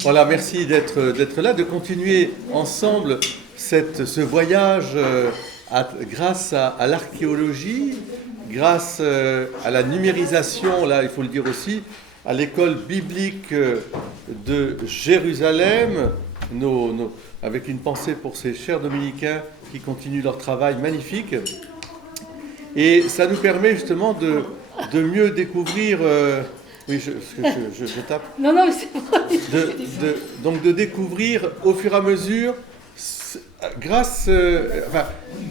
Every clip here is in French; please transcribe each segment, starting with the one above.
Voilà, merci d'être là, de continuer ensemble ce voyage grâce à l'archéologie, grâce à la numérisation, là il faut le dire aussi, à l'école biblique de Jérusalem, avec une pensée pour ces chers dominicains qui continuent leur travail magnifique. Et ça nous permet justement de mieux découvrir... oui, je tape. Non, mais c'est vrai. Donc de découvrir au fur et à mesure, grâce...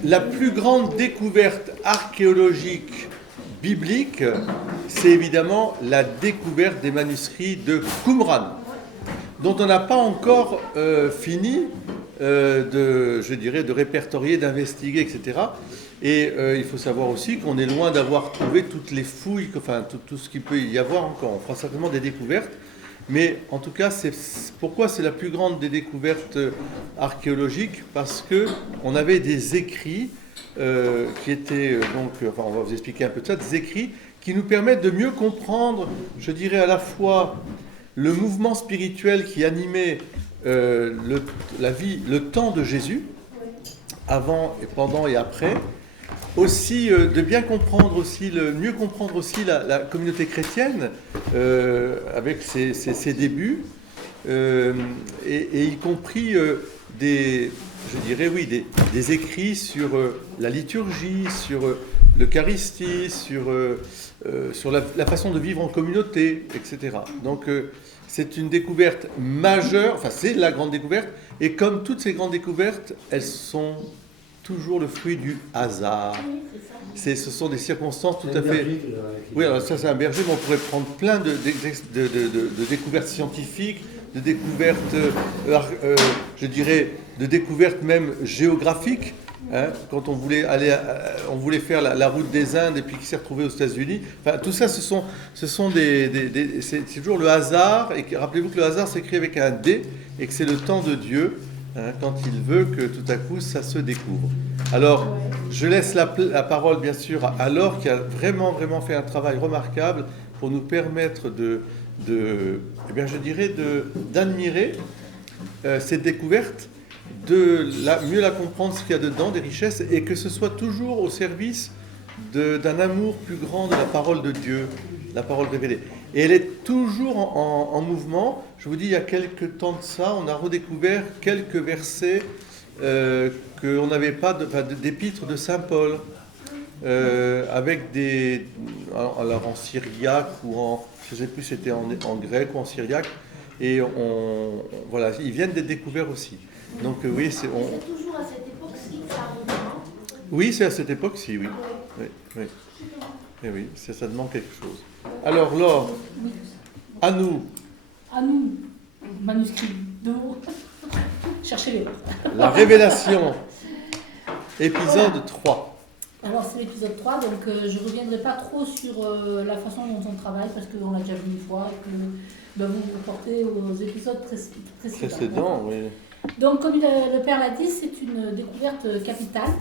la plus grande découverte archéologique biblique, c'est évidemment la découverte des manuscrits de Qumran, dont on n'a pas encore fini de répertorier, d'investiguer, etc. Et il faut savoir aussi qu'on est loin d'avoir trouvé toutes les fouilles, enfin tout ce qu'il peut y avoir encore. On fera certainement des découvertes, mais en tout cas, pourquoi c'est la plus grande des découvertes archéologiques? Parce qu'on avait des écrits qui étaient, on va vous expliquer un peu de ça, des écrits qui nous permettent de mieux comprendre, je dirais à la fois, le mouvement spirituel qui animait le temps de Jésus, avant et pendant et après, aussi de bien comprendre aussi, mieux comprendre aussi la communauté chrétienne avec ses débuts, et y compris des écrits sur la liturgie, sur l'Eucharistie, sur la façon de vivre en communauté, etc. Donc c'est une découverte majeure, enfin c'est la grande découverte, et comme toutes ces grandes découvertes, elles sont toujours le fruit du hasard. Ce sont des circonstances tout à fait... Oui, alors ça c'est un berger, mais on pourrait prendre plein de découvertes scientifiques, de découvertes, je dirais, de découvertes même géographiques. Hein, quand on voulait faire la route des Indes et puis qui s'est retrouvé aux États-Unis. Enfin, tout ça, c'est toujours le hasard. Et rappelez-vous que le hasard s'écrit avec un D et que c'est le temps de Dieu. Hein, quand il veut que tout à coup ça se découvre. Alors, je laisse la parole bien sûr à Laure qui a vraiment fait un travail remarquable pour nous permettre d'admirer cette découverte, mieux la comprendre, ce qu'il y a dedans, des richesses, et que ce soit toujours au service d'un amour plus grand de la parole de Dieu, la parole révélée. Et elle est toujours en mouvement. Je vous dis, il y a quelques temps de ça, on a redécouvert quelques versets qu'on n'avait pas d'épîtres de Saint Paul, avec alors en syriaque ou je ne sais plus, c'était en grec ou en syriaque, et voilà, ils viennent d'être découverts aussi. Donc oui, c'est toujours à cette époque-ci que ça arrive, non ? Oui, c'est à cette époque-ci, oui. Oui. Et oui, ça demande quelque chose. Alors, Laure, à nous, manuscrit de cherchez-les. La Révélation, épisode 3. Alors, c'est l'épisode 3, donc je ne reviendrai pas trop sur la façon dont on travaille, parce qu'on l'a déjà vu une fois, et que vous vous portez aux épisodes précédents. Oui. Donc, comme le Père l'a dit, c'est une découverte capitale,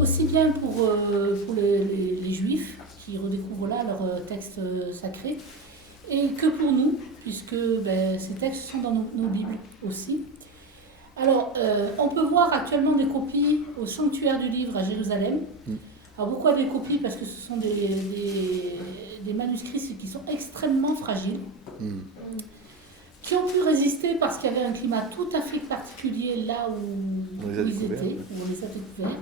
aussi bien pour les Juifs, qui redécouvrent là leurs textes sacrés, et que pour nous, puisque ces textes sont dans nos Bibles aussi. Alors, on peut voir actuellement des copies au sanctuaire du livre à Jérusalem. Alors, pourquoi des copies? Parce que ce sont des manuscrits qui sont extrêmement fragiles, qui ont pu résister parce qu'il y avait un climat tout à fait particulier là où ils étaient, où on les a découverts.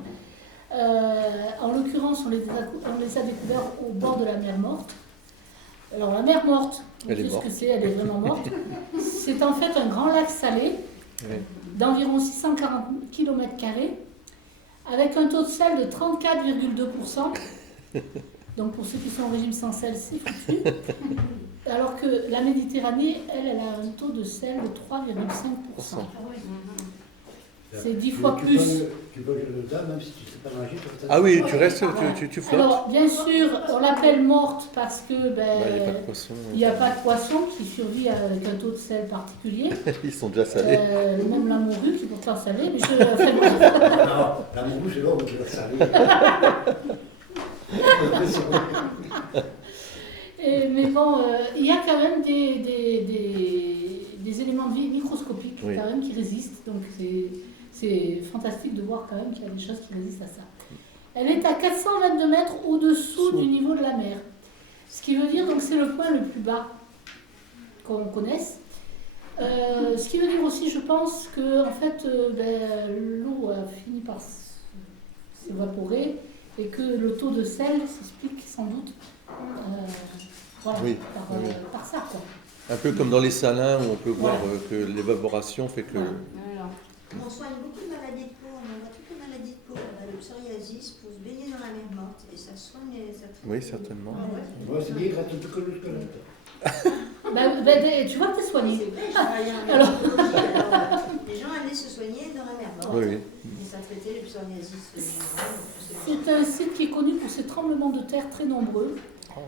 En l'occurrence, on les a découverts au bord de la mer Morte. Alors, la mer Morte, qu'est-ce que c'est? Elle est vraiment morte. C'est en fait un grand lac salé d'environ 640 km², avec un taux de sel de 34,2%. Donc, pour ceux qui sont au régime sans sel, c'est foutu. Alors que la Méditerranée, elle a un taux de sel de 3,5%. C'est 10 fois plus. Tu peux le dedans, même si tu ne sais pas nager. Ah oui, tu restes, tu flottes. Alors, bien sûr, on l'appelle morte parce que il n'y a pas de poisson qui survit avec un taux de sel particulier. Ils sont déjà salés. Même la morue, qui est pourtant salée. Mais non, la morue, c'est l'homme qui va saler. Mais bon, il y a quand même des éléments de vie microscopiques Oui. quand même qui résistent. Donc c'est fantastique de voir quand même qu'il y a des choses qui résistent à ça. Elle est à 422 mètres au-dessous du niveau de la mer. Ce qui veut dire, donc c'est le point le plus bas qu'on connaisse. Ce qui veut dire aussi, je pense, que en fait, l'eau a fini par s'évaporer et que le taux de sel s'explique sans doute voilà, Oui, oui. par ça. Quoi. Un peu comme dans les salins où on peut voir que l'évaporation fait que... Voilà. On soigne beaucoup de maladies de peau, on voit toutes les maladies de peau, le psoriasis, pour se baigner dans la mer morte, et ça soigne et ça traite. Oui, certainement. Ah ouais. Ouais, c'est bien, il rate tout que le squelette. Tu vois que t'es soigné. C'est vrai, je travaillais en dermatologie, alors les gens allaient se soigner dans la mer morte, Oui, oui. et ça traitait le psoriasis général. C'est un site qui est connu pour ses tremblements de terre très nombreux,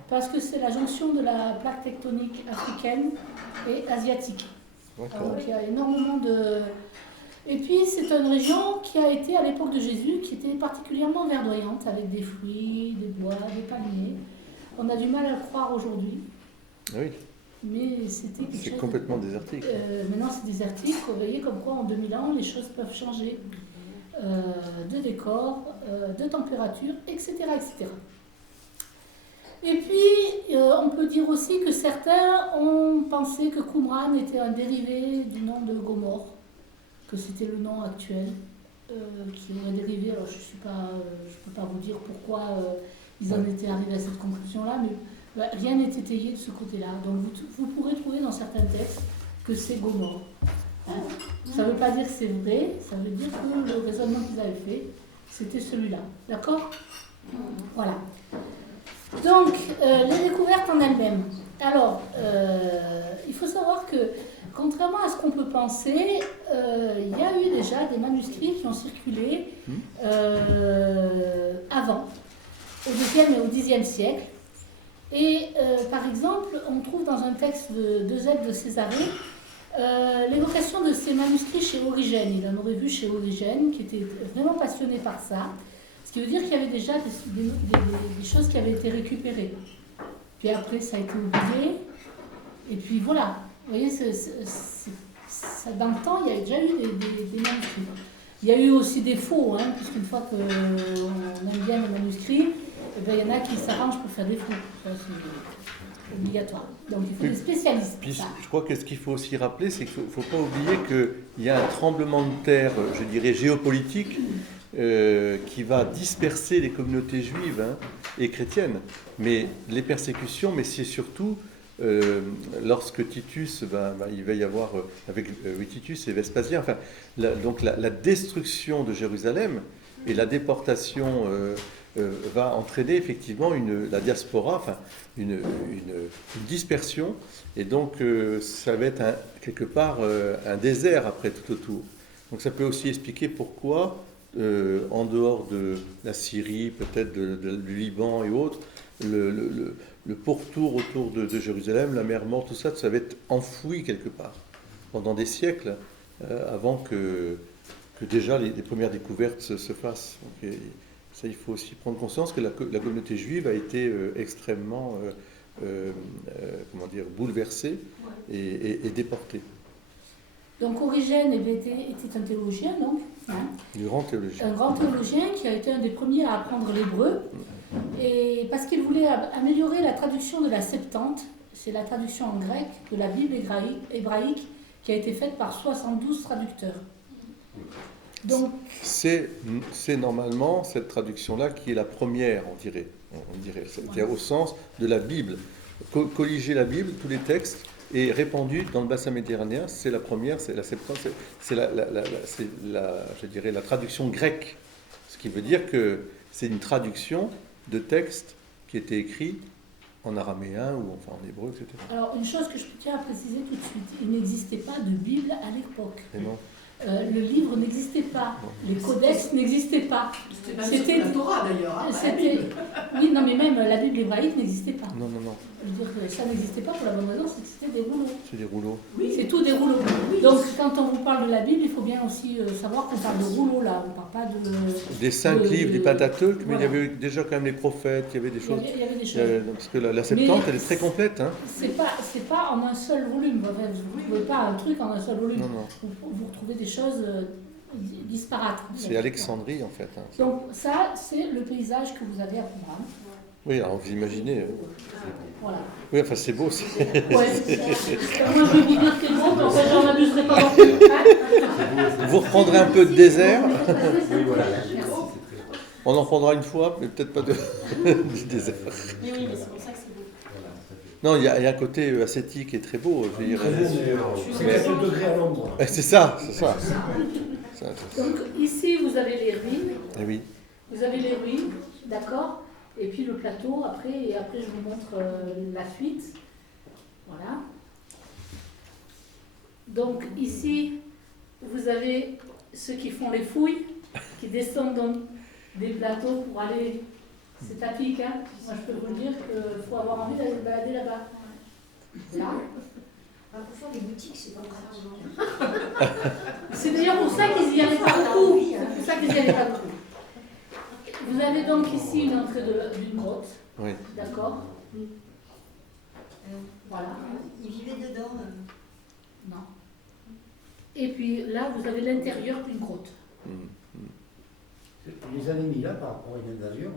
parce que c'est la jonction de la plaque tectonique africaine et asiatique. D'accord. Donc il y a énormément de... Et puis c'est une région qui a été à l'époque de Jésus, qui était particulièrement verdoyante, avec des fruits, des bois, des palmiers. On a du mal à le croire aujourd'hui, Oui, mais c'était quelque c'est chose... complètement désertique. Maintenant c'est désertique, vous voyez comme quoi en 2000 ans les choses peuvent changer de décor, de température, etc. etc. Et puis on peut dire aussi que certains ont pensé que Qumran était un dérivé du nom de Gomorre, que c'était le nom actuel qui aurait dérivé. Alors je ne peux pas vous dire pourquoi ils en étaient arrivés à cette conclusion-là, mais rien n'est étayé de ce côté-là. Donc vous pourrez trouver dans certains textes que c'est Gomorre. Hein. Ça ne veut pas dire que c'est vrai, ça veut dire que le raisonnement qu'ils avaient fait, c'était celui-là. D'accord ? Voilà. Donc, les découvertes en elles-mêmes. Alors, il faut savoir que, contrairement à ce qu'on peut penser, il y a eu déjà des manuscrits qui ont circulé avant, au IIe et au Xe siècle. Et par exemple, on trouve dans un texte de Z de Césarée l'évocation de ces manuscrits chez Origène. Il en aurait vu chez Origène, qui était vraiment passionné par ça. Ce qui veut dire qu'il y avait déjà des choses qui avaient été récupérées. Puis après, ça a été oublié. Et puis voilà. Vous voyez, dans le temps, il y a déjà eu des manuscrits. Il y a eu aussi des faux, hein, puisqu'une fois qu'on aime bien les manuscrits, eh bien, il y en a qui s'arrangent pour faire des faux. Ça, c'est obligatoire. Donc il faut des spécialistes. Puis, je crois que ce qu'il faut aussi rappeler, c'est qu'il ne faut pas oublier qu'il y a un tremblement de terre, je dirais géopolitique, qui va disperser les communautés juives et chrétiennes. Mais les persécutions, mais c'est surtout lorsque Titus, il va y avoir, avec Titus et Vespasien, enfin, donc la destruction de Jérusalem et la déportation va entraîner effectivement la diaspora, enfin, une dispersion, et donc ça va être quelque part un désert après tout autour. Donc ça peut aussi expliquer pourquoi, en dehors de la Syrie, peut-être du Liban et autres, le pourtour autour de Jérusalem, la mer Morte, tout ça, ça va être enfoui quelque part pendant des siècles avant que déjà les premières découvertes se fassent. Donc, ça, il faut aussi prendre conscience que la communauté juive a été extrêmement bouleversée et déportée. Donc Origène était un théologien, donc. Hein, Grand théologien. Un grand théologien qui a été un des premiers à apprendre l'hébreu. Et parce qu'il voulait améliorer la traduction de la Septante, c'est la traduction en grec de la Bible hébraïque qui a été faite par 72 traducteurs. Donc, c'est normalement cette traduction-là qui est la première, on dirait. C'est-à-dire au sens de la Bible. Colliger la Bible, tous les textes, et répandu dans le bassin méditerranéen, c'est la première, c'est la Septante, c'est je dirais, la traduction grecque. Ce qui veut dire que c'est une traduction de textes qui étaient écrits en araméen ou enfin en hébreu, etc. Alors, une chose que je tiens à préciser tout de suite, il n'existait pas de Bible à l'époque. Et non. Le livre n'existait pas, les codex n'existaient pas. C'était la Torah d'ailleurs. Hein, oui, non, mais même la Bible hébraïque n'existait pas. Non. Je veux dire que ça n'existait pas pour la bonne raison, c'est que c'était des rouleaux. C'est des rouleaux. Oui, c'est tout des rouleaux. Oui. Donc, quand on vous parle de la Bible, il faut bien aussi savoir qu'on parle de rouleaux là, on ne parle pas de... Des 5 livres, des Pentateuques, mais voilà. il y avait déjà quand même les prophètes, il y avait des choses... Il y avait des choses. Parce que la Septante, elle est très complète. Hein. C'est c'est pas en un seul volume. Enfin, vous ne trouvez pas un truc en un seul volume. Non, non. Vous retrouvez des choses disparates. C'est Alexandrie en fait. Hein. Donc ça, c'est le paysage que vous avez à Qumran. Oui, alors vous imaginez. Voilà. Oui, enfin c'est beau. Ouais. Moi, je vais vous dire que c'est bon, mais en fait, j'en abuserai pas non plus. Vous reprendrez un peu de désert. Oui, voilà. Merci. On en prendra une fois, mais peut-être pas de... du désert. Mais oui, mais c'est pour ça que c'est beau. Non, il y a un côté ascétique et très beau. Je veux dire. Très beau, mais c'est 4 degrés à l'ombre. C'est ça, c'est ça. Donc ici, vous avez les ruines. Eh oui. Vous avez les ruines, d'accord? Et puis le plateau après, et après je vous montre la fuite. Voilà. Donc ici, vous avez ceux qui font les fouilles, qui descendent dans des plateaux pour aller... C'est à pic, hein. Moi je peux vous dire qu'il faut avoir envie d'aller se balader là-bas. Là. Pour faire des boutiques, c'est pas grave. C'est d'ailleurs pour ça qu'ils y allaient pas beaucoup. C'est pour ça qu'ils y allaient pas beaucoup. Vous avez donc ici une entrée d'une grotte. Oui. D'accord. Voilà. Ils vivaient dedans. Non. Et puis là, vous avez l'intérieur d'une grotte. Les ennemis là par rapport à une invasion.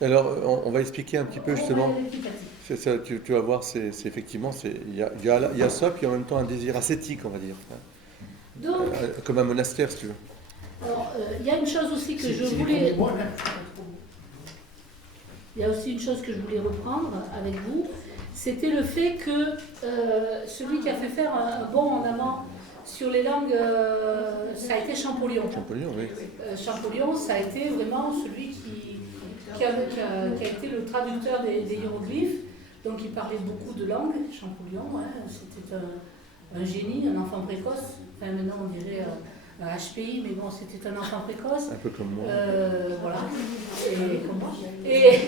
Alors, on va expliquer un petit peu justement. Ouais, l'explicatif. C'est ça, tu vas voir, c'est effectivement, il y a ça, puis en même temps un désir ascétique, on va dire. Donc, Comme un monastère, si tu veux. alors, il y a une chose aussi que je C'est les voulais... premiers mois, là. Il y a aussi une chose que je voulais reprendre avec vous, c'était le fait que celui qui a fait faire un bond en amont sur les langues, ça a été Champollion. Champollion, oui. Champollion, ça a été vraiment celui qui a été le traducteur des hiéroglyphes. Donc il parlait beaucoup de langues, Champollion, hein, c'était un génie, un enfant précoce. Enfin maintenant on dirait un HPI, mais bon c'était un enfant précoce. Un peu comme moi. Voilà. Et comme moi. Et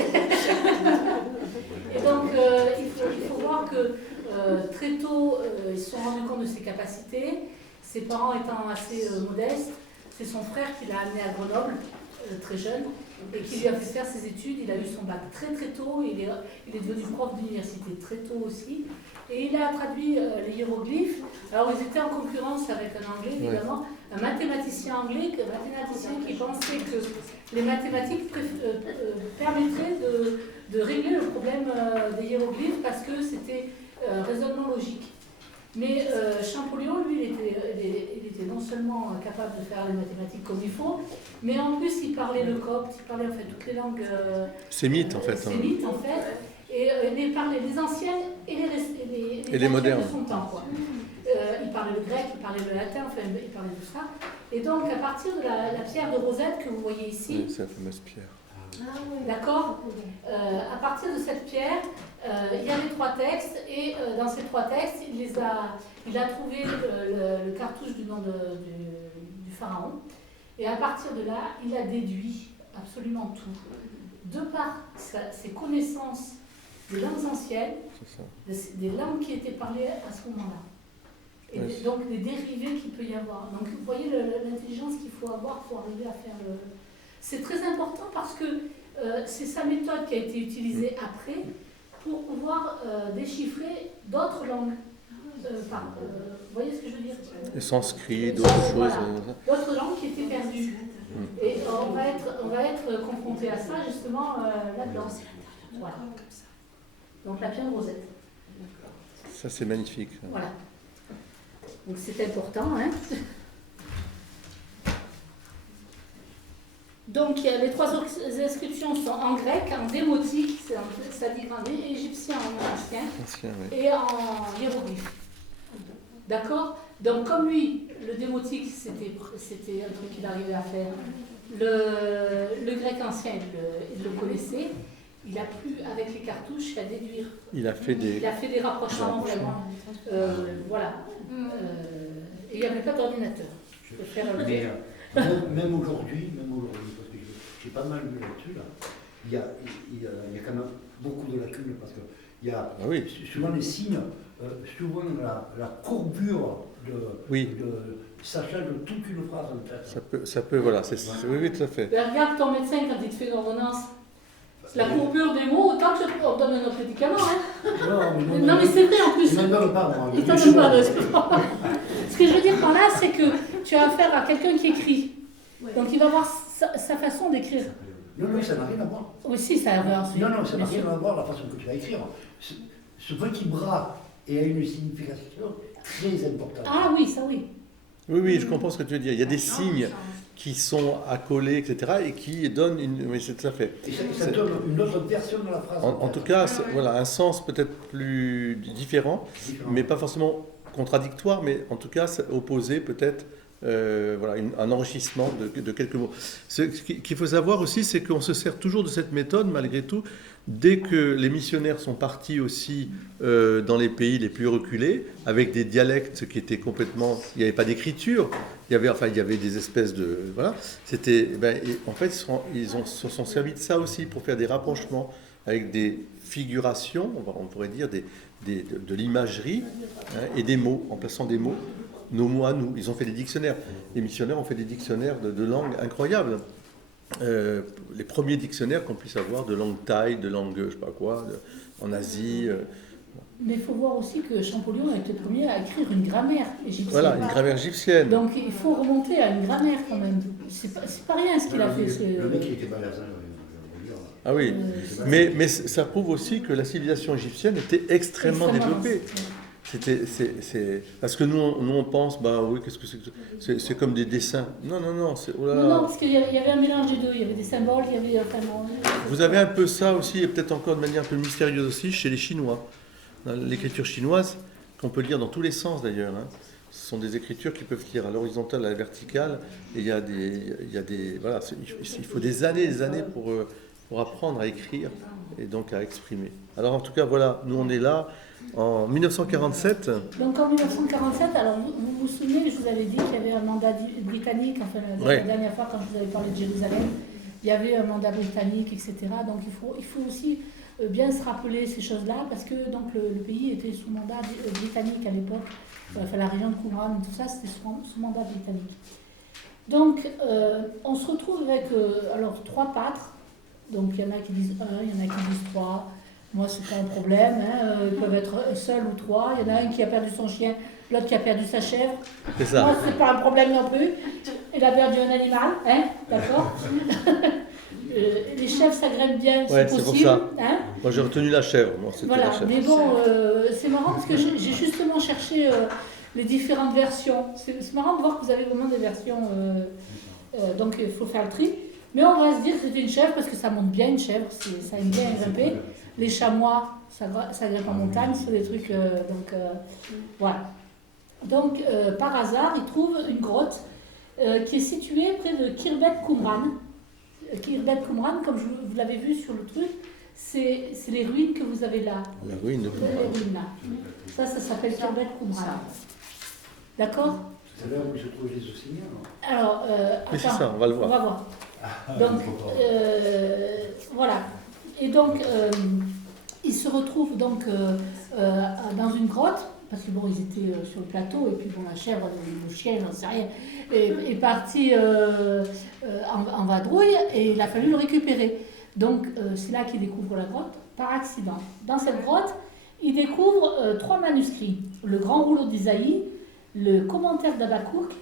donc il faut voir que très tôt ils se sont rendus compte de ses capacités. Ses parents étant assez modestes, c'est son frère qui l'a amené à Grenoble, très jeune, et qui lui a fait faire ses études. Il a eu son bac très très tôt, il est devenu prof d'université très tôt aussi, et il a traduit les hiéroglyphes. Alors ils étaient en concurrence avec un anglais, évidemment, un mathématicien anglais, un mathématicien qui pensait que les mathématiques permettraient de régler le problème des hiéroglyphes parce que c'était raisonnement logique. Mais Champollion, lui, il était non seulement capable de faire les mathématiques comme il faut, mais en plus il parlait le copte, il parlait en fait toutes les langues Sémites en fait. sémites en fait, et il parlait les anciennes et les modernes de son temps, quoi. Il parlait le grec, il parlait le latin, enfin il parlait tout ça. Et donc à partir de la pierre de Rosette que vous voyez ici, c'est la fameuse pierre. d'accord, à partir de cette pierre, il y a les 3 textes, et dans ces 3 textes, il a trouvé le cartouche du nom du pharaon, et à partir de là, il a déduit absolument tout, de par ses connaissances des langues anciennes, des langues qui étaient parlées à ce moment-là, et donc des dérivés qu'il peut y avoir. Donc vous voyez l'intelligence qu'il faut avoir pour arriver à faire le... C'est très important parce que c'est sa méthode qui a été utilisée après pour pouvoir déchiffrer d'autres langues. Vous voyez ce que je veux dire? Le sanskrit, d'autres choses. Voilà. D'autres langues qui étaient perdues. Et on va être confronté à ça justement là-dedans. Voilà. Donc la pierre de Rosette. Ça c'est magnifique. Voilà. Donc c'est important, hein. Donc les 3 inscriptions sont en grec, en démotique, c'est-à-dire en égyptien, en ancien, et en hiéroglyphe. D'accord? Donc comme lui, le démotique, c'était un truc qu'il arrivait à faire. Le grec ancien, il le connaissait. Il a pu, avec les cartouches, à déduire. Il a fait des rapprochements vraiment. Voilà. Et il n'y avait pas d'ordinateur. Je peux faire Même aujourd'hui, parce que j'ai pas mal lu là-dessus, là, il y a quand même beaucoup de lacunes, parce que il y a souvent les signes, souvent la courbure ça change toute une phrase en fait. Ça peut voilà, oui, tout à fait. Ben, regarde ton médecin quand il te fait une ordonnance. La courbure des mots, autant que on donne un autre médicament. Hein. Non, Non, mais c'est vrai en plus. Il n'en donne pas, moi. Il t'en donne pas, excuse-moi. Ce que je veux dire par là, c'est que tu as affaire à quelqu'un qui écrit. Donc il va avoir sa façon d'écrire. Non, ça n'a rien à voir. Oui, si, ça a à voir. Non, ça n'a rien à voir la façon que tu vas écrire. Ce petit bras a une signification très importante. Ah oui, ça oui. Oui, je comprends ce que tu veux dire. Il y a des signes qui sont accolés, etc., et qui donnent une... Oui, c'est tout à fait. Et ça donne une autre version de la phrase. En tout cas, voilà, un sens peut-être plus différent, mais pas forcément contradictoire, mais en tout cas opposé peut-être, voilà, un enrichissement de quelques mots. Ce qu'il faut savoir aussi, c'est qu'on se sert toujours de cette méthode, malgré tout, dès que les missionnaires sont partis aussi dans les pays les plus reculés, avec des dialectes qui étaient complètement... Il n'y avait pas d'écriture, il y avait des espèces de... Voilà, c'était... en fait, ils se sont servis de ça aussi pour faire des rapprochements avec des figurations, on pourrait dire, de l'imagerie, hein, et des mots, en plaçant des mots, nos mots à nous. Ils ont fait des dictionnaires. Les missionnaires ont fait des dictionnaires de langues incroyables. Les premiers dictionnaires qu'on puisse avoir de langue thaï, de langue je sais pas quoi, en Asie. Mais il faut voir aussi que Champollion a été le premier à écrire une grammaire égyptienne. Voilà, une grammaire égyptienne. Donc il faut remonter à une grammaire quand même. C'est pas rien ce qu'il a fait. Le mec qui était balèze, Ah oui, mais ça prouve aussi que la civilisation égyptienne était extrêmement développée. Parce que nous on pense, bah oui, qu'est-ce que c'est que c'est comme des dessins. Non, oh là là. Non, parce qu'il y avait un mélange des deux. Il y avait des symboles, il y avait vraiment... Vous avez un peu ça aussi, et peut-être encore de manière un peu mystérieuse aussi, chez les Chinois. Dans l'écriture chinoise, qu'on peut lire dans tous les sens d'ailleurs. Hein. Ce sont des écritures qui peuvent lire à l'horizontale, à la verticale, et il y a des voilà, il faut des années pour apprendre à écrire et donc à exprimer. Alors en tout cas, voilà, nous on est là. En 1947. Donc en 1947, alors vous vous souvenez, je vous avais dit qu'il y avait un mandat britannique, enfin la dernière fois quand je vous avais parlé de Jérusalem, il y avait un mandat britannique, etc. Donc il faut aussi bien se rappeler ces choses-là, parce que donc, le pays était sous mandat britannique à l'époque, enfin la région de Qumran, tout ça c'était sous mandat britannique. Donc on se retrouve avec alors 3 pâtres, donc il y en a qui disent 1, il y en a qui disent 3. Moi, c'est pas un problème, hein. Ils peuvent être seuls ou 3. Il y en a un qui a perdu son chien, l'autre qui a perdu sa chèvre. C'est ça. Moi, c'est pas un problème non plus. Il a perdu un animal, hein, d'accord. Les chèvres s'aggrènent bien, ouais, c'est possible. Pour ça. Hein. Moi, j'ai retenu la chèvre. Moi, voilà, la chèvre. Mais bon, c'est marrant parce que j'ai justement cherché les différentes versions. C'est marrant de voir que vous avez vraiment des versions. Donc, il faut faire le tri. Mais on va se dire que c'est une chèvre parce que ça monte bien, une chèvre, ça aime bien grimper. Les chamois, ça grimpe en montagne, c'est des trucs. Voilà. Donc, par hasard, ils trouvent une grotte qui est située près de Khirbet Qumran. Khirbet Qumran, comme vous l'avez vu sur le truc, c'est les ruines que vous avez là. La ruine de Qumran. Les ruines là. Ça s'appelle Khirbet Qumran. D'accord ? C'est là où se trouvent les océans. Alors, mais c'est ça, on va le voir. On va voir. Donc, voilà. Et donc, ils se retrouvent donc dans une grotte, parce que bon, ils étaient sur le plateau, et puis bon, la chèvre, le chien, j'en sais rien, est parti en vadrouille, et il a fallu le récupérer. Donc, c'est là qu'ils découvrent la grotte, par accident. Dans cette grotte, ils découvrent 3 manuscrits. Le Grand Rouleau d'Isaïe, le Commentaire d'Abakouk,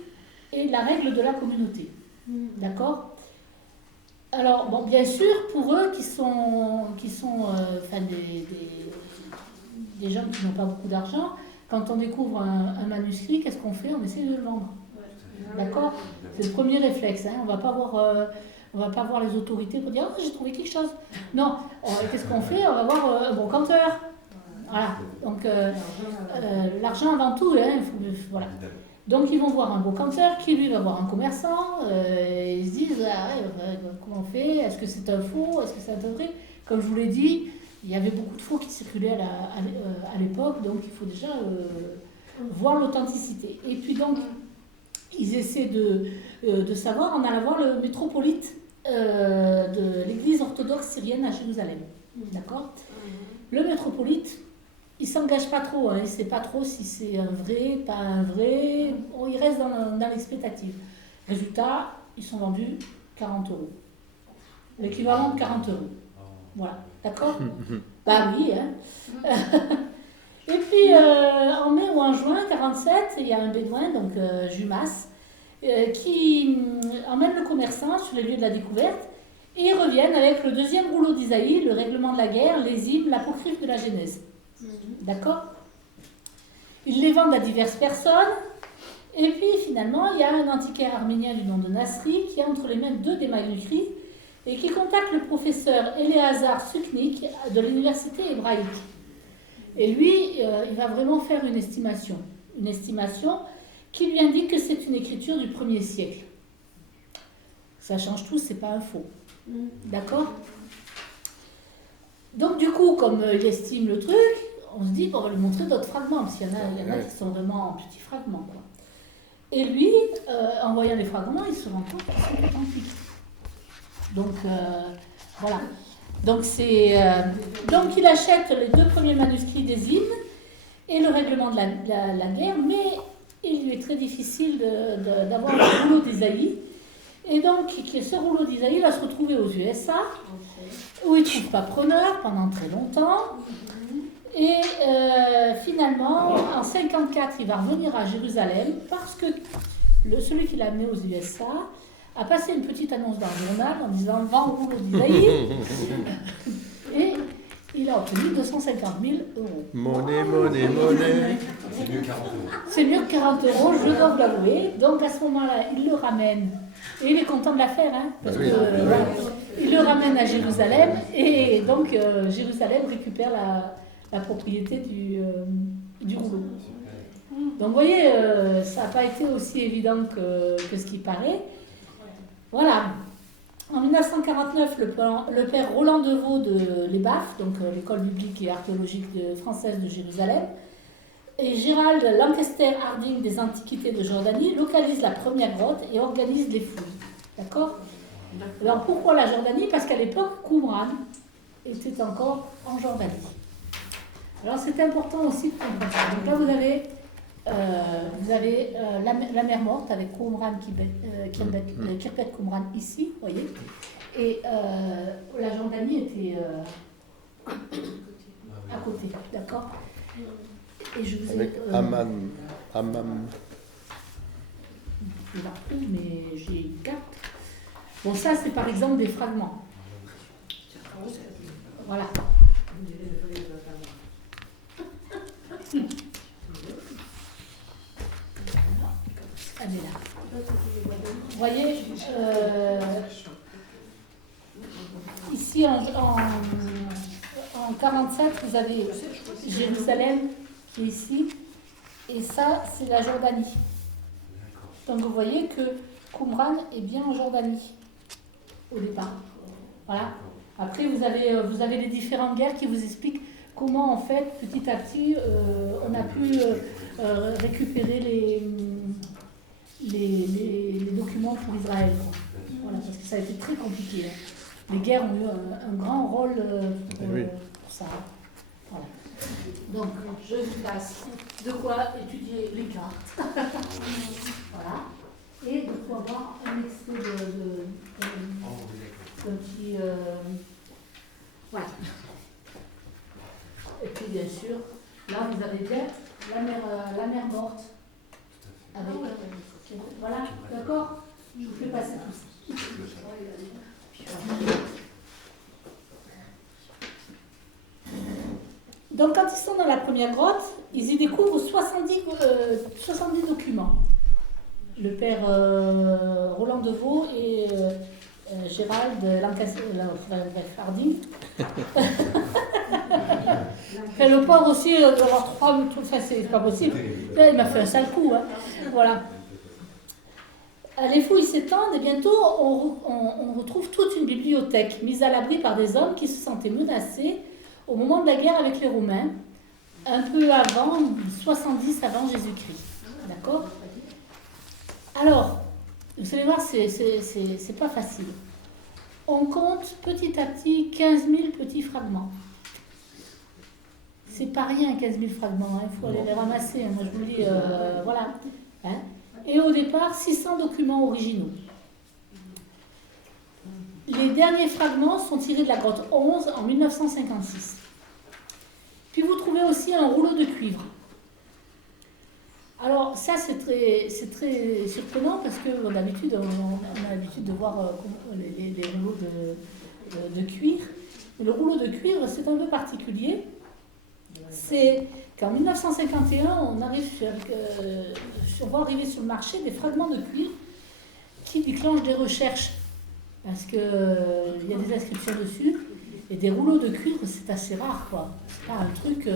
et la Règle de la communauté. D'accord ? Alors, bon, bien sûr, pour eux qui sont des gens qui n'ont pas beaucoup d'argent, quand on découvre un manuscrit, qu'est-ce qu'on fait ? On essaie de le vendre. D'accord ? C'est le premier réflexe. Hein. On va pas voir les autorités pour dire « Oh, j'ai trouvé quelque chose ». Non, qu'est-ce qu'on fait ? On va voir un brocanteur. Voilà. Donc, l'argent avant tout. Hein. Voilà. Donc ils vont voir un brocanteur qui lui va voir un commerçant, ils se disent comment on fait, est-ce que c'est un faux, est-ce que c'est un vrai. Comme je vous l'ai dit, il y avait beaucoup de faux qui circulaient à l'époque, donc il faut déjà voir l'authenticité. Et puis donc ils essaient de savoir, on alla voir le métropolite de l'église orthodoxe syrienne à Jérusalem. D'accord ? Le métropolite, il ne s'engage pas trop, hein. Il ne sait pas trop si c'est un vrai, pas un vrai. Bon, il reste dans l'expectative. Résultat, ils sont vendus 40 €. L'équivalent de 40 €. Voilà, d'accord? Bah oui, hein. Et puis, en mai ou en juin 47, il y a un bédouin, donc Jumas, qui emmène le commerçant sur les lieux de la découverte, et ils reviennent avec le deuxième rouleau d'Isaïe, le règlement de la guerre, les hymnes, l'apocryphe de la Genèse. D'accord? Ils les vendent à diverses personnes, et puis finalement, il y a un antiquaire arménien du nom de Nasri qui a entre les mains 2 des manuscrits et qui contacte le professeur Eleazar Suknik de l'université hébraïque. Et lui, il va vraiment faire une estimation qui lui indique que c'est une écriture du 1er siècle. Ça change tout, c'est pas un faux. D'accord? Donc du coup, comme il estime le truc, on se dit, bon, on va lui montrer d'autres fragments, parce qu'il y en a qui sont vraiment en petits fragments, quoi. Et lui, en voyant les fragments, il se rend compte qu'ils sont authentiques. Donc, voilà. Donc, donc, il achète les 2 premiers manuscrits des hymnes et le règlement de la guerre, mais il lui est très difficile d'avoir le rouleau d'Isaïe. Et donc, ce rouleau d'Isaïe va se retrouver aux USA, où il ne trouve pas preneur pendant très longtemps. Et finalement, en 1954, il va revenir à Jérusalem parce que celui qui l'a amené aux USA a passé une petite annonce dans le journal en disant « Vends le rouleau d'Isaïe ». Et il a obtenu 250 000 euros. Monnaie. C'est mieux 40 euros. C'est mieux que 40 euros, je dois vous l'avouer. Donc à ce moment-là, il le ramène. Et il est content de l'affaire, hein, parce que voilà, il le ramène à Jérusalem. Et donc Jérusalem récupère la propriété du rouleau. Donc vous voyez, ça n'a pas été aussi évident que ce qui paraît. Voilà. En 1949, le père Roland Deveau de l'EBAF, donc l'école biblique et archéologique française de Jérusalem, et Gérald Lancaster Harding des Antiquités de Jordanie localisent la première grotte et organisent les fouilles. D'accord? Alors pourquoi la Jordanie? Parce qu'à l'époque, Qumran était encore en Jordanie. Alors c'est important aussi de comprendre ça. Donc là vous avez la mer morte avec Qumran Kirbet Qumran ici, vous voyez. Et la Jordanie était à côté, d'accord? Et je vous ai Avec Hammam. je la retrouve, mais j'ai une carte. Bon, ça c'est par exemple des fragments. Voilà. Elle est là. Vous voyez, ici en 47, vous avez Jérusalem qui est ici, et ça, c'est la Jordanie. Donc vous voyez que Qumran est bien en Jordanie, au départ. Voilà. Après, vous avez les différentes guerres qui vous expliquent comment, en fait, petit à petit, on a pu récupérer les documents pour Israël. Voilà, parce que ça a été très compliqué. Les guerres ont eu un grand rôle pour ça. Voilà. Donc, je vous passe de quoi étudier les cartes. Voilà. Et de quoi avoir un extrait d'un petit... voilà. Et puis, bien sûr, là, vous avez bien la mer morte. Avec, voilà, d'accord? Je vous fais passer tout ça. Donc, quand ils sont dans la première grotte, ils y découvrent 70 documents. Le père Roland Deveau et Gérald Lancaster Harding. Le pauvre aussi, d'avoir 3 tout ça, c'est pas possible. Là, il m'a fait un sale coup. Hein. Voilà. Les fouilles s'étendent et bientôt on retrouve toute une bibliothèque mise à l'abri par des hommes qui se sentaient menacés au moment de la guerre avec les Romains, un peu avant, 70 avant Jésus-Christ. D'accord? Alors, vous allez voir, c'est pas facile. On compte petit à petit 15 000 petits fragments. C'est pas rien, 15 000 fragments, il faut aller les ramasser. Moi, je vous le dis, voilà. Hein? Et au départ, 600 documents originaux. Les les derniers fragments sont tirés de la grotte 11 en 1956. Puis vous trouvez aussi un rouleau de cuivre. Alors ça c'est très surprenant parce que d'habitude on a l'habitude de voir les rouleaux de cuir. Mais le rouleau de cuivre c'est un peu particulier. C'est qu'en 1951 on va arriver sur le marché des fragments de cuivre qui déclenchent des recherches parce qu'il y a des inscriptions dessus. Et des rouleaux de cuivre, c'est assez rare, quoi. C'est pas un truc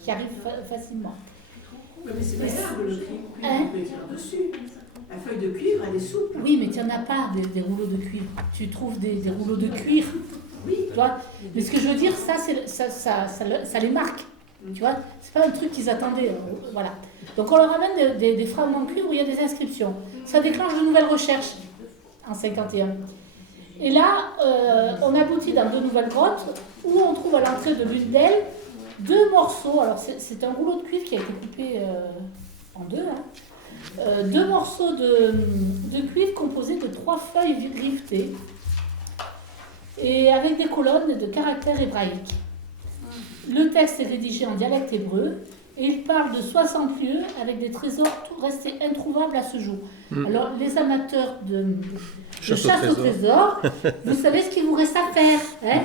qui arrive facilement. Mais c'est pas grave, le cuivre, on peut écrire dessus. La feuille de cuivre, elle est souple. Oui, mais tu n'en as pas des rouleaux de cuivre. Tu trouves des rouleaux de cuir. Oui. Tu vois. Mais ce que je veux dire, ça les marque. Tu vois, c'est pas un truc qu'ils attendaient. Voilà. Donc on leur amène des fragments de cuivre où il y a des inscriptions. Ça déclenche de nouvelles recherches en 51. Et là, on aboutit dans 2 nouvelles grottes où on trouve à l'entrée de l'une d'elles 2 morceaux. Alors, c'est un rouleau de cuivre qui a été coupé en 2. 2 morceaux de cuivre composés de 3 feuilles rivetées et avec des colonnes de caractères hébraïques. Le texte est rédigé en dialecte hébreu et il parle de 60 lieux avec des trésors restés introuvables à ce jour. Alors, les amateurs de chasse au trésor, vous savez ce qu'il vous reste à faire. Hein,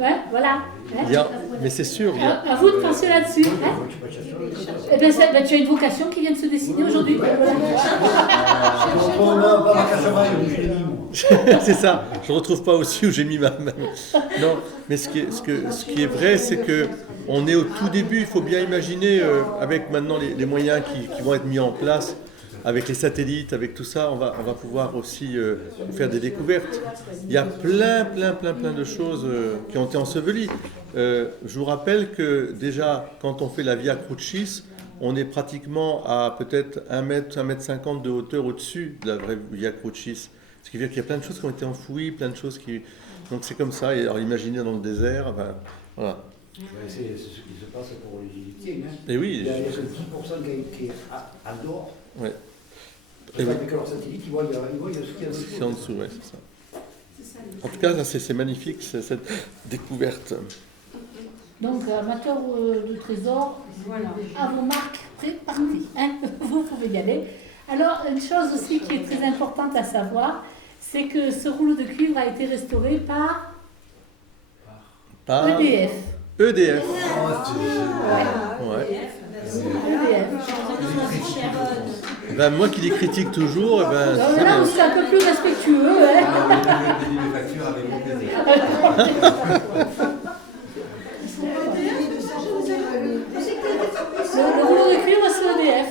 ouais, voilà. Hein, mais c'est sûr. À vous de penser là-dessus. Hein. Eh bien, tu as une vocation qui vient de se dessiner aujourd'hui. C'est ça. Je ne retrouve pas aussi où j'ai mis ma main. Non, mais ce qui est vrai, c'est que on est au tout début. Il faut bien imaginer, avec maintenant les moyens qui vont être mis en place, avec les satellites, avec tout ça, on va pouvoir aussi faire des découvertes. Il y a plein de choses qui ont été ensevelies. Je vous rappelle que déjà, quand on fait la Via Crucis, on est pratiquement à peut-être 1 mètre, 1,50 m de hauteur au-dessus de la vraie Via Crucis. Ce qui veut dire qu'il y a plein de choses qui ont été enfouies, plein de choses qui... Donc c'est comme ça. Et alors imaginez dans le désert, enfin, voilà. Ouais, c'est ce qui se passe pour les Égyptiens. Hein. Et oui. Il y a ce 10% qui est à dehors. Ouais. Et avec leur satellite, ils voient ce qu'il y a dessous. C'est en dessous, ouais, c'est ça. En tout cas, c'est magnifique, cette découverte. Donc, amateurs de trésors, voilà. À vos marques, c'est parti. Hein, vous pouvez y aller. Alors, une chose aussi qui est très importante à savoir, c'est que ce rouleau de cuivre a été restauré par EDF. EDF. Ouais. EDF. Ben, moi qui les critique toujours, ben, là, c'est un peu plus respectueux. Hein. Le rouleau de cuivre, c'est EDF.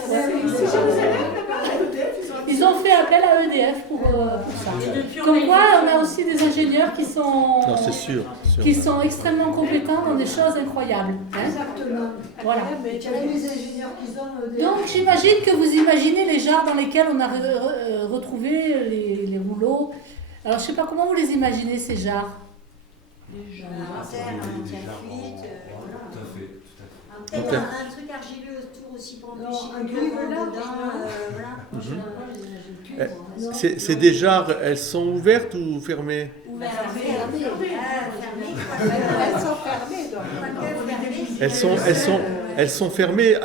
Ils ont fait appel à EDF pour ça. Comme quoi, on a aussi des ingénieurs qui sont, non, c'est sûr. Qui sont extrêmement compétents dans des choses incroyables. Hein. Exactement. Voilà. Mais les ingénieurs qui ont des... Donc j'imagine que vous imaginez les jarres dans lesquels on a retrouvé les rouleaux. Alors je ne sais pas comment vous les imaginez ces jarres. Les jarres en terre cuite. Tout à fait. Peut-être un truc argileux autour aussi pour empêcher le dedans. Voilà. C'est des jarres, elles sont ouvertes ou fermées? Ouvertes. Elles sont fermées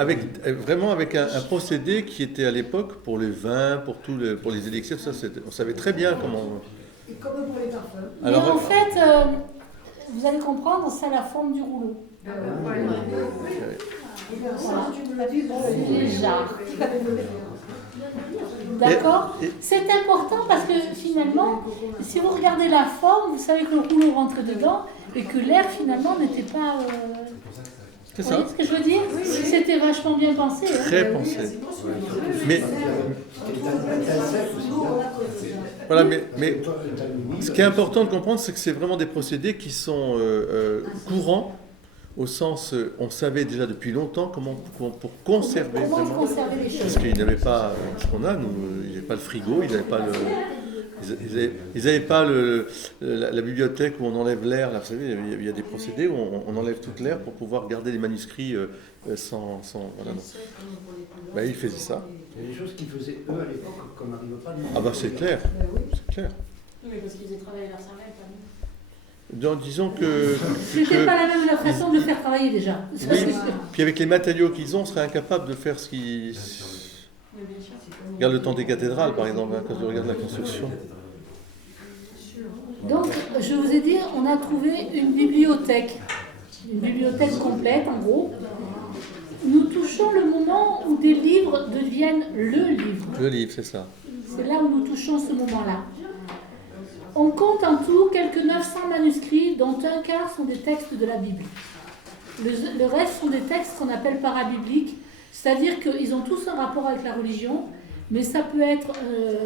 vraiment avec un procédé qui était à l'époque pour les vins, pour les élixirs, ça, on savait très bien comment... Et comme pour les parfums. Mais en fait, vous allez comprendre, c'est la forme du rouleau. Les jarres. D'accord. C'est important parce que finalement, si vous regardez la forme, vous savez que le rouleau rentre dedans et que l'air finalement n'était pas... C'est vous ça. voyez ce que je veux dire? C'était vachement bien pensé. Très pensé. Mais... Voilà, mais ce qui est important de comprendre, c'est que c'est vraiment des procédés qui sont courants, au sens, on savait déjà depuis longtemps comment pour conserver vraiment, conserver les choses. parce qu'ils n'avaient pas ce qu'on a, nous, ils n'avaient pas le frigo, ils n'avaient pas ils n'avaient pas la bibliothèque où on enlève l'air. Là, vous savez, il y a des procédés où on enlève toute l'air pour pouvoir garder les manuscrits sans voilà. Ben, ils faisaient ça. Il y a des choses qu'ils faisaient eux à l'époque qu'on n'arrive pas à nous. Ah bah c'est clair, c'est clair. Oui, mais parce qu'ils faisaient travailler leur cervelle, pas nous. Donc, disons que... C'était pas la même façon de le faire travailler déjà. Ça, Oui, c'est sûr. puis avec les matériaux qu'ils ont, on serait incapable de faire ce qui... Mais bien sûr. Regarde le temps des cathédrales, par exemple, hein, quand je regarde la construction. Donc, je vous ai dit, on a trouvé une bibliothèque complète, en gros. Nous touchons le moment où des livres deviennent le livre. Le livre, c'est ça. C'est là où nous touchons ce moment-là. On compte en tout quelques 900 manuscrits, dont un quart sont des textes de la Bible. Le reste sont des textes qu'on appelle parabibliques, c'est-à-dire qu'ils ont tous un rapport avec la religion, mais ça peut être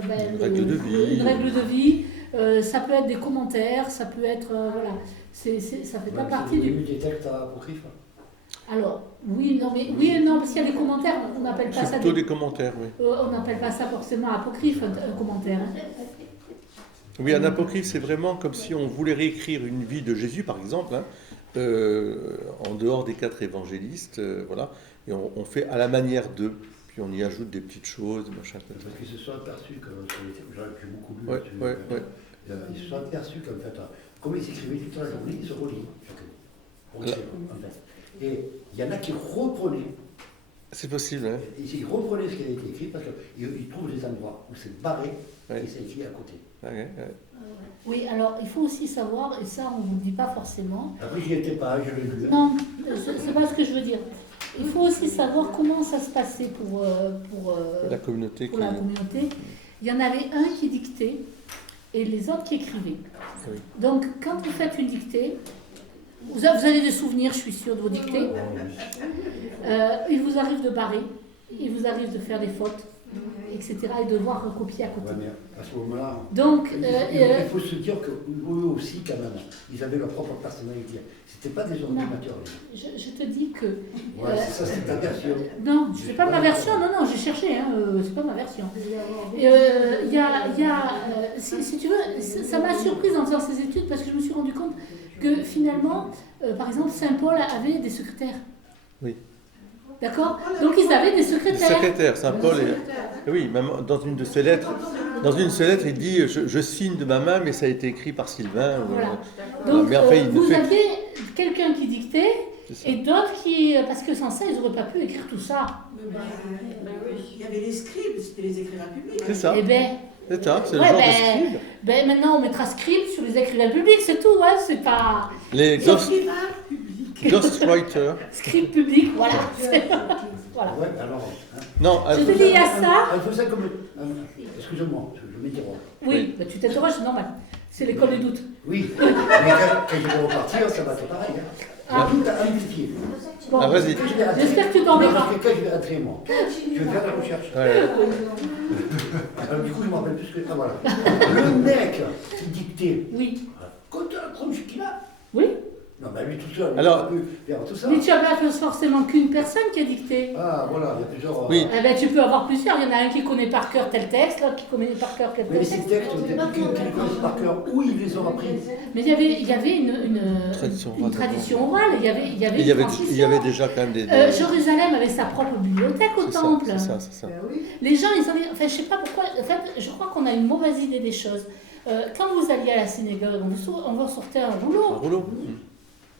Une règle de vie. une règle de vie, ça peut être des commentaires, ça peut être... voilà. Ça fait pas partie du... des textes apocryphes. Alors, oui, non, mais oui et non, parce qu'il y a des commentaires, on n'appelle pas C'est ça plutôt des commentaires, oui. on n'appelle pas ça forcément apocryphe, un commentaire. Hein. Oui, un apocryphe, c'est vraiment comme si on voulait réécrire une vie de Jésus, par exemple, hein, en dehors des 4 évangélistes, voilà, et on fait à la manière d'eux, puis on y ajoute des petites choses, des machins comme ça. Parce qu'ils se sont aperçus, j'ai beaucoup lu Ouais, là-dessus, ouais. Ils se sont aperçus qu'en fait, comme ils s'écrivaient toute la journée, ils se relient, chacun, pour écrire, en fait. Et il y en a qui reprenaient. C'est possible, hein. Ils reprenaient ce qui avait été écrit parce qu'ils trouvent des endroits où c'est barré Ouais. et c'est écrit à côté. Ouais. Oui, alors il faut aussi savoir, et ça on ne vous le dit pas forcément. Après, j'y étais pas, je l'ai lu. Hein. Non, c'est pas ce que je veux dire. Il faut aussi savoir comment ça se passait pour La communauté la communauté. Il y en avait un qui dictait et les autres qui écrivaient. Oui. Donc quand vous faites une dictée, vous avez des souvenirs, je suis sûre, de vos dictées. Il vous arrive de barrer, il vous arrive de faire des fautes, etc. et de devoir recopier à côté. Ouais, mais à ce moment-là, Donc, il faut se dire qu'eux aussi, quand même, ils avaient leur propre personnalité. C'était pas des ordinateurs. je te dis que... Ouais, c'est ça, c'est ta version. Non, c'est pas ma version, non, j'ai cherché, hein, c'est pas ma version. Si tu veux, ça m'a surprise en faisant ces études parce que je me suis rendu compte que finalement, par exemple, Saint-Paul avait des secrétaires. Oui. D'accord? Donc ils avaient des Le secrétaires. secrétaire, Saint Paul. Oui, même dans une de ses lettres, il dit je signe de ma main, mais ça a été écrit par Sylvain. Voilà. Voilà. Donc Mais enfin, il ne vous fait- aviez quelqu'un qui dictait C'est ça. et d'autres qui... Parce que sans ça, ils n'auraient pas pu écrire tout ça. Il y avait les scribes, c'était les écrivains publics. C'est ça. Eh ben, C'est ça, c'est le ouais, genre de scribe. maintenant on mettra script sur les écrivains publics, c'est tout, ouais, c'est pas... Les ghostwriters. Script public, voilà. Voilà. Ouais, alors. Hein. Non, Je te dis, il y a ça. Elle faisait comme. Excusez-moi, je m'interromps. Oui, bah, tu t'interroges, c'est normal. C'est l'école du doute. Oui, mais quand je vais repartir, ça va être pareil. Hein. Ah. Tout à amplifier. Bon, Ah, vas-y. j'espère que tu t'en Non, verras. parce que quand je vais rentrer, moi, je vais faire la recherche. Ouais. Alors, du coup, je me rappelle plus que. Ah, voilà. Le mec qui dictait. Oui. Quand tu as la tronche qu'il a. Oui. Non, bah lui tout seul. il Alors- a pu faire tout ça. Mais tu n'as pas forcément qu'une personne qui a dicté. Ah, voilà, il y a plusieurs. Oui. Eh ben, tu peux avoir plusieurs. Il y en a un qui connaît par cœur tel texte, l'autre qui connaît par cœur tel Mais texte. ces textes, qu'ils connaissent par cœur, où ils les ont appris. Mais il y avait une tradition orale. Il y avait Il y une avait, transmission. il y avait déjà quand même des. Jérusalem avait sa propre bibliothèque au C'est ça, temple. c'est ça, c'est ça. Les gens, ils avaient... Enfin, je sais pas pourquoi... En fait, je crois qu'on a une mauvaise idée des choses. Quand vous alliez à la synagogue, on vous sortait un Un rouleau. rouleau.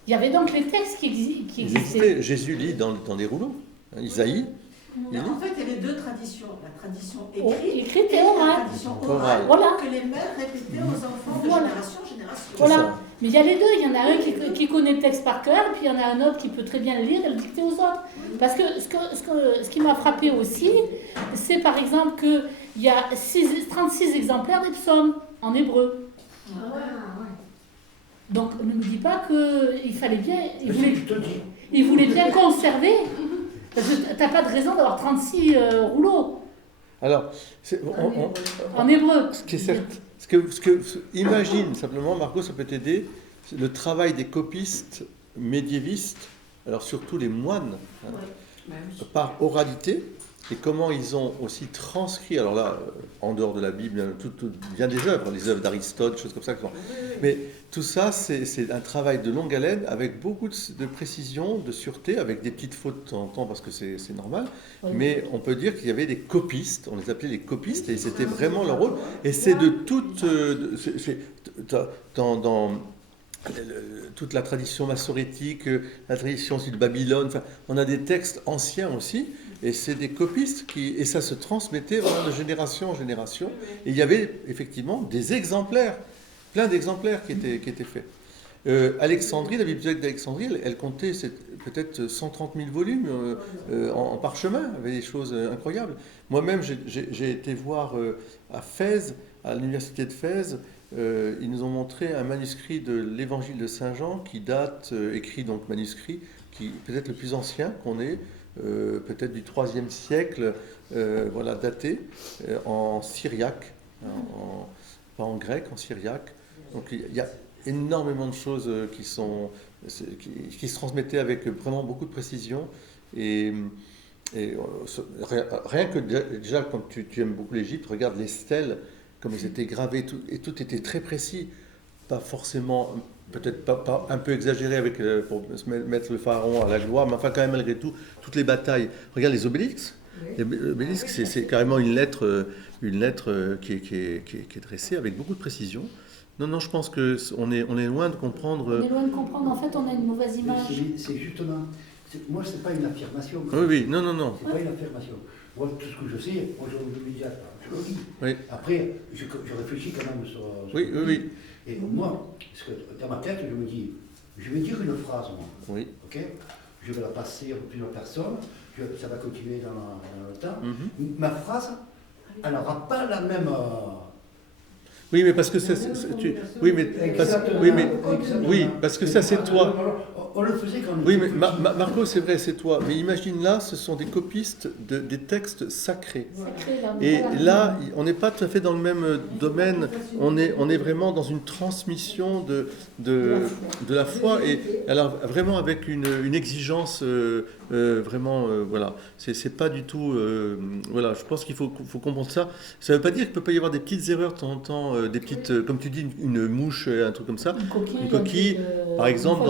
Il y avait donc les textes qui Ils existaient. existaient. Jésus lit dans des rouleaux. Hein, Isaïe. Il lit. En fait, il y avait deux traditions. La tradition Oh, écrite écrite et la orale. tradition Orale. orale Voilà. que les mères répétaient aux enfants de Voilà. génération en génération. C'est Voilà. ça. Mais il y a les deux. Il y en a un qui connaît le texte par cœur, et puis il y en a un autre qui peut très bien le lire et le dicter aux autres. Parce que ce qui m'a frappé aussi, c'est par exemple qu'il y a 36 exemplaires des psaumes en hébreu. Donc ne me dis pas qu'il fallait bien... Il voulait bien conserver. Parce que tu n'as pas de raison d'avoir 36 rouleaux Alors, en hébreu. ce qui est certain, imagine simplement, Margot, ça peut t'aider, le travail des copistes médiévistes, alors surtout les moines, hein, par oralité, et comment ils ont aussi transcrit, alors là, en dehors de la Bible, bien des œuvres, les œuvres d'Aristote, des choses comme ça. Mais tout ça, c'est un travail de longue haleine, avec beaucoup de précision, de sûreté, avec des petites fautes de temps en temps, parce que c'est normal. Oui. Mais on peut dire qu'il y avait des copistes, on les appelait les copistes, et c'était vraiment leur rôle. Et c'est de toute... dans toute la tradition massorétique, la tradition aussi de Babylone, enfin, on a des textes anciens aussi, et c'est des copistes et ça se transmettait vraiment de génération en génération. Et il y avait effectivement des exemplaires, plein d'exemplaires qui étaient faits. Alexandrie, la bibliothèque d'Alexandrie, elle comptait peut-être 130 000 volumes en parchemin, avec des choses incroyables. Moi-même, j'ai été voir à Fès, à l'université de Fès, ils nous ont montré un manuscrit de l'évangile de Saint Jean qui date, écrit donc manuscrit, qui peut-être le plus ancien qu'on ait, peut-être du IIIe siècle, voilà, daté, en syriaque, pas en grec, en syriaque. Donc il y a énormément de choses qui se transmettaient avec vraiment beaucoup de précision. Et rien que déjà, quand tu aimes beaucoup l'Égypte, regarde les stèles, comme elles étaient gravées, et tout était très précis, pas forcément, peut-être pas un peu exagéré pour se mettre le pharaon à la gloire, mais enfin quand même malgré tout, toutes les batailles. Regarde les obélisques. Oui. Les obélisques, c'est carrément une lettre qui est dressée avec beaucoup de précision. Non, je pense qu'on est loin de comprendre... On est loin de comprendre, en fait, on a une mauvaise image. C'est justement... Moi, ce n'est pas une affirmation. Oui, non. C'est pas une affirmation. Moi, tout ce que je sais, moi, je le dis, je le dis. Oui. Après, je réfléchis quand même sur oui. Et moi, parce que dans ma tête, je me dis, je vais dire une phrase, moi. Oui. Ok. Je vais la passer à plusieurs personnes, ça va continuer dans le temps. Mm-hmm. Ma phrase, elle n'aura pas la même... Oui, mais parce que ça, parce que ça, c'est toi. On le faisait quand on Oui, mais Marco, c'est vrai, c'est toi. Mais imagine là, ce sont des copistes des textes sacrés. Et là, on n'est pas tout à fait dans le même domaine. On est vraiment dans une transmission de la foi. Et alors, vraiment avec une exigence vraiment, voilà. C'est pas du tout... voilà, je pense qu'il faut comprendre ça. Ça ne veut pas dire qu'il ne peut pas y avoir des petites erreurs de temps en temps, des petites, comme tu dis, une mouche, un truc comme ça. Une coquille, par exemple,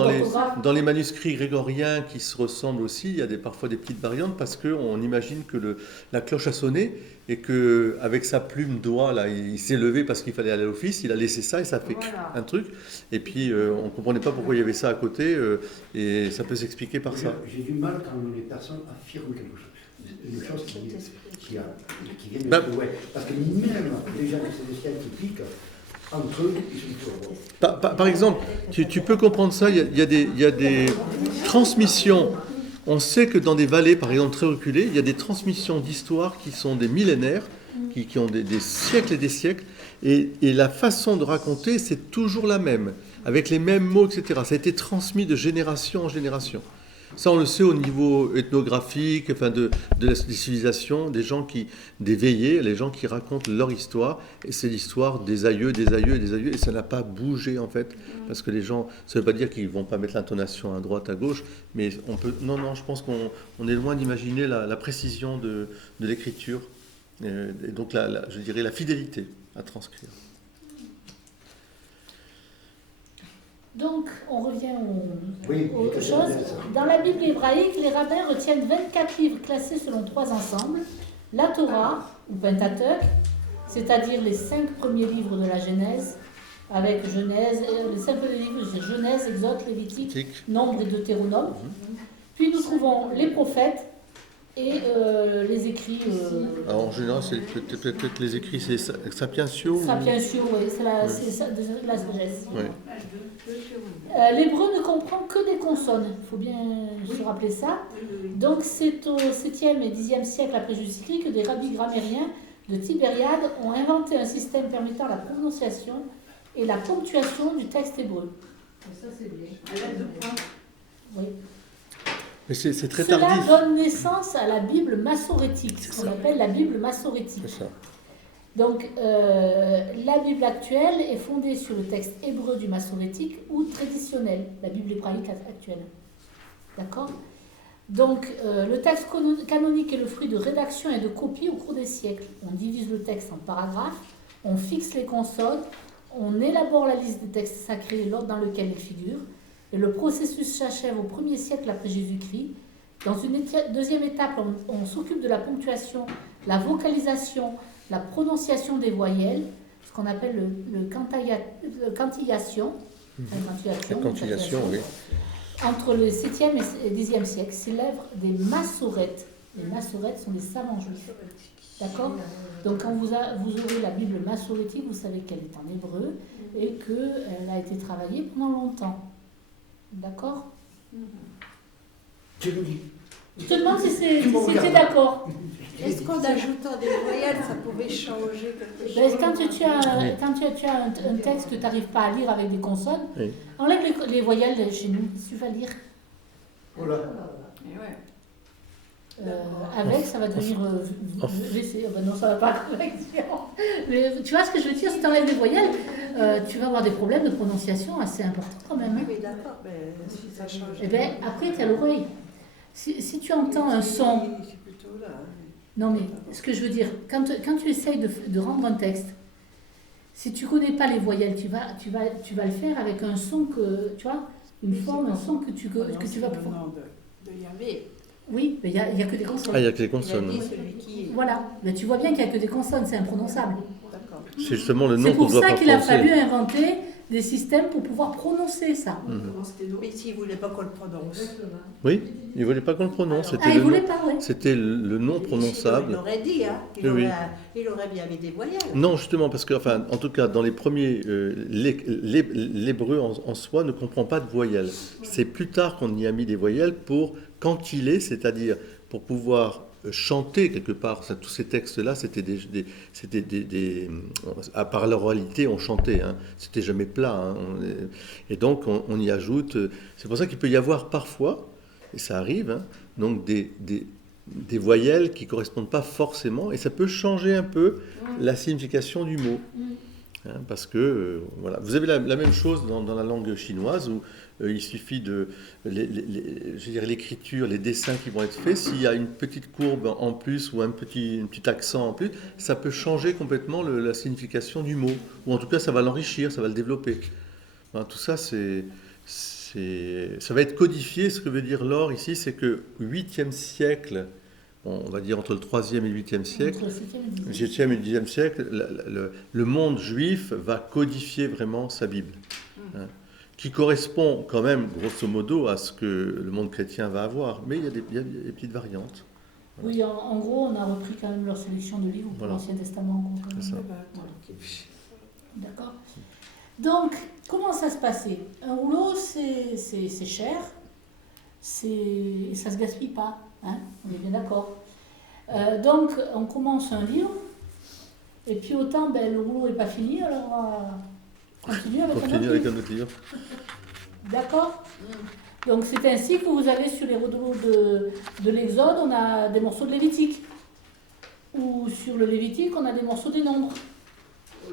dans les manuscrits grégoriens qui se ressemblent aussi, il y a parfois des petites variantes parce qu'on imagine que la cloche a sonné et qu'avec sa plume doigt, là, il s'est levé parce qu'il fallait aller à l'office, il a laissé ça et ça fait un truc. Et puis, on ne comprenait pas pourquoi il y avait ça à côté et ça peut s'expliquer par ça. J'ai du mal quand les personnes affirment quelque chose. Une chose qui vient de parce que même les gens qui sont des scientifiques, entre eux, ils sont par exemple, tu peux comprendre ça, il y a des transmissions. On sait que dans des vallées, par exemple, très reculées, il y a des transmissions d'histoires qui sont des millénaires, qui ont des siècles et des siècles, et la façon de raconter, c'est toujours la même, avec les mêmes mots, etc. Ça a été transmis de génération en génération. Ça, on le sait au niveau ethnographique, enfin des civilisations, des veillés, les gens qui racontent leur histoire, et c'est l'histoire des aïeux, et ça n'a pas bougé en fait, parce que les gens, ça ne veut pas dire qu'ils ne vont pas mettre l'intonation à droite, à gauche, mais on peut, non, je pense qu'on est loin d'imaginer la précision de l'écriture, et donc je dirais la fidélité à transcrire. Donc, on revient aux choses. Dans la Bible hébraïque, les rabbins retiennent 24 livres classés selon 3 ensembles. La Torah, ou Pentateuque, c'est-à-dire les 5 premiers livres de la Genèse, avec Genèse, les 5 premiers livres, c'est Genèse, Exode, Lévitique, Nombre et Deutéronome. Puis nous trouvons les prophètes et les écrits... Alors, en général, c'est peut-être les écrits, c'est Sapientio. Sapientio, oui, c'est la sagesse. Oui. L'hébreu ne comprend que des consonnes, il faut bien se rappeler ça. Donc c'est au 7e et 10e siècle après Jésus-Christ que des rabbis grammairiens de Tibériade ont inventé un système permettant la prononciation et la ponctuation du texte hébreu. Ça c'est bien. À l'aide de points. Oui. Mais c'est très tardif. Cela donne naissance à la Bible massorétique, ce qu'on appelle la Bible massorétique. C'est ça. Donc, la Bible actuelle est fondée sur le texte hébreu du massorétique ou traditionnel, la Bible hébraïque actuelle. D'accord ? Donc, le texte canonique est le fruit de rédaction et de copie au cours des siècles. On divise le texte en paragraphes, on fixe les consonnes, on élabore la liste des textes sacrés et l'ordre dans lequel ils figurent, et le processus s'achève au 1er siècle après Jésus-Christ. Dans une deuxième étape, on s'occupe de la ponctuation, la vocalisation, la prononciation des voyelles, ce qu'on appelle le cantillation. La cantillation, oui. Entre le 7e et 10e siècle, s'élèvent des massorettes. Les massorettes sont des savants juifs. D'accord? Donc quand vous aurez la Bible massorétique, vous savez qu'elle est en hébreu et qu'elle a été travaillée pendant longtemps. D'accord? Je le dis. Je te demande si tu es d'accord. Est-ce qu'en ajoutant des voyelles, ça pouvait changer quelque chose? Quand tu as un texte que tu n'arrives pas à lire avec des consonnes, Oui. enlève les voyelles chez nous, tu vas lire. Voilà. Avec, ça va devenir VC. Ben non, ça va pas avec. Mais tu vois ce que je veux dire? Si tu enlèves les voyelles, tu vas avoir des problèmes de prononciation assez importants quand même. Hein. Oui, d'accord, mais si ça change. Et bien, après, tu as l'oreille. Si tu entends un son. C'est plutôt là. Non, mais ce que je veux dire, quand tu essayes de rendre un texte, si tu connais pas les voyelles, tu vas le faire avec un son que, tu vois, une forme, un son que tu vas pouvoir. De Yahvé. Oui, mais il n'y a que des consonnes. Ah, il n'y a que des consonnes. Il a dit celui qui est. Voilà, mais tu vois bien qu'il n'y a que des consonnes, c'est imprononçable. D'accord. C'est justement le nom C'est qu'on pour doit ça pas qu'il a prononcer. fallu inventer des systèmes pour pouvoir prononcer ça. Mais s'il ne voulait pas qu'on le prononce. Oui, il ne voulait pas qu'on le prononce. Ah, il voulait pas, ouais. C'était le nom Il prononçable. l'aurait dit, hein. Oui. Il aurait bien mis des voyelles. Non, justement, parce que, enfin, en tout cas, dans les premiers, l'hébreu en soi ne comprend pas de voyelles. C'est plus tard qu'on y a mis des voyelles pour cantiler, c'est-à-dire pour pouvoir chanter quelque part. Ça, tous ces textes-là, c'était à part l'oralité, on chantait. Hein. C'était jamais plat. Hein. Et donc, on y ajoute. C'est pour ça qu'il peut y avoir parfois, et ça arrive, hein, donc des voyelles qui ne correspondent pas forcément, et ça peut changer un peu la signification du mot. Hein, parce que, voilà. Vous avez la même chose dans la langue chinoise, où il suffit de... je veux dire, l'écriture, les dessins qui vont être faits, s'il y a une petite courbe en plus ou un petit accent en plus, ça peut changer complètement la signification du mot. Ou en tout cas, ça va l'enrichir, ça va le développer. Hein, tout ça, ça va être codifié. Ce que veut dire Laure ici, c'est que 8e siècle, on va dire entre le 3e et le 8e siècle, Entre le 7e et le 10e. 7e et le 10e siècle, le monde juif va codifier vraiment sa Bible, hein, qui correspond quand même, grosso modo, à ce que le monde chrétien va avoir. Mais il y a des petites variantes. Voilà. Oui, en gros, on a repris quand même leur sélection de livres pour Voilà. l'Ancien Testament. C'est ça. D'accord. Donc, comment ça se passait? Un rouleau, c'est cher, ça ne se gaspille pas, hein, on est bien d'accord. Donc, on commence un livre, et puis autant, le rouleau n'est pas fini, alors on va continuer avec un autre livre. D'accord? Donc, c'est ainsi que vous avez sur les rouleaux de l'Exode, on a des morceaux de Lévitique. Ou sur le Lévitique, on a des morceaux des Nombres.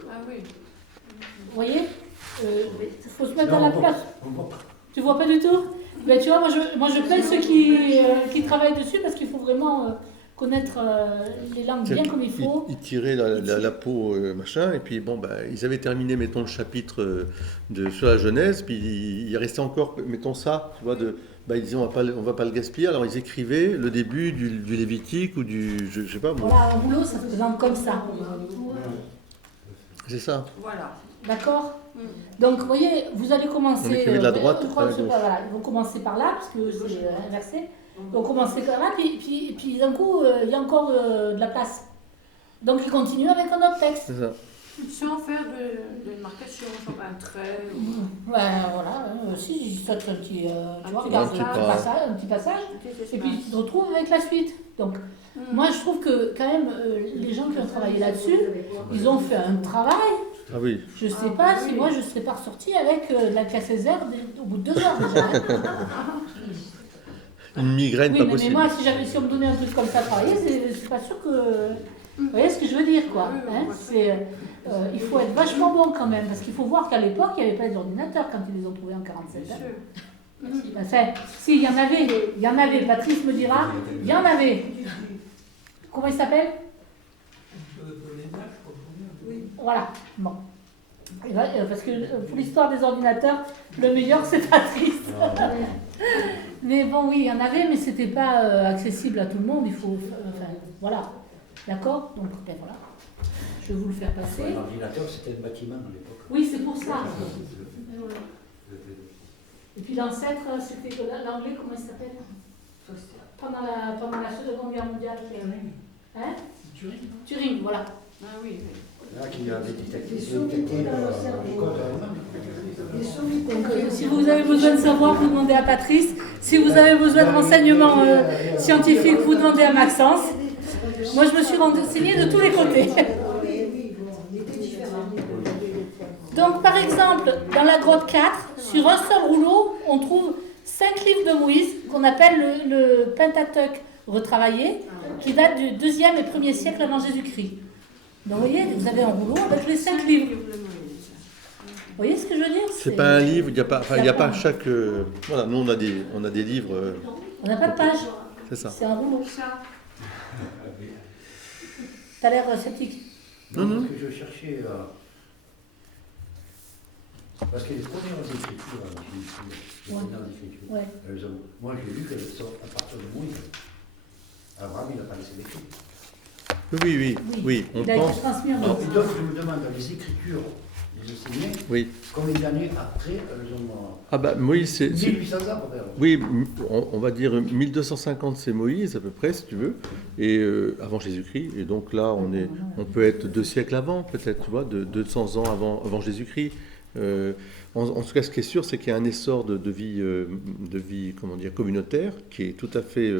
Ah oui. Vous voyez, il faut se mettre à la place. Tu vois pas du tout? Ben, tu vois, moi je plains ceux qui travaillent dessus parce qu'il faut vraiment connaître les langues bien comme il faut. Ils tiraient la peau, machin, et puis bon, ils avaient terminé, mettons, le chapitre sur la Genèse, puis il restait encore, mettons ça, tu vois, ils disaient on va pas le gaspiller, alors ils écrivaient le début du Lévitique ou je sais pas. Bon. Voilà, un rouleau, ça se présente comme ça. C'est ça. Voilà. D'accord? Donc, vous voyez, vous allez commencer... On écrivait de la droite à la gauche. Voilà, ils vont commencer par là, parce que c'est inversé. Ils vont commencer par là, puis d'un coup, il y a encore de la place. Donc, ils continuent avec un autre texte. C'est ça. Sans faire de marcation, genre un trait. Ou... Ouais, voilà. Si, je saute un petit, tu vois, regarde, un petit passage, et puis tu te retrouves avec la suite. Donc, moi, je trouve que quand même, les gens qui ont travaillé là-dessus, ils ont fait un travail. Ah oui. Je sais pas si moi je serais pas ressortie avec la classe Césaire au bout de 2 heures déjà. Une migraine Oui, pas mais possible. moi, si on me donnait un truc comme ça à travailler, c'est pas sûr que... Vous voyez ce que je veux dire, quoi, hein, il faut être vachement bon quand même, parce qu'il faut voir qu'à l'époque, il n'y avait pas d'ordinateur quand ils les ont trouvés en 47 ans. Enfin, si, il y en avait, Patrice me dira, il y en avait. Comment il s'appelle? Voilà, bon. Parce que pour l'histoire des ordinateurs, le meilleur c'est Patrice. Mais bon, oui, il y en avait, mais c'était pas accessible à tout le monde. Il faut, enfin, voilà, d'accord. Donc, ben, voilà, je vais vous le faire passer. L'ordinateur, c'était un bâtiment à l'époque. Oui, c'est pour ça. Et puis l'ancêtre, c'était l'anglais, comment il s'appelle? Pendant la Seconde Guerre mondiale. Hein? Turing, voilà. Ah oui, oui. Là, qui avait détecté Donc, si vous avez besoin de savoir, vous demandez à Patrice. Si vous avez besoin de renseignements scientifiques, vous demandez à Maxence. Moi, je me suis renseignée de tous les côtés. Donc, par exemple, dans la grotte 4, sur un seul rouleau, on trouve 5 livres de Moïse, qu'on appelle le Pentateuque retravaillé, qui date du 2e et 1er siècle avant Jésus-Christ. Donc, vous voyez, vous avez un rouleau avec les 5 livres. Vous voyez ce que je veux dire? C'est pas un livre, il n'y a pas chaque... voilà, nous, on a des livres... On n'a pas de page. C'est ça. C'est un rouleau. T'as l'air sceptique. Non. Parce que je cherchais... parce que les premières écritures, moi j'ai lu qu'elles sont à partir de Moïse. Abraham, il n'a pas laissé d'écrire. Oui, on il a pense... été transmis en Alors, Moïse. donc je me demande, les écritures, les enseignés, combien d'années après elles ont... Ah bah Moïse, c'est... 1800 ans peut-être. Oui, on va dire 1250, c'est Moïse à peu près, si tu veux, et avant Jésus-Christ. Et donc là, on peut être 2 siècles avant, peut-être, tu vois, 200 ans avant Jésus-Christ. En tout cas, ce qui est sûr, c'est qu'il y a un essor de vie, comment dire, communautaire, qui est tout à fait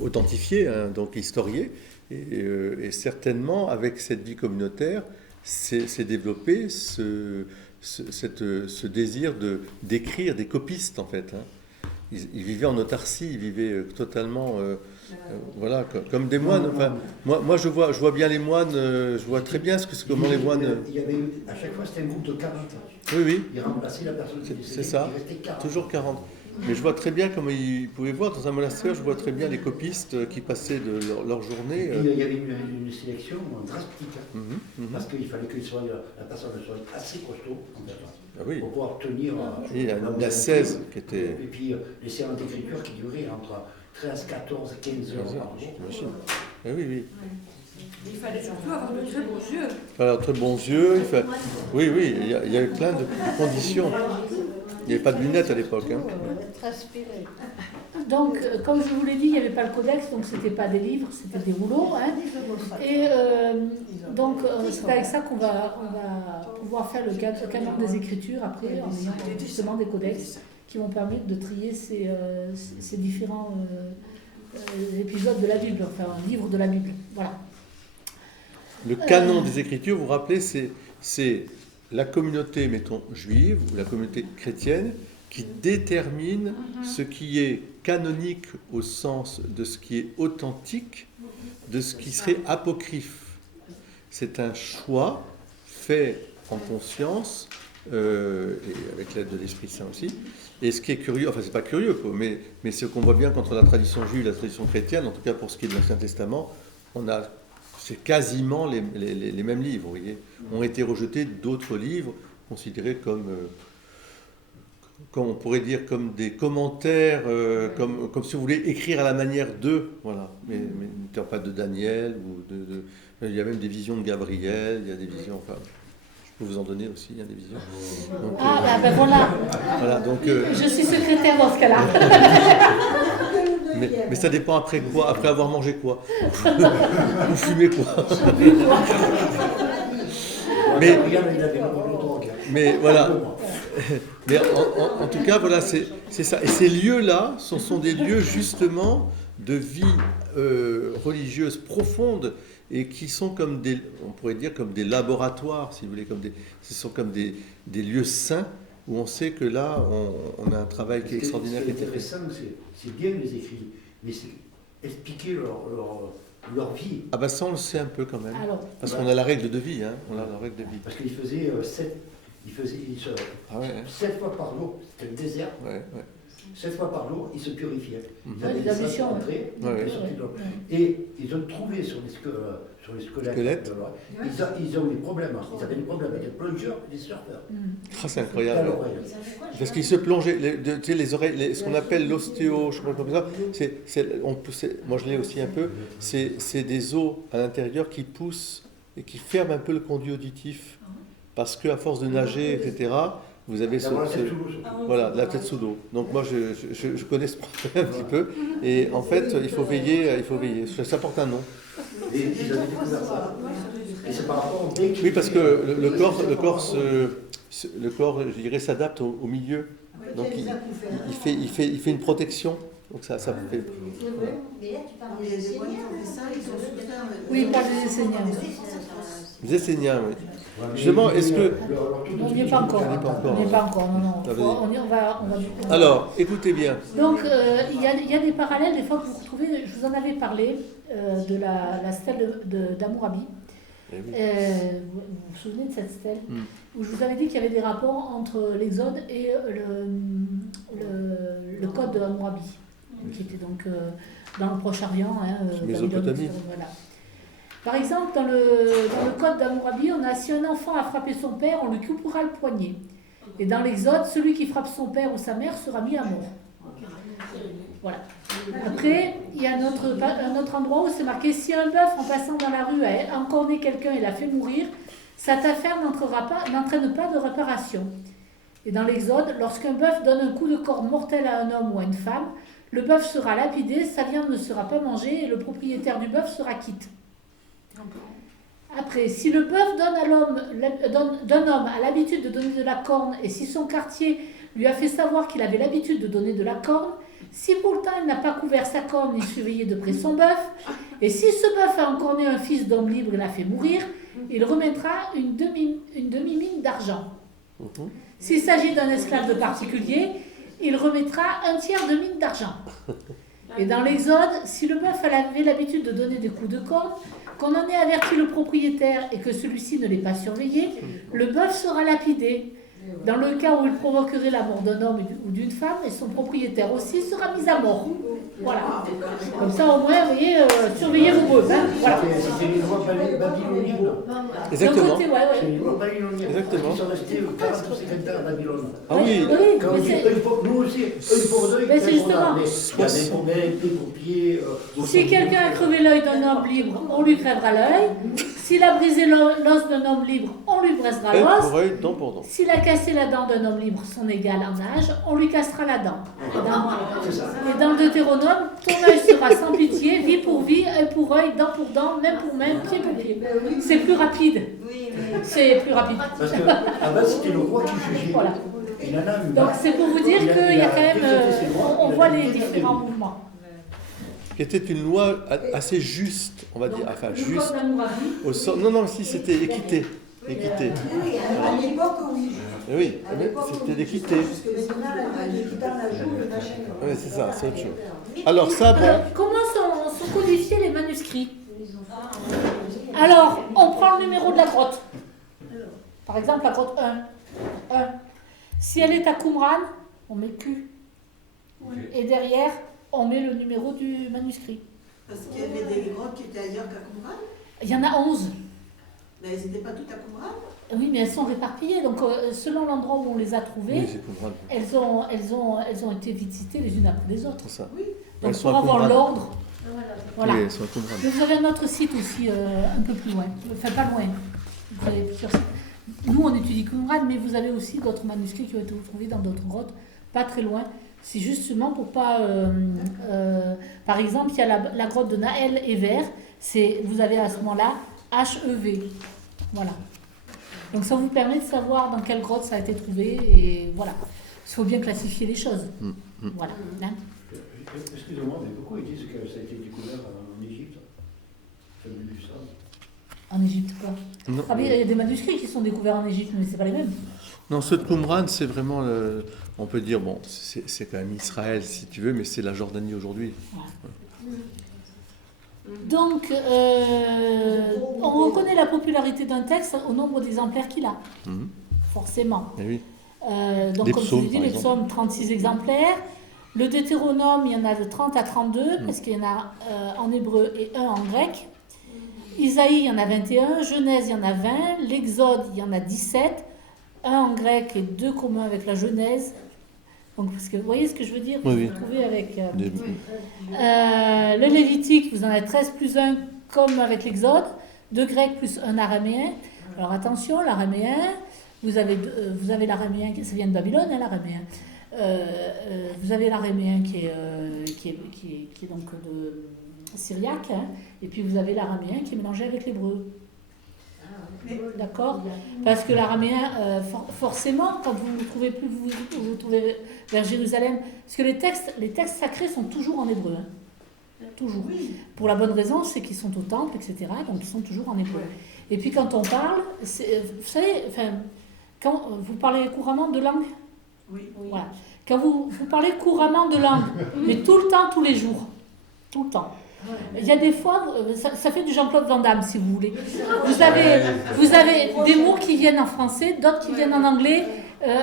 authentifié, hein, donc historié. Et certainement, avec cette vie communautaire, s'est développé ce désir d'écrire des copistes, en fait. Hein. Ils vivaient en autarcie, ils vivaient totalement, voilà, comme des moines. Enfin, moi, je vois bien les moines, je vois très bien comment les moines... Il y avait, à chaque fois, c'était un groupe de 40. Oui. Ils remplaçaient la personne qui c'est ça, il restait 40. Toujours 40. Mais je vois très bien comment ils pouvaient voir, dans un monastère, je vois très bien les copistes qui passaient de leur journée. Et il y avait une sélection drastique, parce qu'il fallait que la personne soit assez costaud, en fait, pour pouvoir tenir... il y a 16 qui étaient... Et puis les séances d'écriture qui duraient entre 13, 14, 15 heures par jour. Oui. Il fallait surtout avoir de très bons yeux. Alors, très bons yeux, oui, il y avait plein de conditions. Il n'y avait pas de lunettes à l'époque. Hein. Donc, comme je vous l'ai dit, il n'y avait pas le codex, donc ce n'était pas des livres, c'était des rouleaux. Hein. Et donc, c'est avec ça qu'on va pouvoir faire le canon des Écritures après, en ayant justement des codex qui vont permettre de trier ces différents épisodes de la Bible, enfin, un livre de la Bible. Voilà. Le canon des Écritures, vous vous rappelez, c'est la communauté, mettons, juive ou la communauté chrétienne qui détermine ce qui est canonique au sens de ce qui est authentique, de ce qui serait apocryphe. C'est un choix fait en conscience, et avec l'aide de l'Esprit Saint aussi. Et ce qui est curieux, enfin c'est pas curieux, mais ce qu'on voit bien contre la tradition juive et la tradition chrétienne, en tout cas pour ce qui est de l'Ancien Testament, c'est quasiment les mêmes livres, vous voyez. Ont été rejetés d'autres livres considérés comme on pourrait dire, comme des commentaires, comme si vous voulez écrire à la manière d'eux, voilà. Mais pas de Daniel, il y a même des visions de Gabriel, il y a des visions, enfin, je peux vous en donner aussi, il y a des visions. Donc, ben voilà. Voilà, donc, je suis secrétaire dans ce cas-là. Mais ça dépend après quoi, après avoir mangé quoi, ou fumé quoi. Mais voilà. Mais en tout cas, voilà, c'est ça. Et ces lieux-là, ce sont des lieux justement de vie religieuse profonde et qui sont comme on pourrait dire comme des laboratoires, si vous voulez, ce sont comme des lieux saints où on sait que là, on a un travail qui est extraordinaire. C'est intéressant, c'est bien les écrits, mais c'est expliquer leur vie. Ah bah ça, on le sait un peu quand même. Parce qu'on a la règle de vie, hein. On a la règle de vie. Parce qu'ils faisaient Ah ouais, 7 fois par jour, c'était le désert. ouais. 7 fois par jour, ils se purifiaient. Ils Ouais, avaient la des mission, sacs entrées, ouais. ils sortaient de l'eau. Et ils ont trouvé sur les squelettes, ils ont des problèmes. Ils avaient des problèmes avec des plongeurs et des surfeurs. Ah, c'est incroyable. Parce qu'ils se plongeaient, tu sais, les oreilles, ce qu'on appelle l'ostéo, je sais pas comment ça, moi je l'ai aussi un peu, c'est des os à l'intérieur qui poussent et qui ferment un peu le conduit auditif. Parce qu'à force de nager, etc., vous avez voilà, la tête sous l'eau. Donc moi, je connais ce problème un petit peu. Et en fait, il faut veiller. Ça porte un nom. Et ils avaient découvert ça. Et c'est par rapport au Oui, parce que le corps, je dirais, s'adapte au milieu. Donc il fait une protection. Donc ça fait... Mais là, tu parles Il y a des des moines qui Esséniens. ont fait ça, ils ont souffert. Oui, pas des Esséniens. Les Esséniens, oui. Justement, est-ce que... On n'y est pas encore. On n'y est pas encore, non. On va... Alors, écoutez bien. Donc, il y a des parallèles, des fois que vous retrouvez, je vous en avais parlé, de la stèle d'Hammurabi. Eh oui. Vous vous souvenez de cette stèle où je vous avais dit qu'il y avait des rapports entre l'Exode et le code de Hammurabi, qui était donc dans le Proche-Orient. Mésopotamie. Voilà. Par exemple, dans le code d'Hammurabi, on a si un enfant a frappé son père, on lui coupera le poignet. Et dans l'Exode, celui qui frappe son père ou sa mère sera mis à mort. Voilà. Après, il y a un autre endroit où c'est marqué: si un bœuf en passant dans la rue a encorné quelqu'un et l'a fait mourir, cette affaire n'entraîne pas de réparation. Et dans l'Exode, lorsqu'un bœuf donne un coup de corne mortel à un homme ou à une femme, le bœuf sera lapidé, sa viande ne sera pas mangée et le propriétaire du bœuf sera quitte. Après, si le bœuf d'un homme a l'habitude de donner de la corne et si son quartier lui a fait savoir qu'il avait l'habitude de donner de la corne, si pourtant il n'a pas couvert sa corne ni surveillé de près son bœuf, et si ce bœuf a encorné un fils d'homme libre et l'a fait mourir, il remettra une demi-mine d'argent. S'il s'agit d'un esclave de particulier, il remettra un tiers de mine d'argent. Et dans l'Exode, si le bœuf avait l'habitude de donner des coups de corne, qu'on en ait averti le propriétaire et que celui-ci ne l'ait pas surveillé, le bœuf sera lapidé. Dans le cas où il provoquerait la mort d'un homme ou d'une femme, et son propriétaire aussi sera mis à mort. Voilà. Comme ça, au moins, vous voyez, surveillez vos bœufs. Hein. Voilà. C'était les lois babyloniennes. Exactement. Côté, C'est les lois babyloniennes. Exactement. Ils sont restés 40 ou 50 ans à Babylone. Ah oui. Quand on dit nous aussi, eux pour deux, mais c'est justement. Il y a des pommettes, des paupiers. Si quelqu'un a crevé l'œil d'un homme libre, on lui crèvera l'œil. S'il a brisé l'os d'un homme libre, on lui brisera l'os. Œil, dent pour dent. S'il a cassé la dent d'un homme libre, son égal en âge, on lui cassera la dent. Et dans le Deutéronome, ton œil sera sans pitié, vie pour vie, œil pour œil, dent pour dent, main pour main, pied pour pied. C'est plus rapide. C'est plus rapide. Parce qu'avant, c'était le roi qui jugeait. Voilà. Il en a eu. Donc c'est pour vous dire qu'il y a quand même, on voit les différents mouvements. Qui était une loi assez juste, on va dire. Enfin, juste. Au sens... Non, si, c'était équité. Équité. Oui, à l'époque, oui. Oui, c'était l'équité. Parce que maintenant, la joue, le machin. Oui, c'est ça, c'est autre chose. Alors ça, bon. Comment sont codifiés les manuscrits? Alors, on prend le numéro de la grotte. Par exemple, la grotte 1. Si elle est à Qumran, on met Q. Et derrière, on met le numéro du manuscrit. Parce qu'il y avait des grottes qui étaient ailleurs qu'à Qumran. Il y en a 11. Mais elles n'étaient pas toutes à Qumran. Oui, mais elles sont réparpillées. Donc, selon l'endroit où on les a trouvées, elles ont été visitées les unes après les autres. C'est ça. Oui. Donc, pour avoir l'ordre. Voilà. Oui, elles sont à Qumran. Mais vous avez un autre site aussi, un peu plus loin. Enfin, pas loin. Vous avez plusieurs sites. Nous, on étudie Qumran, mais vous avez aussi d'autres manuscrits qui ont été trouvés dans d'autres grottes, pas très loin. C'est justement pour pas... par exemple, il y a la grotte de Naël et Ver. Vous avez à ce moment-là HEV. Voilà. Donc ça vous permet de savoir dans quelle grotte ça a été trouvé. Et voilà. Il faut bien classifier les choses. Voilà. Hein? Excusez-moi, mais pourquoi ils disent que ça a été découvert en Égypte? Ça me dit ça. En Égypte, quoi. Non. Ah, mais il y a des manuscrits qui sont découverts en Égypte, mais c'est pas les mêmes. Non, ceux de Qumran, c'est vraiment, on peut dire, bon, c'est quand même Israël si tu veux, mais c'est la Jordanie aujourd'hui. Donc, on reconnaît la popularité d'un texte au nombre d'exemplaires qu'il a. forcément. Eh oui. Donc, Les comme psaumes, je vous dis, par les exemple. psaumes, 36 exemplaires. Le Deutéronome, il y en a de 30 à 32, parce qu'il y en a en hébreu et un en grec. Isaïe, il y en a 21. Genèse, il y en a 20. L'Exode, il y en a 17. Un en grec et 2 communs avec la Genèse. Donc, parce que vous voyez ce que je veux dire? Oui, Vous oui. vous retrouvez avec... Les- le Lévitique, vous en avez 13 plus 1 comme avec l'Exode, 2 grecs plus un araméen. Alors attention, l'araméen, vous avez l'araméen, ça vient de Babylone, hein, l'araméen. Vous avez l'araméen qui est donc de syriaque, hein, et puis vous avez l'araméen qui est mélangé avec l'hébreu. D'accord? Parce que l'araméen, forcément, quand vous vous trouvez vers Jérusalem, parce que les textes sacrés sont toujours en hébreu. Hein. Toujours. Pour la bonne raison, c'est qu'ils sont au temple, etc. Donc ils sont toujours en hébreu. Et puis quand on parle, vous savez, quand vous parlez couramment de langue, Oui. voilà. Quand vous parlez couramment de langue, mais tout le temps, tous les jours, tout le temps. Il y a des fois, ça fait du Jean-Claude Van Damme, si vous voulez. Vous avez des mots qui viennent en français, d'autres qui viennent en anglais.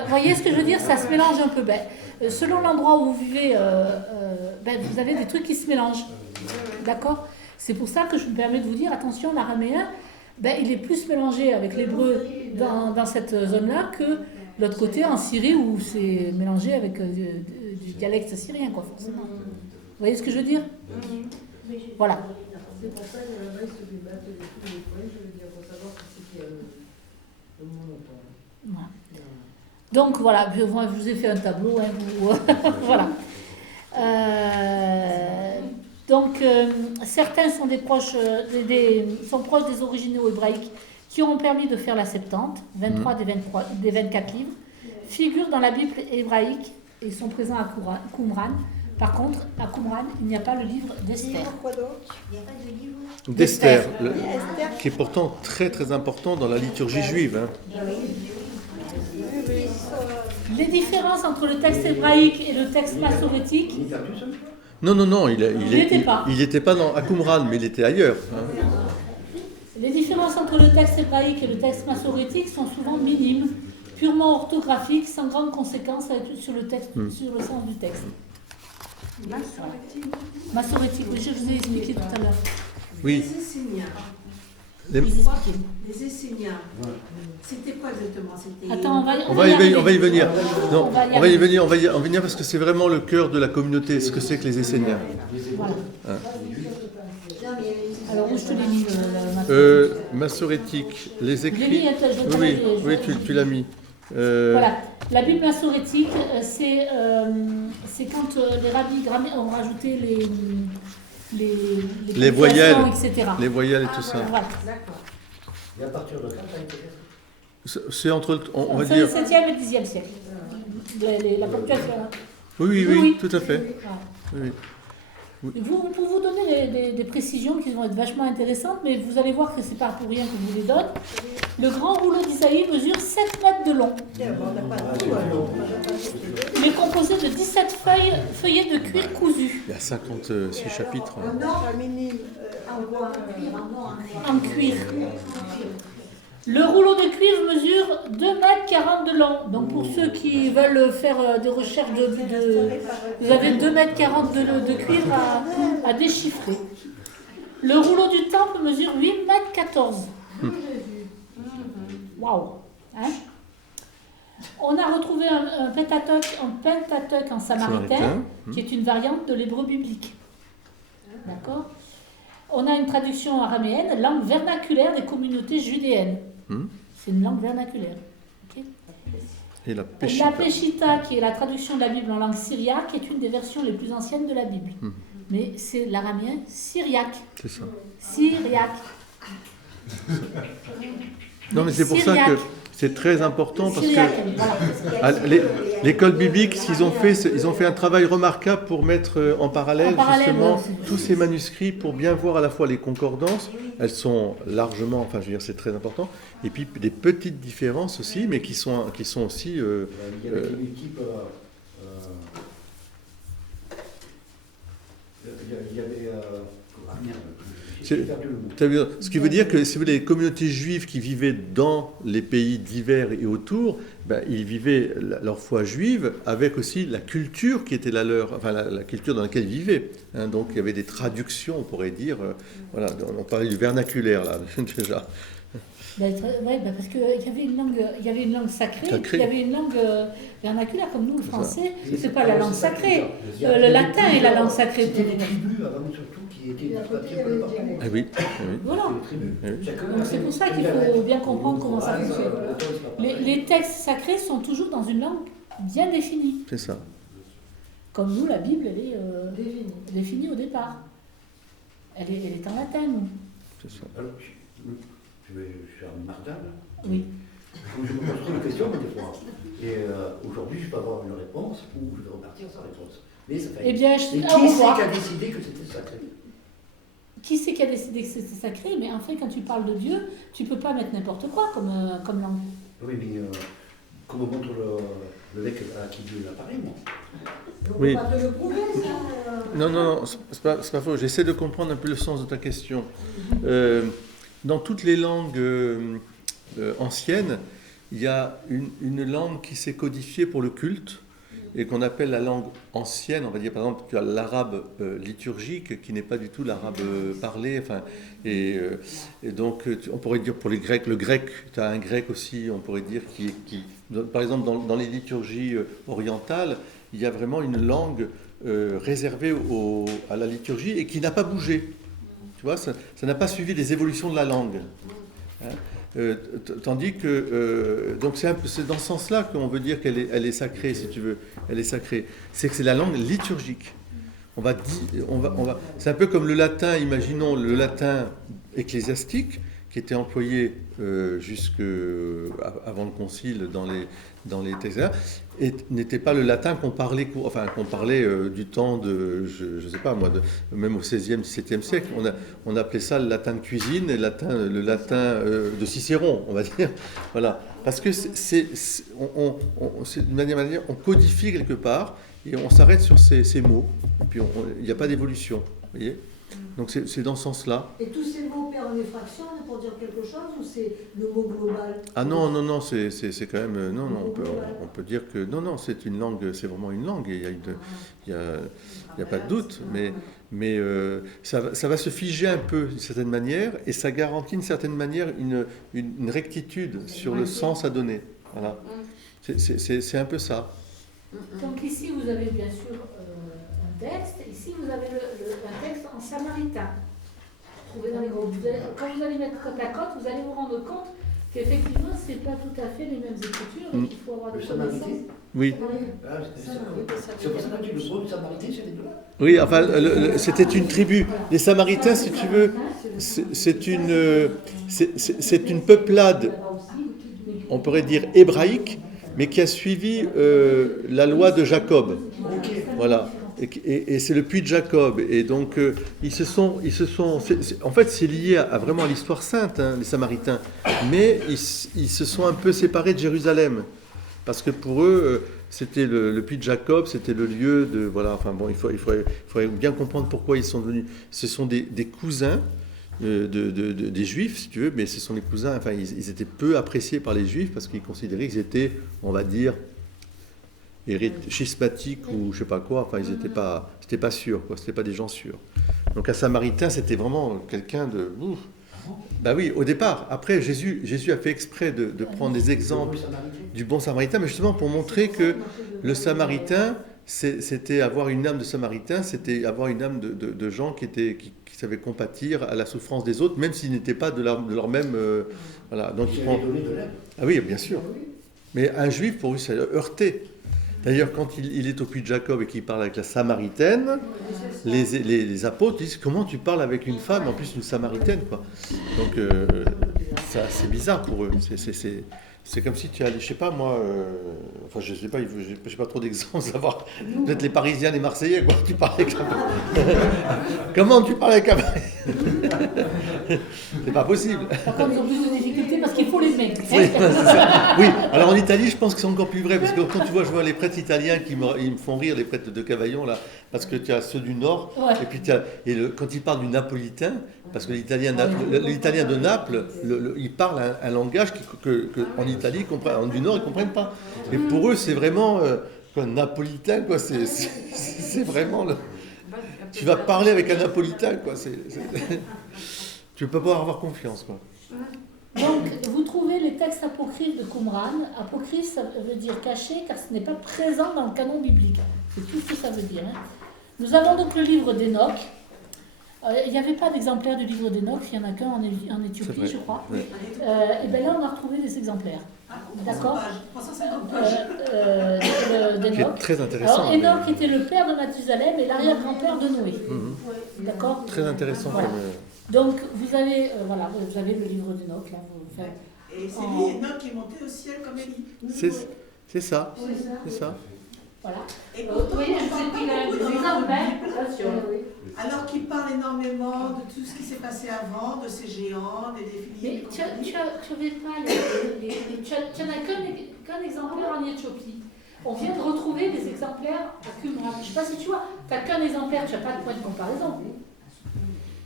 Voyez ce que je veux dire? Ça se mélange un peu. Selon l'endroit où vous vivez, vous avez des trucs qui se mélangent. D'accord? C'est pour ça que je me permets de vous dire, attention, l'araméen, il est plus mélangé avec l'hébreu dans cette zone-là que l'autre côté, en Syrie, où c'est mélangé avec du dialecte syrien, quoi, forcément. Vous voyez ce que je veux dire? Voilà. C'est pour ça que là-bas, ils se débattent de tous les points, je veux dire, pour savoir si c'était le monotone. Voilà. Donc voilà, je vous ai fait un tableau, hein, voilà. Donc certains sont sont proches des originaux hébraïques qui ont permis de faire la Septante, 23 des 24 livres, figurent dans la Bible hébraïque et sont présents à Qumran. Par contre, à Qumran, il n'y a pas le livre d'Esther. Quoi d'autre? Il n'y a pas de livre. D'Esther, qui est pourtant très très important dans la liturgie juive. Hein. Les différences entre le texte hébraïque et le texte massorétique, Non, il n'était pas à Qumran, mais il était ailleurs. Hein. les différences entre le texte hébraïque et le texte massorétique sont souvent minimes, purement orthographiques, sans grande conséquence sur le sens du texte. Massorétique, oui, je vous ai expliqué tout à l'heure. Oui. Les Esséniens. Les- Les Esséniens. C'était quoi exactement? C'était... Attends, On va y venir. Non, On va y on va y venir parce que c'est vraiment le cœur de la communauté, ce que c'est que les Esséniens. Voilà. Non, mais il y avait les Alors, où je te l'ai mis, le Massorétique, les Je l'ai mis, écrits. attends, je vais te Oui, l'envoyer. tu l'as mis. Voilà. La Bible massorétique, c'est quand les rabbis ont rajouté Les voyelles, ponctuations, etc. les voyelles et tout ça. Voilà. D'accord. Et à partir de quand ça a été fait? C'est entre, on va C'est le dire. 7e et le 10e siècle. La ponctuation. Hein. Oui, tout à fait. Voilà. Oui. Pour vous donner des précisions qui vont être vachement intéressantes, mais vous allez voir que c'est pas pour rien que je vous les donne. Le grand rouleau d'Isaïe mesure 7 mètres de long. Il est composé de 17 feuillets de cuir cousu. Il y a 56 chapitres. En cuir. Le rouleau de cuivre mesure 2 mètres 40 de long. Donc pour ceux qui veulent faire des recherches vous avez 2 mètres 40 de cuivre à déchiffrer. Le rouleau du temple mesure 8 mètres 14. Waouh, hein? On a retrouvé un Pentateuque en samaritain, qui est une variante de l'hébreu biblique. D'accord? On a une traduction araméenne, langue vernaculaire des communautés judéennes. C'est une langue vernaculaire. Okay? Et la La Péchita. Peshitta, qui est la traduction de la Bible en langue syriaque, est une des versions les plus anciennes de la Bible. Mais c'est l'araméen syriaque. C'est ça. Syriaque. Non, mais c'est pour ça que c'est très important parce Syriaque, que voilà. à l'école biblique, ce qu'ils ont fait, ils ont fait un travail remarquable pour mettre en parallèle justement tous ces manuscrits pour bien voir à la fois les concordances. Elles sont largement, enfin, je veux dire, c'est très important. Et puis des petites différences aussi, mais qui sont aussi. Il y avait des types. Il y avait. Ce qui veut dire que si vous voulez, les communautés juives qui vivaient dans les pays divers et autour, ben, ils vivaient leur foi juive avec aussi la culture qui était la leur, enfin la culture dans laquelle ils vivaient. Hein, donc il y avait des traductions, on pourrait dire. Voilà, on parlait du vernaculaire là déjà. Ben, parce qu'il y avait une langue sacrée, il y avait une langue vernaculaire, comme nous, le français, c'est pas la langue sacrée. Le latin est la langue sacrée. C'était des tribus avant surtout qui étaient dispatchées par le parcours. Ah oui. Voilà. Donc c'est pour ça qu'il faut bien comprendre comment ça fonctionne. Les textes sacrés sont toujours dans une langue bien définie. C'est ça. Comme nous, la Bible, elle est définie au départ. Elle est en latin, nous. C'est ça. Alors, je suis un Martin, là. Oui. Je me pose trop de questions, des fois. Et aujourd'hui, je peux avoir une réponse ou je vais repartir sans réponse. Mais ça fait. Eh bien, Et qui c'est qui a décidé que c'était sacré? Qui c'est qui a décidé que c'était sacré? Mais en fait, quand tu parles de Dieu, tu peux pas mettre n'importe quoi comme langue. Oui, mais comme montre le mec à qui Dieu l'a parlé, moi. On Oui. peut pas te le prouver, ça. Non, c'est pas faux. J'essaie de comprendre un peu le sens de ta question. Dans toutes les langues anciennes, il y a une langue qui s'est codifiée pour le culte et qu'on appelle la langue ancienne. On va dire par exemple tu as l'arabe liturgique qui n'est pas du tout l'arabe parlé. Enfin, et donc on pourrait dire pour les Grecs, le grec, tu as un grec aussi, on pourrait dire qui par exemple dans les liturgies orientales, il y a vraiment une langue réservée à la liturgie et qui n'a pas bougé. Tu vois, ça n'a pas suivi les évolutions de la langue. Hein, tandis que donc c'est dans ce sens-là qu'on veut dire qu'elle est sacrée, si tu veux. Elle est sacrée. C'est que c'est la langue liturgique. C'est un peu comme le latin. Imaginons le latin ecclésiastique qui était employé jusqu'avant le concile dans les textes, et n'était pas le latin qu'on parlait du temps de, je ne sais pas moi, même au XVIe, XVIIe siècle. On appelait ça le latin de cuisine et le latin de Cicéron, on va dire. Voilà. Parce que c'est d'une manière, on codifie quelque part et on s'arrête sur ces mots. Et puis il n'y a pas d'évolution. Vous voyez ? Donc c'est dans ce sens-là. Et tous ces mots perdent en effraction pour dire quelque chose ou c'est le mot global? Ah non, c'est quand même... Non, on peut dire que... Non, c'est une langue, c'est vraiment une langue. Et il y a pas de doute. Mais ça va se figer un peu d'une certaine manière et ça garantit d'une certaine manière une rectitude sur le sens à donner. Voilà. C'est un peu ça. Donc ici, vous avez bien sûr un texte. Ici, vous avez un texte en samaritain. Trouvé dans les groupes. Quand vous allez mettre côte à côte, vous allez vous rendre compte qu'effectivement, ce n'est pas tout à fait les mêmes écritures. Et qu'il faut avoir des connaissances. Oui. C'est pour ça que le groupe Samaritain, c'est les deux là. Oui, enfin, c'était une tribu. Les Samaritains, si tu veux, c'est une peuplade, on pourrait dire hébraïque, mais qui a suivi la loi de Jacob. Voilà. Et c'est le puits de Jacob. Et donc, ils se sont en fait, c'est lié à vraiment à l'histoire sainte, hein, les Samaritains. Mais ils se sont un peu séparés de Jérusalem. Parce que pour eux, c'était le puits de Jacob, c'était le lieu de... Voilà, enfin bon, il faudrait bien comprendre pourquoi ils sont venus. Ce sont des cousins des Juifs, si tu veux, mais ce sont les cousins, enfin, ils étaient peu appréciés par les Juifs parce qu'ils considéraient qu'ils étaient, on va dire, schismatiques ou je sais pas quoi, enfin, c'était pas sûr, quoi, c'était pas des gens sûrs. Donc un Samaritain, c'était vraiment quelqu'un de... Bah oui, au départ. Après, Jésus a fait exprès de prendre des exemples du bon Samaritain, mais justement pour montrer que le Samaritain, c'était avoir une âme de Samaritain, c'était avoir une âme de gens qui savaient compatir à la souffrance des autres, même s'ils n'étaient pas de leur même... voilà. Donc, ah oui, bien sûr. Mais un Juif, pour lui, c'est heurté. D'ailleurs, quand il est au puits de Jacob et qu'il parle avec la Samaritaine, les apôtres disent « Comment tu parles avec une femme, en plus une Samaritaine ?» quoi. Donc, c'est bizarre pour eux. C'est comme si tu allais, je sais pas moi, enfin je sais pas, j'ai pas trop d'exemples, savoir peut-être les Parisiens, les Marseillais, quoi. Tu parles avec Comment tu parles avec un C'est pas possible. Par contre, ils ont plus de difficultés parce qu'il faut les résumé. Oui, c'est ça. Oui, alors en Italie, je pense que c'est encore plus vrai, parce que quand tu vois, je vois les prêtres italiens ils me font rire, les prêtres de Cavaillon, là, parce que tu as ceux du Nord, Ouais. et puis quand ils parlent du napolitain, parce que l'italien de Naples, il parle un langage en Italie, du Nord, ils ne comprennent pas. Et pour eux, c'est vraiment napolitain, quoi, c'est vraiment... Tu vas parler avec un napolitain, quoi, tu ne peux pas avoir confiance, quoi. Donc, vous trouvez les textes apocryphes de Qumran. Apocryphe, ça veut dire caché, car ce n'est pas présent dans le canon biblique. C'est tout ce que ça veut dire. Hein. Nous avons donc le livre d'Enoch. Il n'y avait pas d'exemplaire du livre d'Enoch, il n'y en a qu'un en Éthiopie, je crois. Oui. Et bien là, on a retrouvé des exemplaires. D'accord. 350 pages. Qui est très intéressant. Alors, Enoch était le père de Mathusalem et l'arrière-grand-père de Noé. D'accord. Très intéressant. Voilà. Donc, vous avez le livre d'Enoch. Là, Et c'est lui, Enoch, qui est monté au ciel comme Élie. C'est ça. C'est ça. Voilà. Et pourtant, Oui, on parle pas beaucoup dans exemples, la Bible, alors qu'il parle énormément de tout ce qui s'est passé avant, de ces géants, des défilés. Mais tu n'avais pas tu n'en as qu'un exemplaire en Éthiopie. On vient de retrouver des exemplaires à Qumran. Je ne sais pas si tu vois, tu n'as qu'un exemplaire, tu n'as pas de point de comparaison.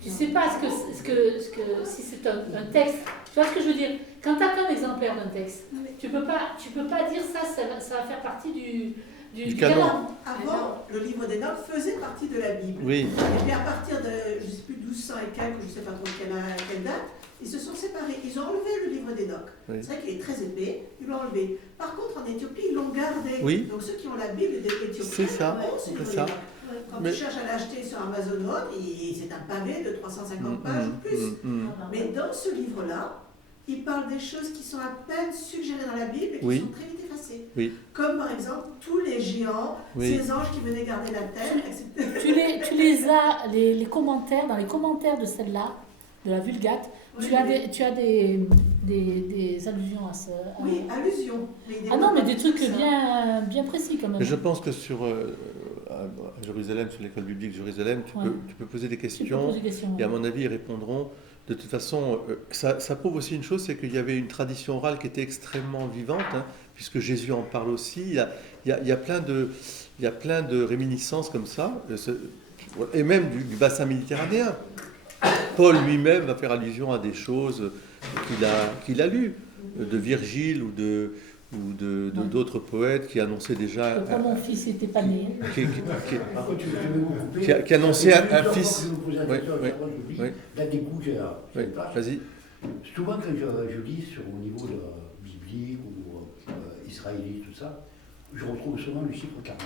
Tu ne sais pas si c'est un texte. Tu vois ce que je veux dire? Quand tu n'as qu'un exemplaire d'un texte, tu ne peux pas dire ça va faire partie du canon. Avant, le livre d'Enoch faisait partie de la Bible. Oui. Et puis à partir de, je ne sais plus, 1200 et quelques, je ne sais pas trop quelle date, ils se sont séparés. Ils ont enlevé le livre d'Enoch. Oui. C'est vrai qu'il est très épais, ils l'ont enlevé. Par contre, en Éthiopie, ils l'ont gardé. Oui. Donc ceux qui ont la Bible d'Éthiopie, C'est ça. ont ce livre C'est ça. d'Enoch. Quand Mais- tu cherches à l'acheter sur Amazon, c'est un pavé de 350 pages ou plus. Mais dans ce livre-là, il parle des choses qui sont à peine suggérées dans la Bible et qui Oui. sont très vite effacées. Oui. Comme par exemple tous les géants, Oui. ces anges qui venaient garder la terre, etc. Tu les as, les commentaires, dans les commentaires de celle-là, de la Vulgate, tu as des allusions à ça. Oui, allusion. Ah non, mais des trucs bien précis quand même. Mais je pense que à Jérusalem, sur l'école biblique de Jérusalem, tu peux poser des Tu peux questions. poser des questions. Et à mon avis, ils répondront. De toute façon, ça prouve aussi une chose, c'est qu'il y avait une tradition orale qui était extrêmement vivante, hein, puisque Jésus en parle aussi. Il y a plein de réminiscences comme ça, et même du bassin méditerranéen. Paul lui-même va faire allusion à des choses qu'il a lues, de Virgile ou d'autres poètes qui annonçaient déjà... Quand mon fils n'était pas né. Par contre, je vais vous couper. Qui annonçait un fils. Je vais vous poser la question, Oui, moi, je lis. oui. Là, des coups, j'ai Oui, une page. vas-y. Souvent, quand je lis au niveau biblique ou israélite, tout ça, je retrouve souvent le chiffre 40.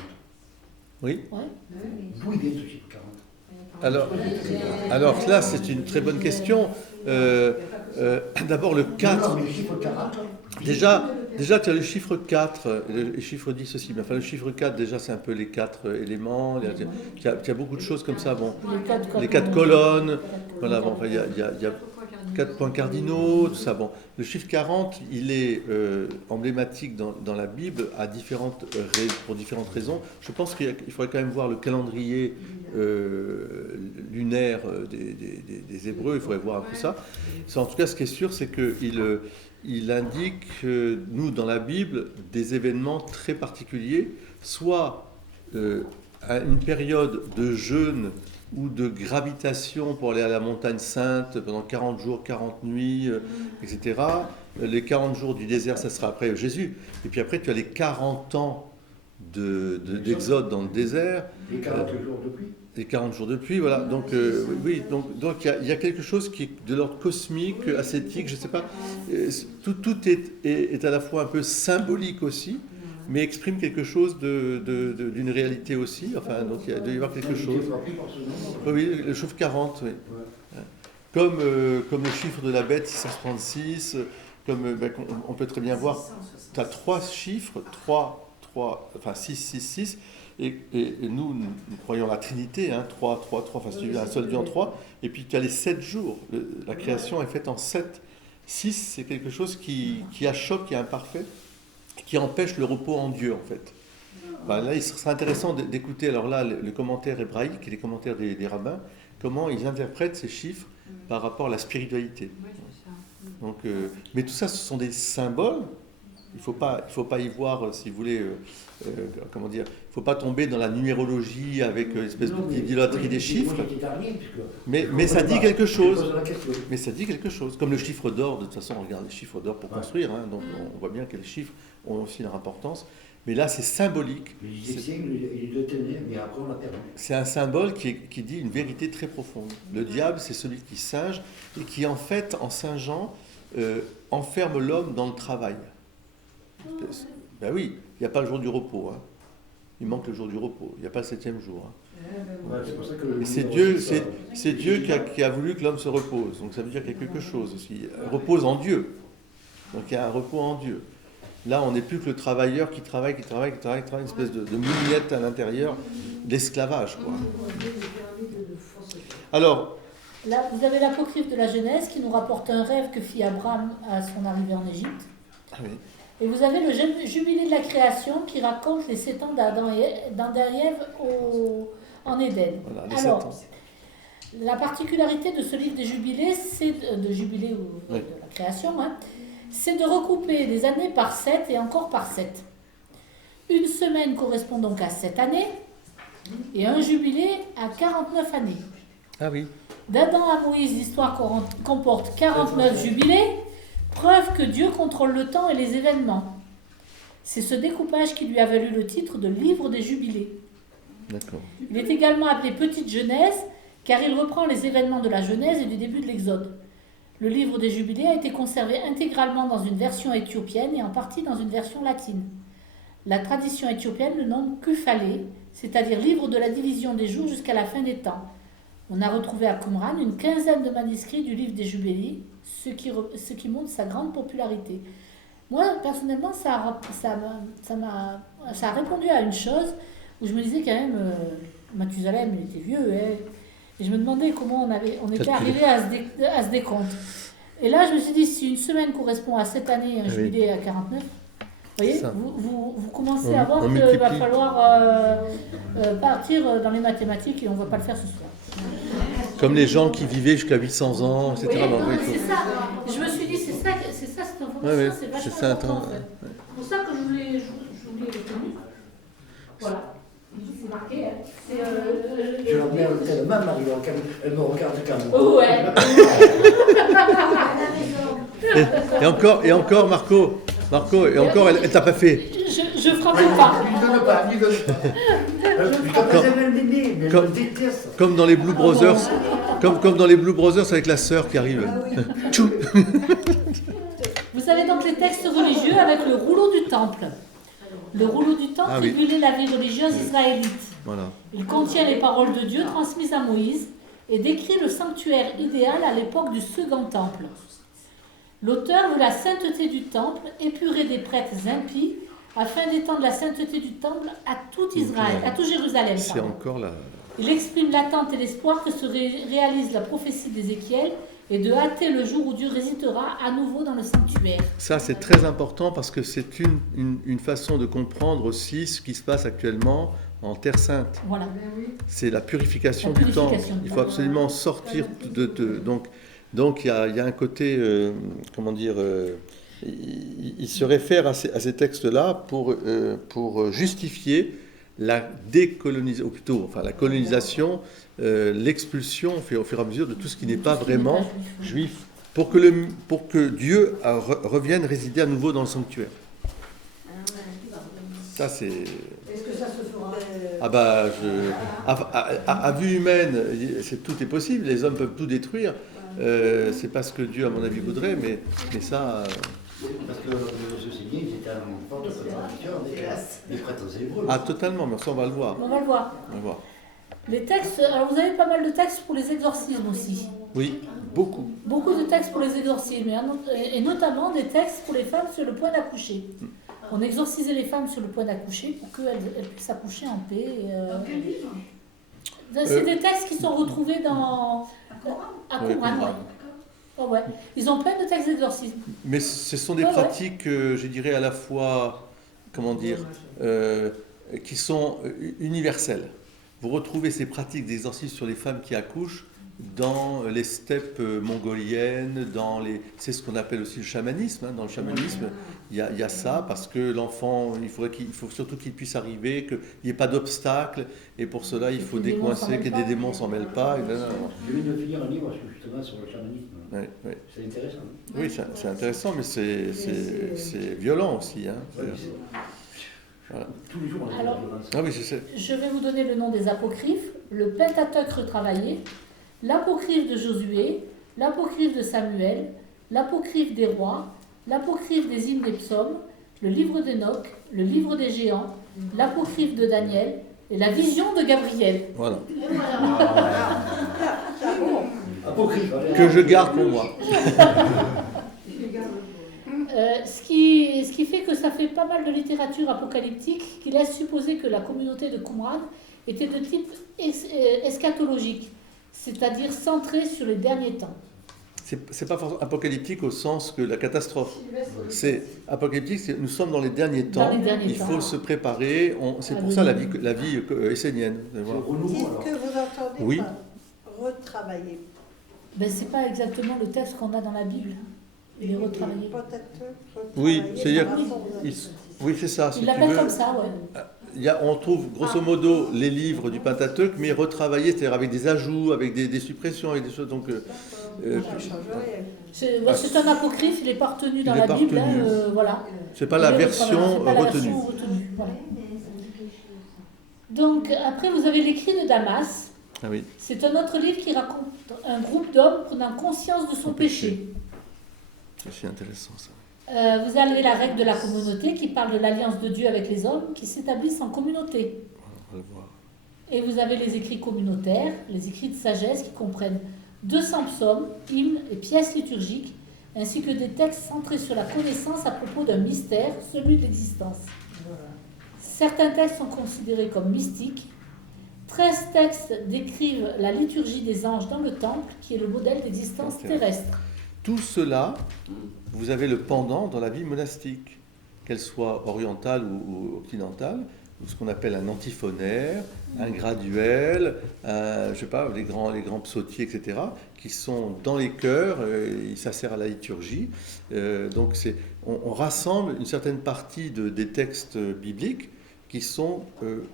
Oui. D'où il vient ce chiffre 40? Alors là, c'est une très bonne question. D'abord, le 4. Non, mais le chiffre 40. Déjà, tu as le chiffre 4, le chiffre 10 aussi. Mais enfin, le chiffre 4, déjà, c'est un peu les 4 éléments. Tu as beaucoup de choses comme ça. Bon, les 4 colonnes. Voilà, bon, enfin, il y a 4 points cardinaux, tout ça. Bon, le chiffre 40, il est emblématique dans la Bible pour différentes raisons. Je pense qu'il faudrait quand même voir le calendrier lunaire des Hébreux. Il faudrait voir un peu ça. En tout cas, ce qui est sûr, c'est qu'il indique, nous, dans la Bible, des événements très particuliers, soit à une période de jeûne ou de gravitation pour aller à la montagne sainte pendant 40 jours, 40 nuits, etc. Les 40 jours du désert, ça sera après Jésus. Et puis après, tu as les 40 ans d'exode dans le désert. Les 40 jours de pluie. Les 40 jours de pluie, voilà. Donc, oui, donc il y a quelque chose qui est de l'ordre cosmique, ascétique, je ne sais pas. Tout est à la fois un peu symbolique aussi, mais exprime quelque chose d'une réalité aussi. Enfin, donc il doit y avoir quelque chose. Oui, le chiffre 40, oui. Comme le chiffre de la bête 636, on peut très bien voir, tu as 3 chiffres, 6, 6, 6. Et nous croyons la Trinité, 3, enfin c'est un seul Dieu en 3, et puis tu as les 7 jours, la création est faite en 7. 6, c'est quelque chose qui achoppe, qui est imparfait, qui empêche le repos en Dieu, en fait. Là, il serait intéressant d'écouter, alors là, le commentaire hébraïque et les commentaires des rabbins, comment ils interprètent ces chiffres par rapport à la spiritualité. Donc, mais tout ça, ce sont des symboles. Il faut pas y voir, si vous voulez, comment dire, il ne faut pas tomber dans la numérologie avec l'espèce d'idolâtrie des chiffres. Mais ça dit quelque chose. Mais ça dit quelque chose. Comme le chiffre d'or, de toute façon, on regarde les chiffres d'or pour construire, hein, donc on voit bien que les chiffres ont aussi leur importance. Mais là, c'est symbolique. C'est un symbole qui dit une vérité très profonde. Le diable, c'est celui qui singe et qui, en fait, en singeant, enferme l'homme dans le travail. Ben oui, il n'y a pas le jour du repos. Hein. Il manque le jour du repos. Il n'y a pas le 7e jour. Hein. Et c'est Dieu qui a voulu que l'homme se repose. Donc ça veut dire qu'il y a quelque chose aussi. Repose en Dieu. Donc il y a un repos en Dieu. Là, on n'est plus que le travailleur qui travaille, une espèce de moulinette à l'intérieur d'esclavage, quoi. Alors, là, vous avez l'apocryphe de la Genèse qui nous rapporte un rêve que fit Abraham à son arrivée en Égypte. Ah oui. Et vous avez le jubilé de la création qui raconte les 7 ans d'Adam et Ève en Éden. Voilà, alors, la particularité de ce livre des jubilés, de la création, hein, c'est de recouper les années par 7 et encore par 7. Une semaine correspond donc à 7 années et un jubilé à 49 années. Ah oui. D'Adam à Moïse, l'histoire comporte 49 jubilés. Preuve que Dieu contrôle le temps et les événements. C'est ce découpage qui lui a valu le titre de livre des jubilés. D'accord. Il est également appelé Petite Genèse, car il reprend les événements de la Genèse et du début de l'Exode. Le livre des jubilés a été conservé intégralement dans une version éthiopienne et en partie dans une version latine. La tradition éthiopienne le nomme Kufalé, c'est-à-dire livre de la division des jours jusqu'à la fin des temps. On a retrouvé à Qumran une quinzaine de manuscrits du livre des jubilés, ce qui montre sa grande popularité. Moi, personnellement, ça a répondu à une chose où je me disais quand même, Mathusalem, il était vieux, hein, et je me demandais comment on était arrivé à ce décompte. Et là, je me suis dit, si une semaine correspond à 7 années, un jubilé à 49, vous voyez, vous commencez à voir qu'il va falloir partir dans les mathématiques et on ne va pas le faire ce soir. Comme les gens qui vivaient jusqu'à 800 ans, etc. Oui, c'est ça. Je me suis dit, c'est ça cette information, c'est vachement important en fait. C'est pour ça que je voulais les tenir. Voilà. C'est marqué. Je la mets tellement, Marie-Laure, elle me regarde comme ouais. Et encore, Marco, elle t'a pas fait. Je frappe pas. Lui donne pas. Comme dans les Blue Brothers, comme dans les Blue Brothers avec la sœur qui arrive. Tchou. Vous avez donc les textes religieux avec le rouleau du temple. Le rouleau du temple régulait la vie religieuse israélite. Voilà. Il contient les paroles de Dieu transmises à Moïse et décrit le sanctuaire idéal à l'époque du second temple. L'auteur veut la sainteté du temple, épurée des prêtres impies, afin d'étendre la sainteté du temple à tout Israël, à tout Jérusalem. C'est encore là. Il exprime l'attente et l'espoir que se réalise la prophétie d'Ézéchiel et de hâter le jour où Dieu résidera à nouveau dans le sanctuaire. Ça, c'est très important parce que c'est une façon de comprendre aussi ce qui se passe actuellement en Terre Sainte. Voilà. C'est la purification du temple. Il faut absolument sortir donc il y a un côté, il se réfère à ces textes-là pour justifier la décolonisation, ou plutôt la colonisation, l'expulsion au fur et à mesure de tout ce qui n'est pas vraiment juif, pour que Dieu revienne résider à nouveau dans le sanctuaire. Ça, c'est... Est-ce que ça se fera à vue humaine, tout est possible, les hommes peuvent tout détruire. C'est pas ce que Dieu, à mon avis, voudrait, mais ça... Parce que ceci dit, ils étaient en forte contradiction avec les prêtres hébreux. Ah, totalement, mais ça, on va le voir. On va le voir. Les textes, alors vous avez pas mal de textes pour les exorcismes aussi. Oui, beaucoup. Beaucoup de textes pour les exorcismes, et notamment des textes pour les femmes sur le point d'accoucher. On exorcisait les femmes sur le point d'accoucher pour qu'elles puissent accoucher en paix. Dans quel livre C'est des textes qui sont retrouvés dans... À Qumran. Oh ouais. Ils ont plein de textes d'exorcisme. Mais ce sont des pratiques, je dirais, à la fois, qui sont universelles. Vous retrouvez ces pratiques d'exorcisme sur les femmes qui accouchent dans les steppes mongoliennes, c'est ce qu'on appelle aussi le chamanisme. Dans le chamanisme, il y a ça, parce que l'enfant, il faut surtout qu'il puisse arriver, qu'il n'y ait pas d'obstacle, et pour cela, il faut décoincer, que des démons ne s'en mêlent pas. Je viens de finir un livre justement sur le chamanisme. Ouais. C'est intéressant. Oui, c'est intéressant, mais c'est violent aussi. Voilà. Tous les jours, on a Alors, de la violence. Ah oui, je sais. Je vais vous donner le nom des apocryphes. Le Pentateuque retravaillé, l'apocryphe de Josué, l'apocryphe de Samuel, l'apocryphe des rois, l'apocryphe des hymnes des psaumes, le livre d'Enoch, le livre des géants, l'apocryphe de Daniel et la vision de Gabriel. Voilà. Apocryphe, Que je garde pour moi. Ce qui fait que ça fait pas mal de littérature apocalyptique qui laisse supposer que la communauté de Qumran était de type eschatologique, c'est-à-dire centrée sur les derniers temps. C'est pas forcément apocalyptique au sens que la catastrophe. C'est apocalyptique, nous sommes dans les derniers temps. Il faut se préparer. C'est pour ça la vie essénienne. Qu'est-ce que vous entendez par retravailler? Ben, c'est pas exactement le texte qu'on a dans la Bible. Il est retravaillé. Oui, c'est-à-dire, oui, c'est ça. Il l'appelle comme ça, ouais. On trouve grosso modo les livres du Pentateuque, mais retravaillés, c'est-à-dire avec des ajouts, avec des suppressions, avec des choses. Donc, c'est un apocryphe, il n'est pas retenu dans la Bible. Voilà. C'est pas la version retenue. Voilà. Donc, après, vous avez l'écrit de Damas. Ah oui. C'est un autre livre qui raconte un groupe d'hommes prenant conscience de son péché. C'est intéressant ça. Vous avez la règle de la communauté qui parle de l'alliance de Dieu avec les hommes qui s'établissent en communauté. On va le voir. Et vous avez les écrits communautaires, les écrits de sagesse qui comprennent 200 psaumes, hymnes et pièces liturgiques, ainsi que des textes centrés sur la connaissance à propos d'un mystère, celui de l'existence. Certains textes sont considérés comme mystiques. 13 textes décrivent la liturgie des anges dans le temple, qui est le modèle d'existence terrestre. Tout cela, vous avez le pendant dans la vie monastique, qu'elle soit orientale ou occidentale, ce qu'on appelle un antiphonaire, un graduel, je sais pas, les grands psautiers, etc., qui sont dans les chœurs, ça sert à la liturgie. Donc on rassemble une certaine partie des textes bibliques qui sont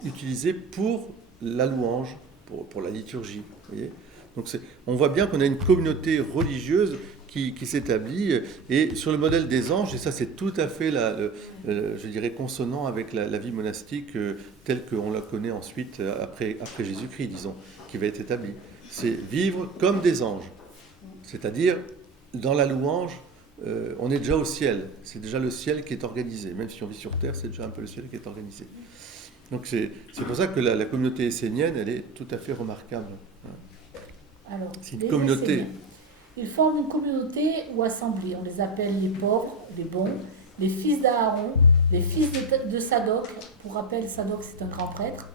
utilisés pour la louange, pour la liturgie. Vous voyez ? Donc on voit bien qu'on a une communauté religieuse qui s'établit, et sur le modèle des anges, et ça c'est tout à fait, je dirais, consonant avec la vie monastique telle qu'on la connaît ensuite après Jésus-Christ, disons, qui va être établie. C'est vivre comme des anges, c'est-à-dire dans la louange, on est déjà au ciel, c'est déjà le ciel qui est organisé, même si on vit sur terre, c'est déjà un peu le ciel qui est organisé. Donc c'est pour ça que la communauté essénienne, elle est tout à fait remarquable. Alors, c'est une communauté. Esséniens. Ils forment une communauté ou assemblée. On les appelle les pauvres, les bons, les fils d'Aaron, les fils de Sadoc. Pour rappel, Sadoc, c'est un grand prêtre.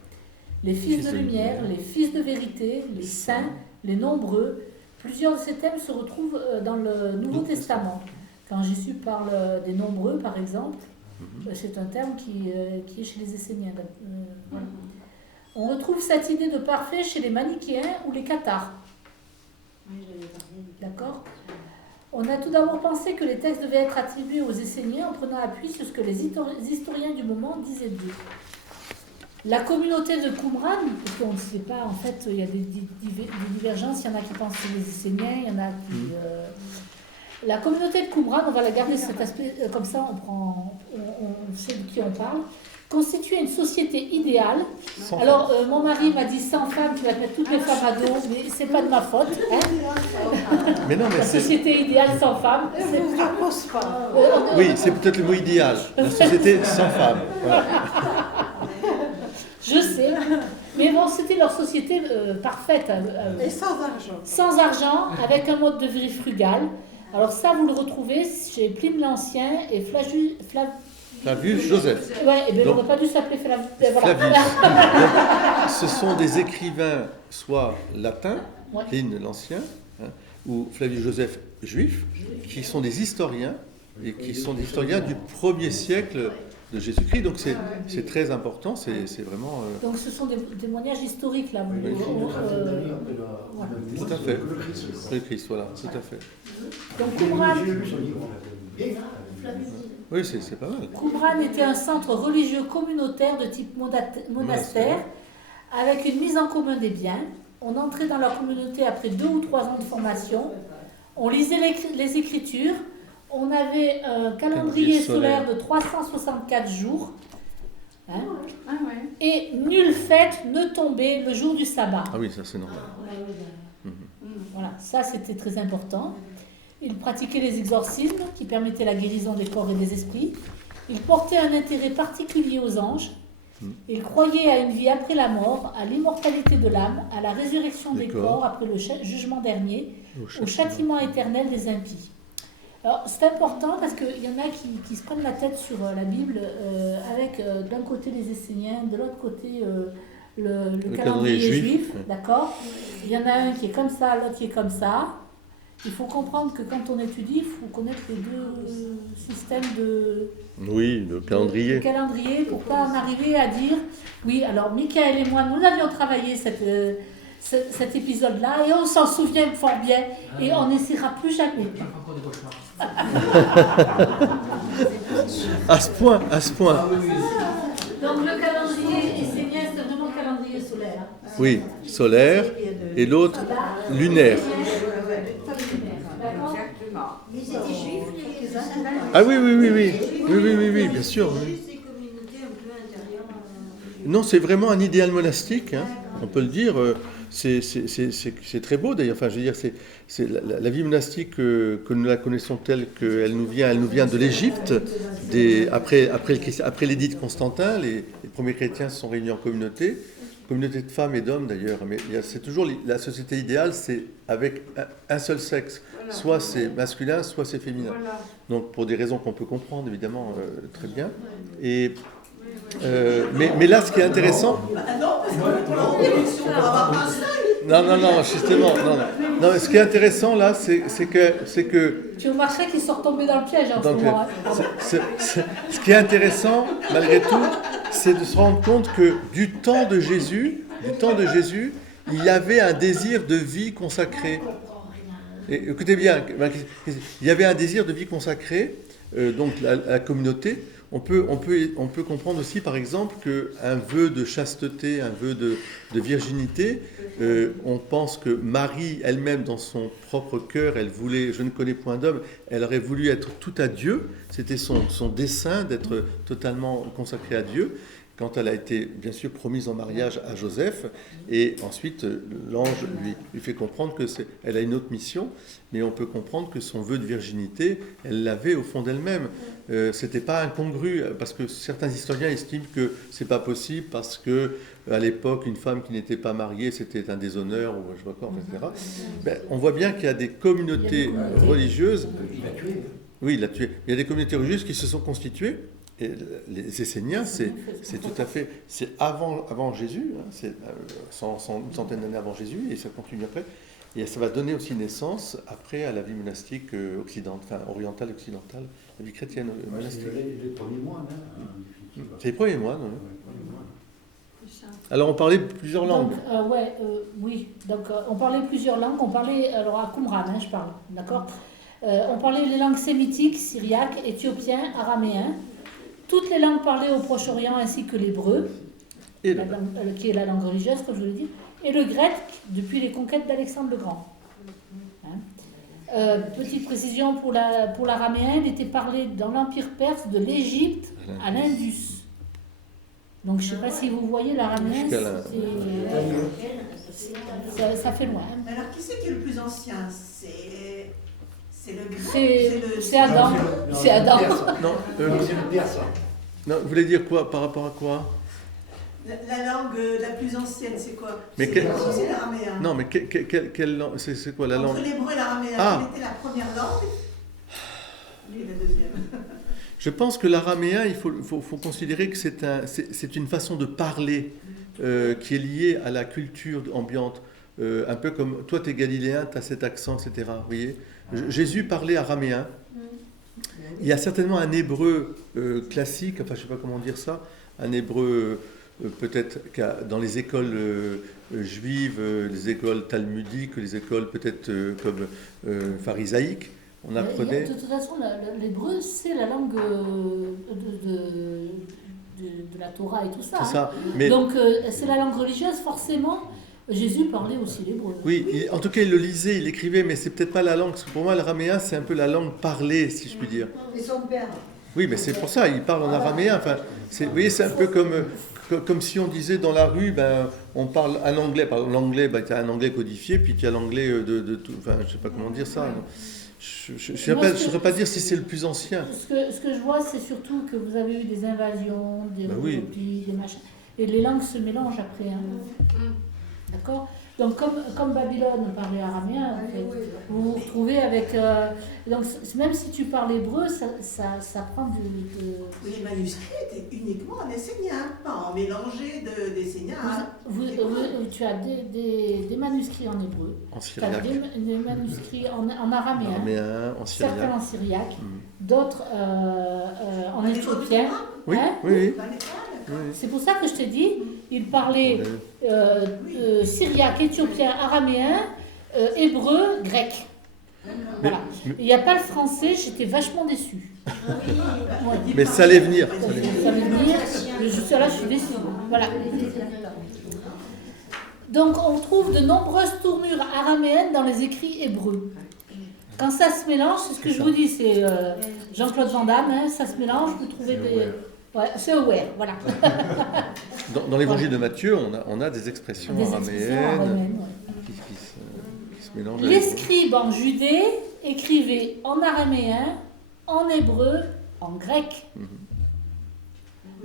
Les fils de lumière, les fils de vérité, les saints, les nombreux. Plusieurs de ces thèmes se retrouvent dans le Nouveau Testament. Quand Jésus parle des nombreux, par exemple, c'est un terme qui est chez les Esséniens. Voilà. On retrouve cette idée de parfait chez les manichéens ou les cathares. D'accord. On a tout d'abord pensé que les textes devaient être attribués aux Esséniens en prenant appui sur ce que les historiens du moment disaient d'eux. La communauté de Qumran, parce qu'on ne sait pas, en fait, il y a des divergences, il y en a qui pensent que c'est les Esséniens, il y en a qui... La communauté de Qumran, on va la garder cet aspect, comme ça on sait de qui on parle, constitue une société idéale. Alors, mon mari m'a dit 100 femmes, tu vas mettre toutes les femmes à dos, mais c'est pas de ma faute. Hein. Mais non, mais la société idéale sans femmes. Oui, c'est peut-être le mot idéal. La société sans femmes. Voilà. Je sais. Mais bon, c'était leur société parfaite. Et sans argent. Sans argent, avec un mode de vie frugal. Alors ça, vous le retrouvez chez Pline l'Ancien et Flavius Joseph. Ouais, et bien il n'aurait pas dû s'appeler Flavius. Voilà. Donc, ce sont des écrivains, soit latins, Pline l'Ancien, ou Flavius Joseph juif, qui sont des historiens, et qui sont des historiens du 1er siècle de Jésus-Christ. Donc c'est très important, c'est vraiment... Donc ce sont des témoignages historiques là. Voilà. Tout à fait. Le Christ, voilà, tout à fait. Donc Qumran, oui, c'est pas mal. Qumran était un centre religieux communautaire de type monastère, avec une mise en commun des biens. On entrait dans la communauté après 2 ou 3 ans de formation. On lisait les Écritures. On avait un calendrier solaire de 364 jours. Hein, et nulle fête ne tombait le jour du sabbat. Ah oui, ça c'est normal. Voilà, ça c'était très important. Il pratiquait les exorcismes qui permettaient la guérison des corps et des esprits. Il portait un intérêt particulier aux anges. Il croyait à une vie après la mort, à l'immortalité de l'âme, à la résurrection des corps après le jugement dernier, au châtiment éternel des impies. Alors c'est important parce qu'il y en a qui se prennent la tête sur la Bible avec d'un côté les Esséniens, de l'autre côté le calendrier juif, d'accord. Il y en a un qui est comme ça, l'autre qui est comme ça. Il faut comprendre que quand on étudie, il faut connaître les 2 systèmes de... Oui, le calendrier. Le calendrier pour pas en arriver à dire... Oui, alors Michael et moi, nous avions travaillé cet épisode-là et on s'en souvient fort bien et on n'essaiera plus jamais. À ce point. Donc le calendrier essénien, c'est vraiment le calendrier solaire. Oui, solaire et l'autre lunaire. Mais ils étaient juifs, les Assyriens. Ah oui, bien sûr. Oui. Juste des communautés un peu intérieures. Non, c'est vraiment un idéal monastique, hein, on peut le dire. C'est très beau d'ailleurs. Enfin, je veux dire, c'est la vie monastique que nous la connaissons telle qu'elle nous vient de l'Égypte. Après l'édit de Constantin, les premiers chrétiens se sont réunis en communauté de femmes et d'hommes d'ailleurs. Mais c'est toujours la société idéale, c'est avec un seul sexe. Soit c'est masculin, soit c'est féminin. Donc pour des raisons qu'on peut comprendre évidemment très bien. Et mais là, ce qui est intéressant. Non, justement, non. Ce qui est intéressant là, c'est que. Tu remarquerais qu'ils sont retombés dans le piège en ce moment. Ce qui est intéressant, malgré tout, c'est de se rendre compte que du temps de Jésus, il y avait un désir de vie consacrée. Et, écoutez bien, il y avait un désir de vie consacrée, donc la communauté. On peut comprendre aussi, par exemple, qu'un vœu de chasteté, un vœu de virginité, on pense que Marie elle-même, dans son propre cœur, elle voulait, je ne connais point d'homme, elle aurait voulu être tout à Dieu. C'était son dessein d'être totalement consacrée à Dieu, quand elle a été, bien sûr, promise en mariage à Joseph. Et ensuite, l'ange lui fait comprendre qu'elle a une autre mission, mais on peut comprendre que son vœu de virginité, elle l'avait au fond d'elle-même. C'était pas incongru, parce que certains historiens estiment que c'est pas possible, parce que à l'époque, une femme qui n'était pas mariée, c'était un déshonneur, ou je vois quoi, etc. Ben, on voit bien qu'il y a des communautés religieuses. Il l'a tué. Oui, il l'a tué. Il y a des communautés religieuses qui se sont constituées. Et les Esséniens, c'est tout à fait, c'est avant Jésus, hein, c'est une centaine d'années avant Jésus, et ça continue après. Et ça va donner aussi naissance après à la vie monastique orientale, occidentale, la vie chrétienne monastique. Les premiers moines. C'est les premiers moines. Alors on parlait plusieurs langues. Donc, oui. Donc on parlait plusieurs langues. On parlait alors à Qumran, je parle, d'accord. On parlait les langues sémitiques, syriaques, éthiopiens, araméens. Toutes les langues parlées au Proche-Orient ainsi que l'hébreu, qui est la langue religieuse, comme je vous l'ai dit, et le grec depuis les conquêtes d'Alexandre le Grand. Petite précision pour l'araméen, il était parlé dans l'Empire perse de l'Égypte à l'Indus. Donc je ne sais pas si vous voyez l'araméen, ça fait loin. Alors qui c'est qui est le plus ancien? C'est le grec? C'est Adam. C'est Adam. Non, c'est le perse. Non, vous voulez dire quoi? Par rapport à quoi? La langue la plus ancienne, c'est quoi? Mais c'est l'araméen. Non, mais quelle langue? C'est quoi la langue? Entre l'hébreu et l'araméen, quelle était la première langue? Lui, la deuxième. Je pense que l'araméen, il faut considérer que c'est une façon de parler qui est liée à la culture ambiante. Un peu comme toi, tu es galiléen, tu as cet accent, etc. Vous voyez? Jésus parlait araméen. Il y a certainement un hébreu classique, enfin je ne sais pas comment dire ça, un hébreu peut-être dans les écoles juives, les écoles talmudiques, les écoles peut-être comme pharisaïques, on apprenait... De toute façon, l'hébreu, c'est la langue de la Torah et tout ça. C'est ça. Hein. Mais... Donc c'est la langue religieuse, forcément. Jésus parlait aussi l'hébreu. Oui, en tout cas, il le lisait, il l'écrivait, mais c'est peut-être pas la langue. Parce que pour moi, l'araméen, c'est un peu la langue parlée, si je puis dire. Et son père. Oui, mais c'est pour ça, il parle en araméen. Enfin, vous voyez, c'est un peu comme si on disait dans la rue, ben, on parle un anglais. Par exemple, l'anglais, ben, tu as un anglais codifié, puis tu as l'anglais de tout. Enfin, je sais pas comment dire ça. Je ne saurais pas dire si c'est le plus ancien. Ce que je vois, c'est surtout que vous avez eu des invasions, des copies, des machins. Et les langues se mélangent après. Hein. D'accord ? Donc, comme Babylone parlait araméen, en fait, vous vous retrouvez avec... donc, même si tu parles hébreu, ça prend Les manuscrits étaient uniquement en essénien, pas en mélangé d'essénien. Tu as des manuscrits en hébreu, tu as des manuscrits en araméen, en syriaque. Certains en syriaque, d'autres en éthiopien. Oui, hein? oui. C'est pour ça que je t'ai dit, il parlait syriaque, éthiopien, araméen, hébreu, grec. Voilà. Il n'y a pas le français, j'étais vachement déçue. Mais ça allait venir. Ça allait venir, jusqu'à là je suis déçue. Voilà. Donc on trouve de nombreuses tournures araméennes dans les écrits hébreux. Quand ça se mélange, c'est ce que je vous dis, c'est Jean-Claude Van Damme, hein, ça se mélange, vous trouvez des... Ouais, c'est aware, voilà. Dans l'évangile de Matthieu, on a des expressions araméennes qui se mélangent. Les scribes en Judée écrivaient en araméen, en hébreu, en grec.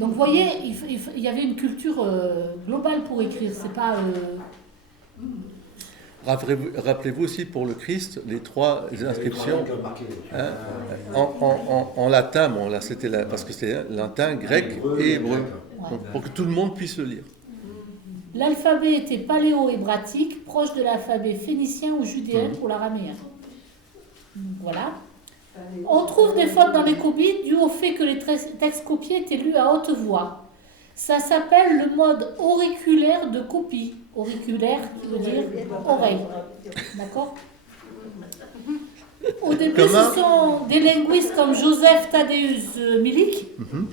Donc vous voyez, il y avait une culture globale pour écrire, c'est pas... Rappelez-vous aussi pour le Christ les 3 inscriptions hein, en latin. Bon, là c'était parce que c'était latin, grec et hébreu, donc, pour que tout le monde puisse le lire. L'alphabet était paléo-hébratique, proche de l'alphabet phénicien ou judéen pour l'araméen. Voilà. On trouve des fautes dans les copies dues au fait que les textes copiés étaient lus à haute voix. Ça s'appelle le mode auriculaire de copie. Auriculaire, qui veut dire oreille. D'accord ? Au début, ce sont des linguistes comme Joseph Tadeusz Milik.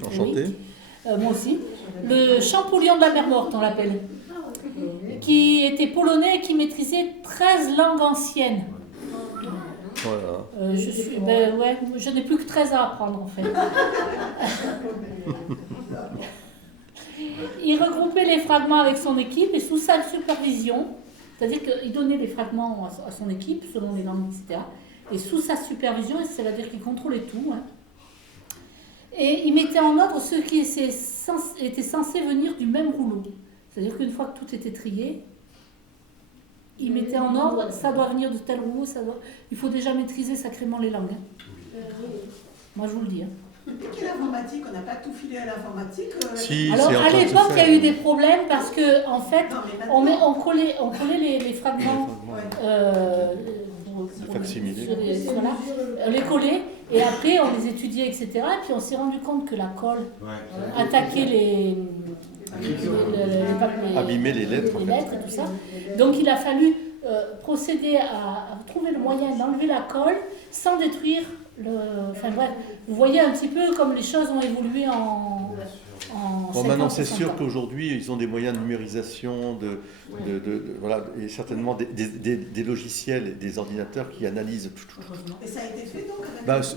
Enchanté. Moi aussi. Le Champollion de la mer morte, on l'appelle. Qui était polonais et qui maîtrisait 13 langues anciennes. Voilà. Je n'ai plus que 13 à apprendre en fait. Il regroupait les fragments avec son équipe et sous sa supervision, c'est-à-dire qu'il donnait les fragments à son équipe selon les langues, etc. Et sous sa supervision, c'est-à-dire qu'il contrôlait tout. Hein. Et il mettait en ordre ce qui était censé venir du même rouleau. C'est-à-dire qu'une fois que tout était trié, il mettait en ordre, ça doit venir de tel rouleau, il faut déjà maîtriser sacrément les langues. Hein. Moi, je vous le dis. Hein. Et l'informatique, on n'a pas tout filé à l'informatique. Alors à l'époque, il y a eu des problèmes parce que en fait, on collait les fragments on les collait et après on les étudiait, etc. Et puis on s'est rendu compte que la colle attaquait abîmer les lettres et tout ça. Donc il a fallu procéder à trouver le moyen d'enlever la colle sans détruire enfin bref, vous voyez un petit peu comme les choses ont évolué en maintenant c'est sûr qu'aujourd'hui ils ont des moyens de numérisation, voilà, et certainement des logiciels et des ordinateurs qui analysent. Et ça a été fait donc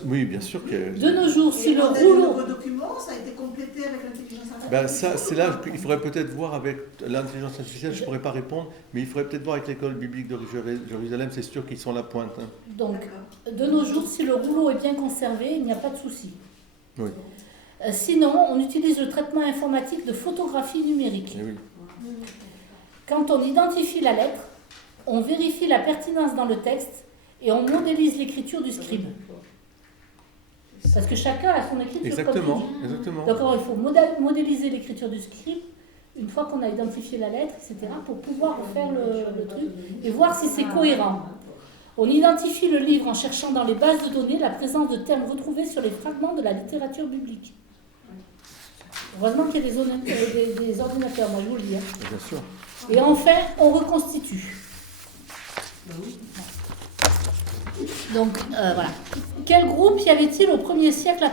oui, bien sûr que... De nos jours, si le rouleau... vos documents, ça a été complété avec l'intelligence artificielle. Ça, c'est là qu'il faudrait peut-être voir avec l'intelligence artificielle, je ne pourrais pas répondre, mais il faudrait peut-être voir avec l'école biblique de Jérusalem, c'est sûr qu'ils sont à la pointe. Hein. Donc, de nos jours, si le rouleau est bien conservé, il n'y a pas de souci. Oui. Sinon, on utilise le traitement informatique de photographie numérique. Oui. Quand on identifie la lettre, on vérifie la pertinence dans le texte et on modélise l'écriture du scribe. Parce que chacun a son écriture. Exactement. Donc il faut modéliser l'écriture du scribe une fois qu'on a identifié la lettre, etc., pour pouvoir faire le truc et voir si c'est cohérent. On identifie le livre en cherchant dans les bases de données la présence de termes retrouvés sur les fragments de la littérature biblique. Heureusement qu'il y a des ordinateurs, moi je vous le dis. Bien sûr. Et enfin, on reconstitue. Donc, voilà. Quel groupe y avait-il au 1er siècle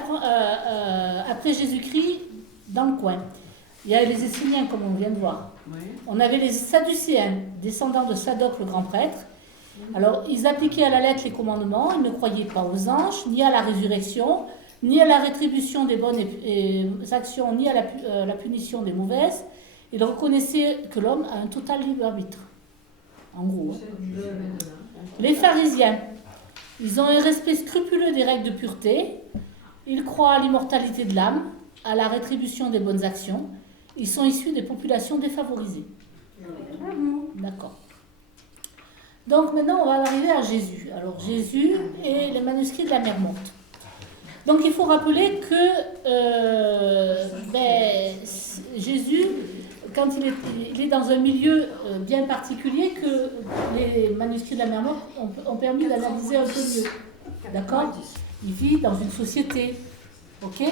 après Jésus-Christ dans le coin? Il y avait les Esséniens, comme on vient de voir. Oui. On avait les Sadducéens, descendants de Sadoc, le grand prêtre. Alors, ils appliquaient à la lettre les commandements, ils ne croyaient pas aux anges, ni à la résurrection, ni à la rétribution des bonnes actions, ni à la punition des mauvaises. Ils reconnaissaient que l'homme a un total libre arbitre. En gros. Les pharisiens, ils ont un respect scrupuleux des règles de pureté, ils croient à l'immortalité de l'âme, à la rétribution des bonnes actions. Ils sont issus des populations défavorisées. D'accord. Donc maintenant, on va arriver à Jésus. Alors Jésus et les manuscrits de la mer Morte. Donc il faut rappeler que Jésus, quand il est dans un milieu bien particulier, que les manuscrits de la mer Morte ont permis d'analyser un peu mieux. D'accord ? Il vit dans une société. Ok ?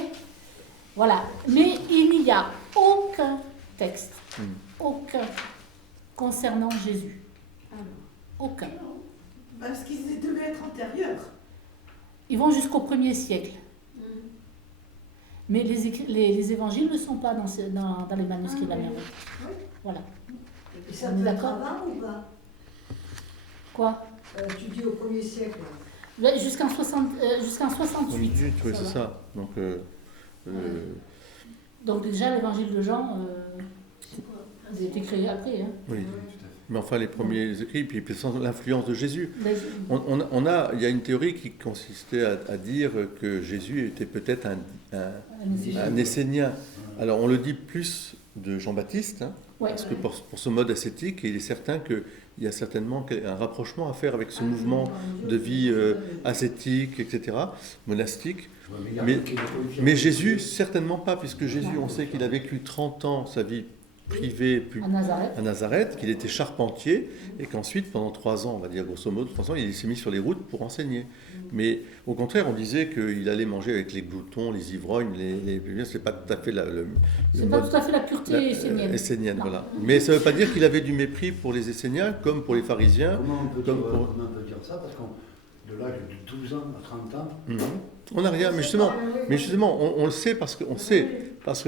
Voilà. Mais il n'y a aucun texte, aucun, concernant Jésus. Aucun. Parce qu'ils devaient être antérieurs. Ils vont jusqu'au 1er siècle. Mais les évangiles ne sont pas dans les manuscrits de la mer. Voilà. Et ça peut être avant ou pas? Quoi? Tu dis au 1er siècle. Jusqu'en 68. Oui, c'est ça. Donc déjà, l'évangile de Jean a été créé après. Hein. Oui. Mais enfin, les premiers écrits, puis sans l'influence de Jésus. Il y a une théorie qui consistait à dire que Jésus était peut-être un Essénien. Alors, on le dit plus de Jean-Baptiste, parce que pour ce mode ascétique, il est certain qu'il y a certainement un rapprochement à faire avec ce mouvement de vie ascétique, etc., monastique. Mais Jésus, certainement pas, puisque Jésus, on sait qu'il a vécu 30 ans sa vie privé à Nazareth, qu'il était charpentier et qu'ensuite, pendant 3 ans, on va dire grosso modo 3 ans, il s'est mis sur les routes pour enseigner. Mais au contraire, on disait qu'il allait manger avec les gloutons, les ivrognes, c'est pas tout à fait pas tout à fait la pureté essénienne. Voilà. Mais ça ne veut pas dire qu'il avait du mépris pour les Esséniens, comme pour les pharisiens. Comment on peut dire ça? Parce que de l'âge de 12 ans à 30 ans... On n'a rien, mais justement, on le sait parce que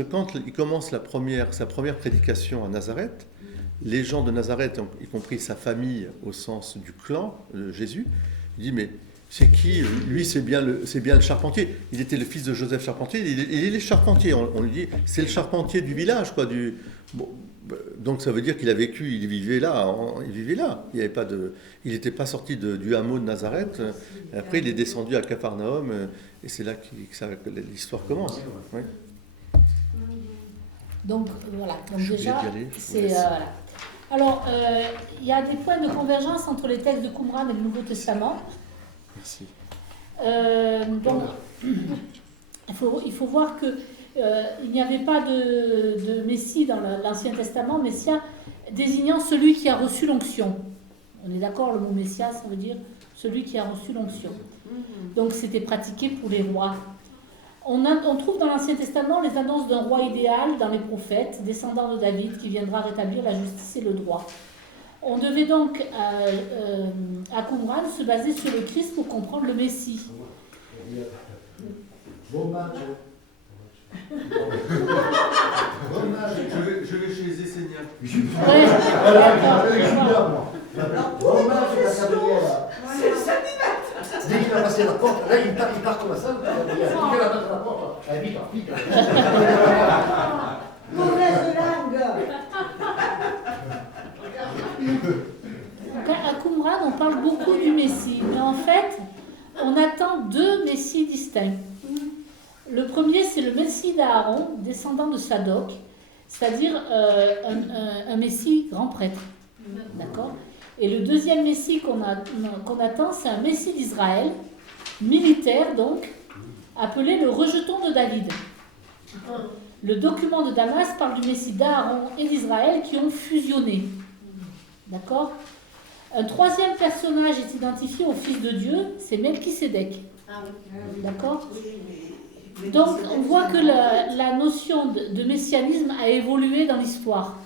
quand il commence sa première prédication à Nazareth, les gens de Nazareth, y compris sa famille au sens du clan, Jésus, il dit mais c'est qui? Lui, c'est bien le charpentier. Il était le fils de Joseph Charpentier. Il est charpentier. On lui dit c'est le charpentier du village, quoi. Donc ça veut dire qu'il a vécu, il vivait là. Il n'était pas sorti du hameau de Nazareth. Et après, il est descendu à Capharnaüm, et c'est là que l'histoire commence. Oui. Donc voilà. Donc déjà, c'est voilà. Alors, il y a des points de convergence entre les textes de Qumran et le Nouveau Testament. Merci. Donc, il faut voir que il n'y avait pas de Messie dans l'Ancien Testament, Messia désignant celui qui a reçu l'onction. On est d'accord, le mot Messia, ça veut dire celui qui a reçu l'onction. Donc c'était pratiqué pour les rois. On trouve dans l'Ancien Testament les annonces d'un roi idéal dans les prophètes, descendant de David, qui viendra rétablir la justice et le droit. On devait donc, à Qumran, se baser sur le Christ pour comprendre le Messie. Bon match. Je vais chez les Esséniens. C'est le samedi. Dès qu'il a passé la porte, là il part comme ça. Il fait la porte à la porte. Vite. Mauvaise langue. À Qumran, on parle beaucoup du Messie, mais en fait, on attend 2 Messies distincts. Le premier, c'est le Messie d'Aaron, descendant de Sadoc, c'est-à-dire un Messie grand prêtre. D'accord ? Et le deuxième Messie qu'on attend, c'est un Messie d'Israël, militaire donc, appelé le rejeton de David. Le document de Damas parle du Messie d'Aaron et d'Israël qui ont fusionné. D'accord ? Un troisième personnage est identifié au Fils de Dieu, c'est Melchisédek. Ah oui. D'accord? Oui, mais Donc Melchisédek, on voit que c'est un- la notion de messianisme a évolué dans l'histoire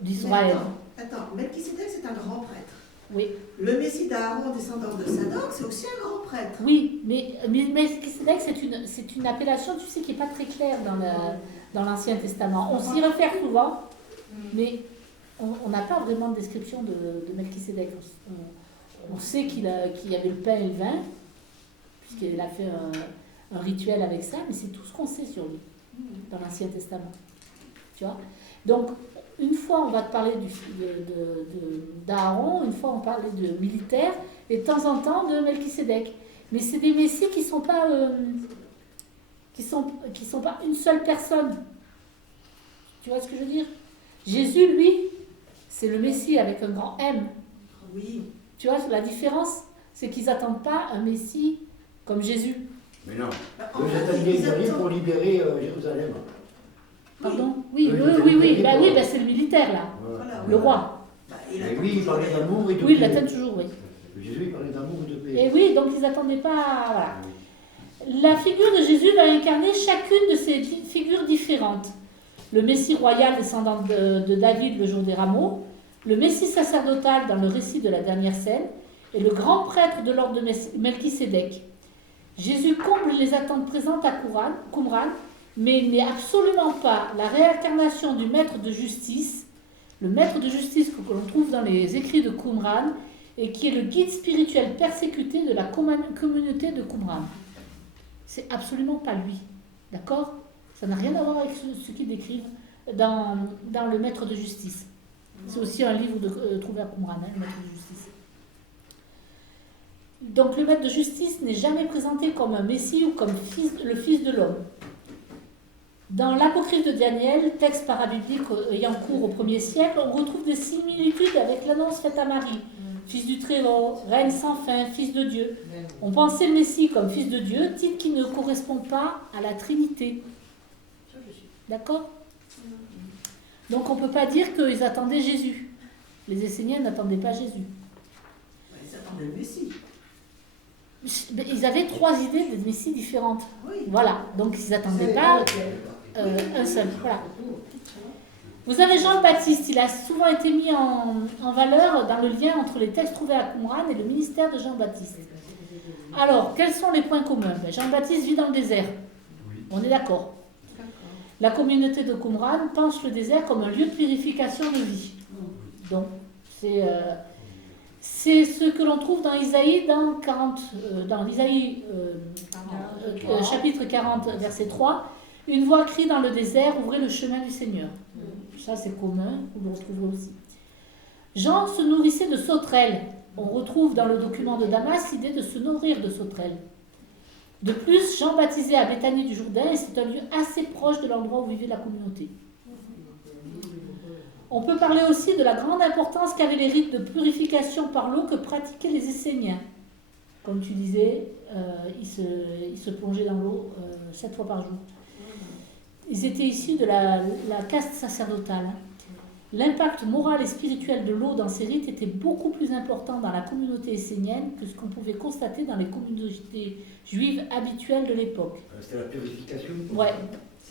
d'Israël. Attends, Melchisédek, c'est un grand prêtre. Oui. Le Messie d'Aaron, descendant de Sadok, c'est aussi un grand prêtre. Oui, mais Melchisédek, c'est une appellation, tu sais, qui n'est pas très claire dans l'Ancien Testament. On s'y réfère souvent, mais on n'a pas vraiment de description de Melchisédek. On sait qu'il y avait le pain et le vin, puisqu'il a fait un rituel avec ça, mais c'est tout ce qu'on sait sur lui dans l'Ancien Testament. Tu vois? Donc, une fois on va te parler d'Aaron, une fois on parlait de militaire, et de temps en temps de Melchisédek. Mais c'est des messies qui sont pas une seule personne. Tu vois ce que je veux dire? Jésus, lui, c'est le Messie avec un grand M. Oui. Tu vois la différence? C'est qu'ils n'attendent pas un Messie comme Jésus. Mais non. Bah, Eux, ils attendaient pour libérer Jérusalem. Pardon? Oui, Oui, c'est le militaire là, Voilà, le roi. Bah, Et lui, il parlait d'amour et de paix. Oui, il l'attend toujours, oui. Jésus, il parlait d'amour et de paix. Et oui, donc ils n'attendaient pas. Voilà. La figure de Jésus va incarner chacune de ces figures différentes. Le Messie royal descendant de David le jour des rameaux, le Messie sacerdotal dans le récit de la dernière scène, et le grand prêtre de l'ordre de Melchisédek. Jésus comble les attentes présentes à Qumran, mais il n'est absolument pas la réincarnation du maître de justice, le maître de justice que l'on trouve dans les écrits de Qumran, et qui est le guide spirituel persécuté de la communauté de Qumran. C'est absolument pas lui, d'accord? Ça n'a rien à voir avec ce qu'ils décrivent dans le maître de justice. C'est aussi un livre trouvé à Qumran, le maître de justice. Donc le maître de justice n'est jamais présenté comme un messie ou comme le fils de l'homme. Dans l'apocryphe de Daniel, texte parabiblique ayant cours au 1er siècle, on retrouve des similitudes avec l'annonce faite à Marie. Fils du Très-Haut, reine sans fin, fils de Dieu. On pensait le Messie comme fils de Dieu, titre qui ne correspond pas à la Trinité. D'accord? Donc on ne peut pas dire qu'ils attendaient Jésus. Les Esséniens n'attendaient pas Jésus. Ils attendaient le Messie. Ils avaient 3 idées de Messie différentes. Oui. Voilà, donc ils n'attendaient pas un seul. Voilà. Vous avez Jean le Baptiste, il a souvent été mis en valeur dans le lien entre les textes trouvés à Qumran et le ministère de Jean le Baptiste. Alors, quels sont les points communs? Jean le Baptiste vit dans le désert. On est d'accord. La communauté de Qumran pense le désert comme un lieu de purification de vie. Donc, c'est ce que l'on trouve dans Isaïe, dans Isaïe chapitre 40, verset 3. Une voix crie dans le désert, ouvrez le chemin du Seigneur. Ça, c'est commun, vous le retrouvez aussi. Jean se nourrissait de sauterelles. On retrouve dans le document de Damas l'idée de se nourrir de sauterelles. De plus, Jean baptisait à Béthanie du Jourdain et c'est un lieu assez proche de l'endroit où vivait la communauté. On peut parler aussi de la grande importance qu'avaient les rites de purification par l'eau que pratiquaient les Esséniens. Comme tu disais, ils se plongeaient dans l'eau 7 fois par jour. Ils étaient issus de la caste sacerdotale. L'impact moral et spirituel de l'eau dans ces rites était beaucoup plus important dans la communauté essénienne que ce qu'on pouvait constater dans les communautés juives habituelles de l'époque. C'était la purification. Ouais.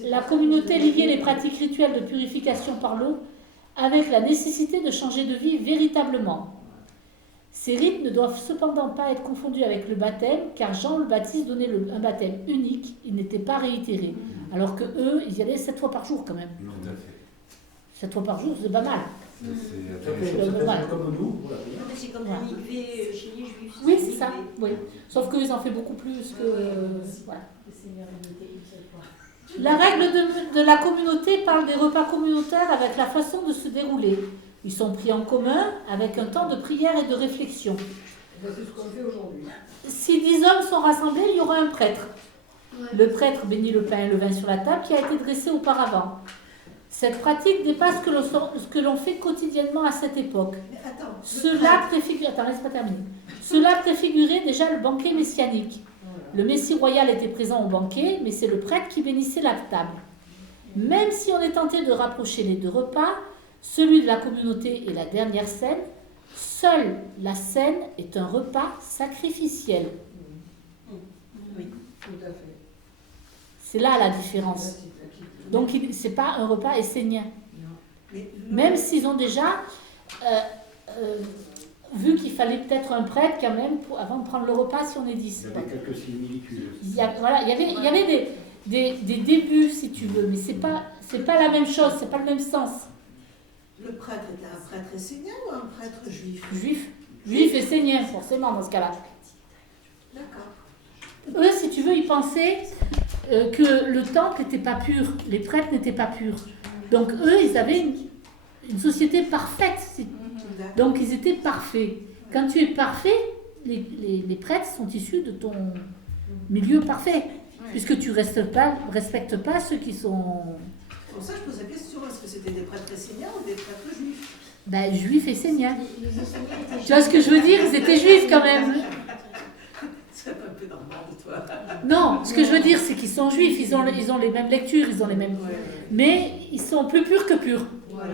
La communauté liait les pratiques rituelles de purification par l'eau avec la nécessité de changer de vie véritablement. Ces rites ne doivent cependant pas être confondus avec le baptême, car Jean le Baptiste donnait un baptême unique, il n'était pas réitéré. Alors que eux, ils y allaient 7 fois par jour quand même. Tout à fait. 7 fois par jour, c'est pas mal. C'est Ça fait comme nous. Voilà. C'est comme un mikvé chez les Juifs. Oui, c'est ça. Oui. Sauf qu'ils en font beaucoup plus que... voilà. La règle de la communauté parle des repas communautaires avec la façon de se dérouler. Ils sont pris en commun avec un temps de prière et de réflexion. C'est ce qu'on fait aujourd'hui. Si 10 hommes sont rassemblés, il y aura un prêtre. Le prêtre bénit le pain et le vin sur la table qui a été dressée auparavant. Cette pratique dépasse ce que l'on fait quotidiennement à cette époque. Cela préfigurait déjà le banquet messianique. Le Messie royal était présent au banquet, mais c'est le prêtre qui bénissait la table. Même si on est tenté de rapprocher les deux repas, celui de la communauté et la dernière scène, Seule la scène est un repas sacrificiel. Oui. Tout à fait. C'est là la différence. Donc, ce n'est pas un repas essénien. Mais Même s'ils ont déjà vu qu'il fallait peut-être un prêtre quand même avant de prendre le repas si on est 10. Il y avait quelques similitudes. Il y avait des débuts, si tu veux, mais c'est pas la même chose, c'est pas le même sens. le prêtre était un prêtre essénien ou un prêtre juif? Juif essénien, forcément, dans ce cas-là. D'accord. Eux, si tu veux, ils pensaient que le temple n'était pas pur, les prêtres n'étaient pas purs. Donc eux, ils avaient une société parfaite. Donc ils étaient parfaits. Quand tu es parfait, les prêtres sont issus de ton milieu parfait, puisque tu ne respectes pas ceux qui sont... C'est pour ça que je pose la question, est-ce que c'était des prêtres esséniens ou des prêtres juifs? Ben, juifs esséniens. Tu vois ce que je veux dire? Ils étaient juifs quand même. C'est un peu normal de toi. Non, ce que je veux dire, c'est qu'ils sont juifs, ils ont les mêmes lectures, ils ont les mêmes... Mais ils sont plus purs que purs.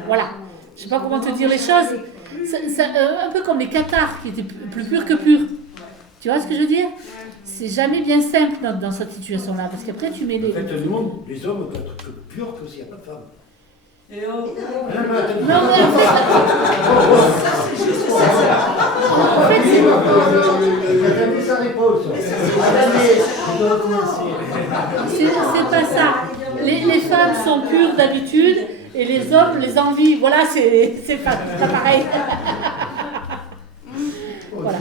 Voilà. Je ne sais pas comment te dire les choses. Un peu comme les cathares, qui étaient plus purs que purs. Tu vois ce que je veux dire? C'est jamais bien simple dans cette situation-là, parce qu'après tu mets les... En fait, nous, les hommes, on être que purs que s'il n'y a pas de femmes. Et oh, Non, mais en fait... En fait, c'est pas ça. Les femmes sont pures d'habitude, et les hommes les envient. Voilà, c'est pas pareil. Voilà.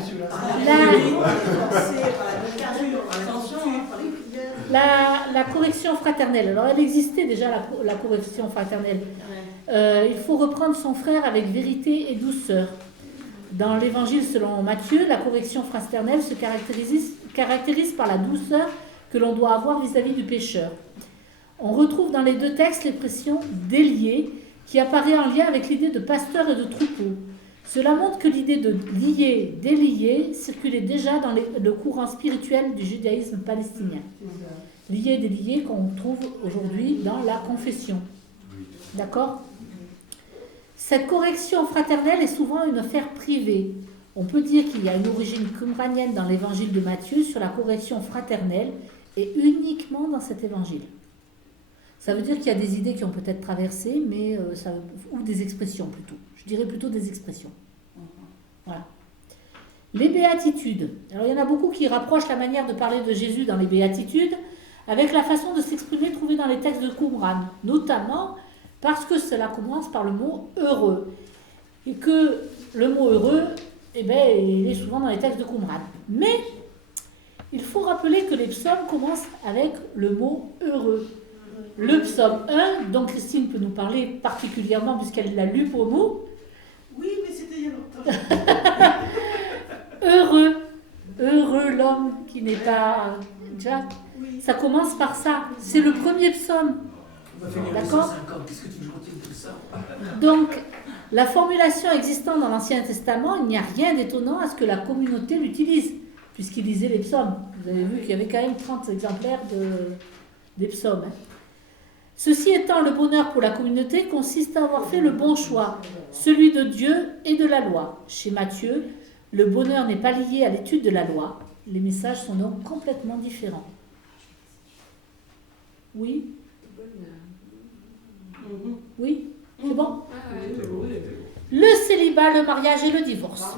La correction fraternelle. Alors, elle existait déjà, la correction fraternelle. Il faut reprendre son frère avec vérité et douceur. Dans l'évangile selon Matthieu, la correction fraternelle se caractérise par la douceur que l'on doit avoir vis-à-vis du pécheur. On retrouve dans les deux textes l'expression « délier » qui apparaît en lien avec l'idée de pasteur et de troupeau. Cela montre que l'idée de lier, délier circulait déjà dans le courant spirituel du judaïsme palestinien. Lier, délier qu'on trouve aujourd'hui dans la confession. D'accord ? Cette correction fraternelle est souvent une affaire privée. On peut dire qu'il y a une origine qumranienne dans l'évangile de Matthieu sur la correction fraternelle et uniquement dans cet évangile. Ça veut dire qu'il y a des idées qui ont peut-être traversé, mais ou des expressions plutôt. Je dirais plutôt des expressions. Voilà. Les béatitudes. Alors il y en a beaucoup qui rapprochent la manière de parler de Jésus dans les béatitudes avec la façon de s'exprimer trouvée dans les textes de Qumran, notamment parce que cela commence par le mot heureux. Et que le mot heureux, il est souvent dans les textes de Qumran. Mais il faut rappeler que les psaumes commencent avec le mot heureux. Le psaume 1, dont Christine peut nous parler particulièrement puisqu'elle l'a lu pour nous. Oui, mais c'était il y a longtemps. Heureux l'homme qui n'est pas... Tu vois, ça commence par ça. C'est le premier psaume. D'accord ? Qu'est-ce que tu me continues tout ça? Donc, la formulation existant dans l'Ancien Testament, il n'y a rien d'étonnant à ce que la communauté l'utilise, puisqu'ils lisaient les psaumes. Vous avez vu qu'il y avait quand même 30 exemplaires des psaumes. Ceci étant, le bonheur pour la communauté consiste à avoir fait le bon choix, celui de Dieu et de la loi. Chez Matthieu, le bonheur n'est pas lié à l'étude de la loi. Les messages sont donc complètement différents. Oui ? Oui ? C'est bon ? Le célibat, le mariage et le divorce.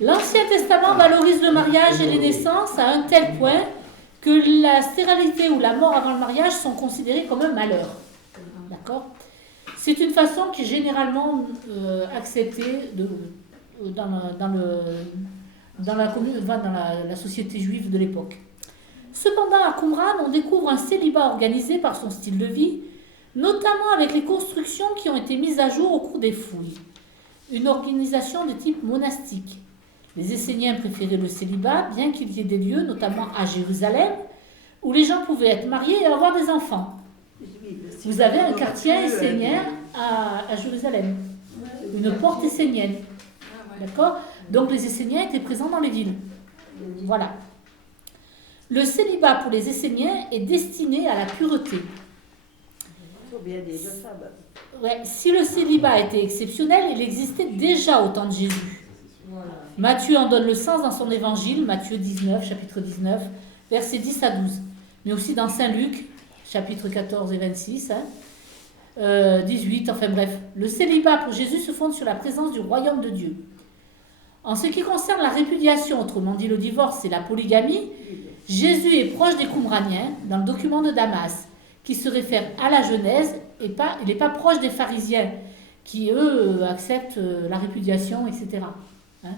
L'Ancien Testament valorise le mariage et les naissances à un tel point que la stérilité ou la mort avant le mariage sont considérées comme un malheur. D'accord ? C'est une façon qui est généralement acceptée dans la société juive de l'époque. Cependant, à Qumran, on découvre un célibat organisé par son style de vie, notamment avec les constructions qui ont été mises à jour au cours des fouilles. Une organisation de type monastique. Les Esséniens préféraient le célibat, bien qu'il y ait des lieux, notamment à Jérusalem, où les gens pouvaient être mariés et avoir des enfants. Vous avez un quartier essénien à Jérusalem, une porte essénienne. D'accord ? Donc les Esséniens étaient présents dans les villes. Voilà. Le célibat pour les Esséniens est destiné à la pureté. Ou bien des jeunes femmes. Ouais, si le célibat était exceptionnel, il existait déjà au temps de Jésus. Voilà. Matthieu en donne le sens dans son évangile, Matthieu 19, chapitre 19, versets 10 à 12. Mais aussi dans Saint Luc, chapitre 14 et 26, 18, enfin bref. Le célibat pour Jésus se fonde sur la présence du royaume de Dieu. En ce qui concerne la répudiation, autrement dit le divorce et la polygamie, Jésus est proche des Qumraniens dans le document de Damas, qui se réfère à la Genèse, et il n'est pas proche des pharisiens, qui eux acceptent la répudiation, etc. Hein?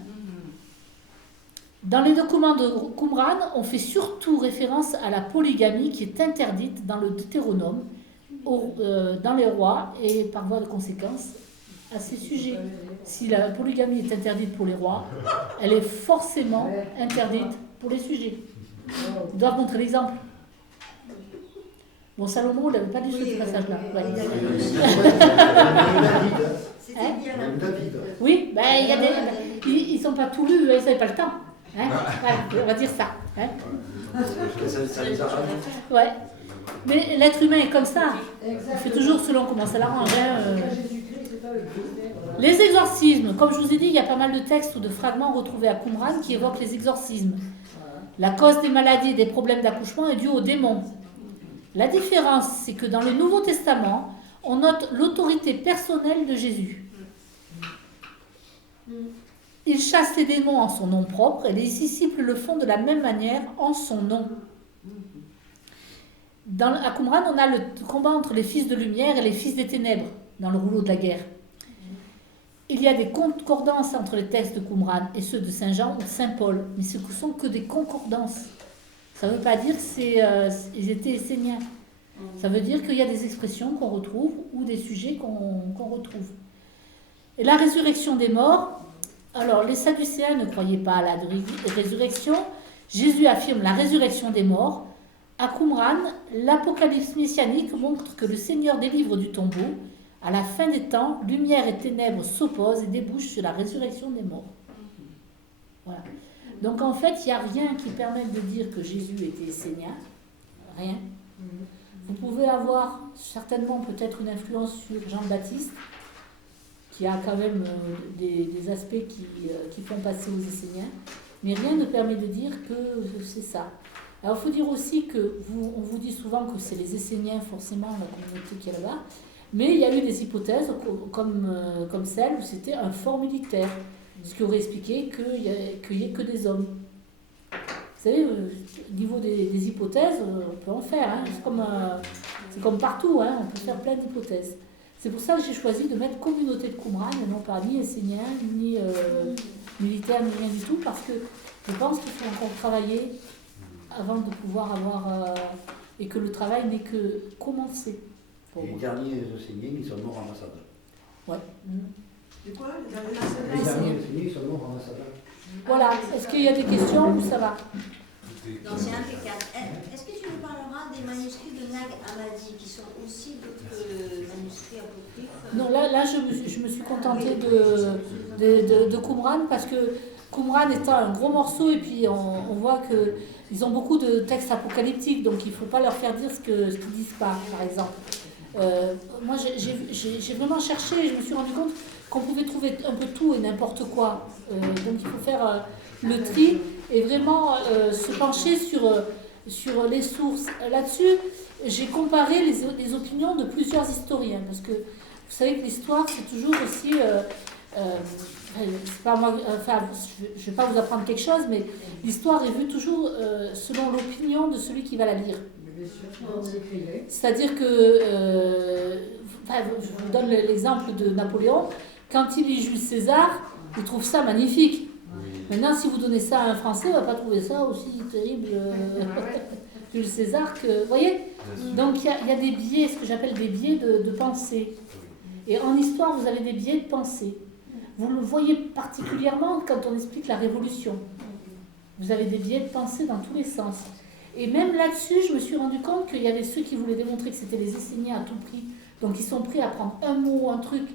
Dans les documents de Qumran, on fait surtout référence à la polygamie qui est interdite dans le Deutéronome, dans les rois, et par voie de conséquence, à ces sujets. Si la polygamie est interdite pour les rois, elle est forcément interdite pour les sujets. On doit montrer l'exemple. Bon, Salomon n'avait pas dit ce passage-là. Ouais. C'était bien là. Oui, ben, il y a des... Ils sont pas tout lus, ils n'avaient pas le temps. Hein, voilà, on va dire ça. Hein. Ça les arrange. Ouais. Mais l'être humain est comme ça. Il fait toujours selon comment ça l'arrange. Les exorcismes. Comme je vous ai dit, il y a pas mal de textes ou de fragments retrouvés à Qumran qui évoquent les exorcismes. La cause des maladies et des problèmes d'accouchement est due aux démons. La différence, c'est que dans le Nouveau Testament, on note l'autorité personnelle de Jésus. Il chasse les démons en son nom propre et les disciples le font de la même manière en son nom. À Qumran, on a le combat entre les fils de lumière et les fils des ténèbres dans le rouleau de la guerre. Il y a des concordances entre les textes de Qumran et ceux de Saint Jean ou de Saint Paul, mais ce ne sont que des concordances. Ça ne veut pas dire qu'ils étaient esséniens. Ça veut dire qu'il y a des expressions qu'on retrouve ou des sujets qu'on retrouve. Et la résurrection des morts, alors les Sadducéens ne croyaient pas à la résurrection. Jésus affirme la résurrection des morts. À Qumran, l'Apocalypse messianique montre que le Seigneur délivre du tombeau. À la fin des temps, lumière et ténèbres s'opposent et débouchent sur la résurrection des morts. Voilà. Donc en fait, il n'y a rien qui permette de dire que Jésus était essénien. Rien. Vous pouvez avoir certainement peut-être une influence sur Jean-Baptiste, qui a quand même des aspects qui font passer aux Esséniens, mais rien ne permet de dire que c'est ça. Alors il faut dire aussi on vous dit souvent que c'est les Esséniens, forcément, la communauté qui est là-bas, mais il y a eu des hypothèses comme celle où c'était un fort militaire, ce qui aurait expliqué qu'il n'y ait que des hommes. Vous savez, au niveau des hypothèses, on peut en faire. Hein. C'est comme partout, hein. On peut faire plein d'hypothèses. C'est pour ça que j'ai choisi de mettre communauté de Qumran, et non pas ni essénien, ni militaire, ni rien du tout, parce que je pense qu'il faut encore travailler avant de pouvoir avoir... et que le travail n'est que commencé. Les derniers Esséniens, ils sont morts ambassadeurs. Ouais. C'est quoi Les derniers Esséniens, ils sont morts ambassadeurs. Voilà. Est-ce qu'il y a des questions ou ça va? Non, c'est impeccable. Est-ce que tu nous parleras des manuscrits de Nag Hammadi, qui sont aussi d'autres manuscrits apocryphes? Non, là je me suis contentée de Qumran, parce que Qumran étant un gros morceau, et puis on voit qu'ils ont beaucoup de textes apocalyptiques, donc il ne faut pas leur faire dire ce qu'ils ne disent pas, par exemple. Moi, j'ai vraiment cherché et je me suis rendu compte qu'on pouvait trouver un peu tout et n'importe quoi. Donc il faut faire le tri et vraiment se pencher sur les sources. Là-dessus, j'ai comparé les opinions de plusieurs historiens, parce que vous savez que l'histoire, c'est toujours aussi... c'est pas moi, enfin, je ne vais pas vous apprendre quelque chose, mais l'histoire est vue toujours selon l'opinion de celui qui va la lire. C'est-à-dire que, je vous donne l'exemple de Napoléon, quand il lit Jules César, il trouve ça magnifique. Maintenant, si vous donnez ça à un Français, il ne va pas trouver ça aussi terrible, Jules César, que, vous voyez. Donc il y a des biais, ce que j'appelle des biais de pensée. Et en histoire, vous avez des biais de pensée. Vous le voyez particulièrement quand on explique la Révolution. Vous avez des biais de pensée dans tous les sens. Et même là-dessus, je me suis rendu compte qu'il y avait ceux qui voulaient démontrer que c'était les Esséniens à tout prix. Donc ils sont prêts à prendre un mot, un truc,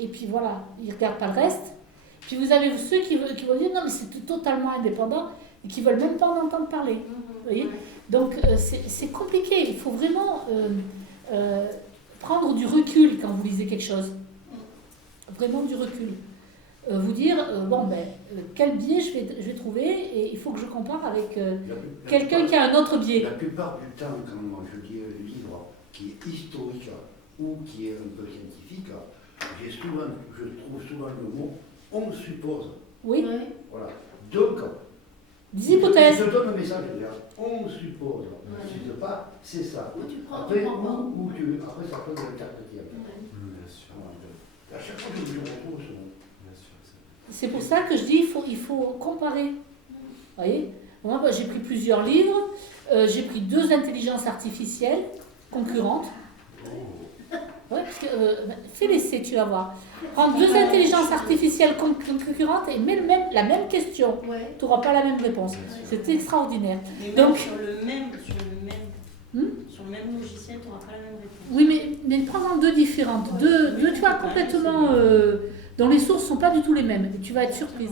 et puis voilà, ils ne regardent pas le reste. Puis vous avez ceux qui vont dire non mais c'est totalement indépendant, et qui ne veulent même pas en entendre parler. Vous voyez. Donc c'est compliqué, il faut vraiment prendre du recul quand vous lisez quelque chose. Vraiment du recul. Vous dire, quel biais je vais trouver et il faut que je compare avec quelqu'un qui a un autre biais. La plupart du temps, quand moi je lis un livre qui est historique ou qui est un peu scientifique, je trouve souvent le mot « on suppose ». Oui. Voilà. Donc, des hypothèses. Je donne un message, on suppose. Je ne sais pas, c'est ça. Après, après ça peut l'interpréter. À chaque fois que je retrouve ce mot. C'est pour ça que je dis il faut comparer. Vous voyez, moi j'ai pris plusieurs livres, j'ai pris 2 intelligences artificielles concurrentes. Ouais, parce que, fais l'essai, tu vas voir. Prends 2 intelligences artificielles concurrentes et mets la même question. Tu n'auras pas la même réponse. C'est extraordinaire. Mais donc, même sur le même logiciel, tu n'auras pas la même réponse. Oui, mais prends-en 2 différentes. Deux tu vois, complètement... dont les sources ne sont pas du tout les mêmes. Et tu vas être surprise.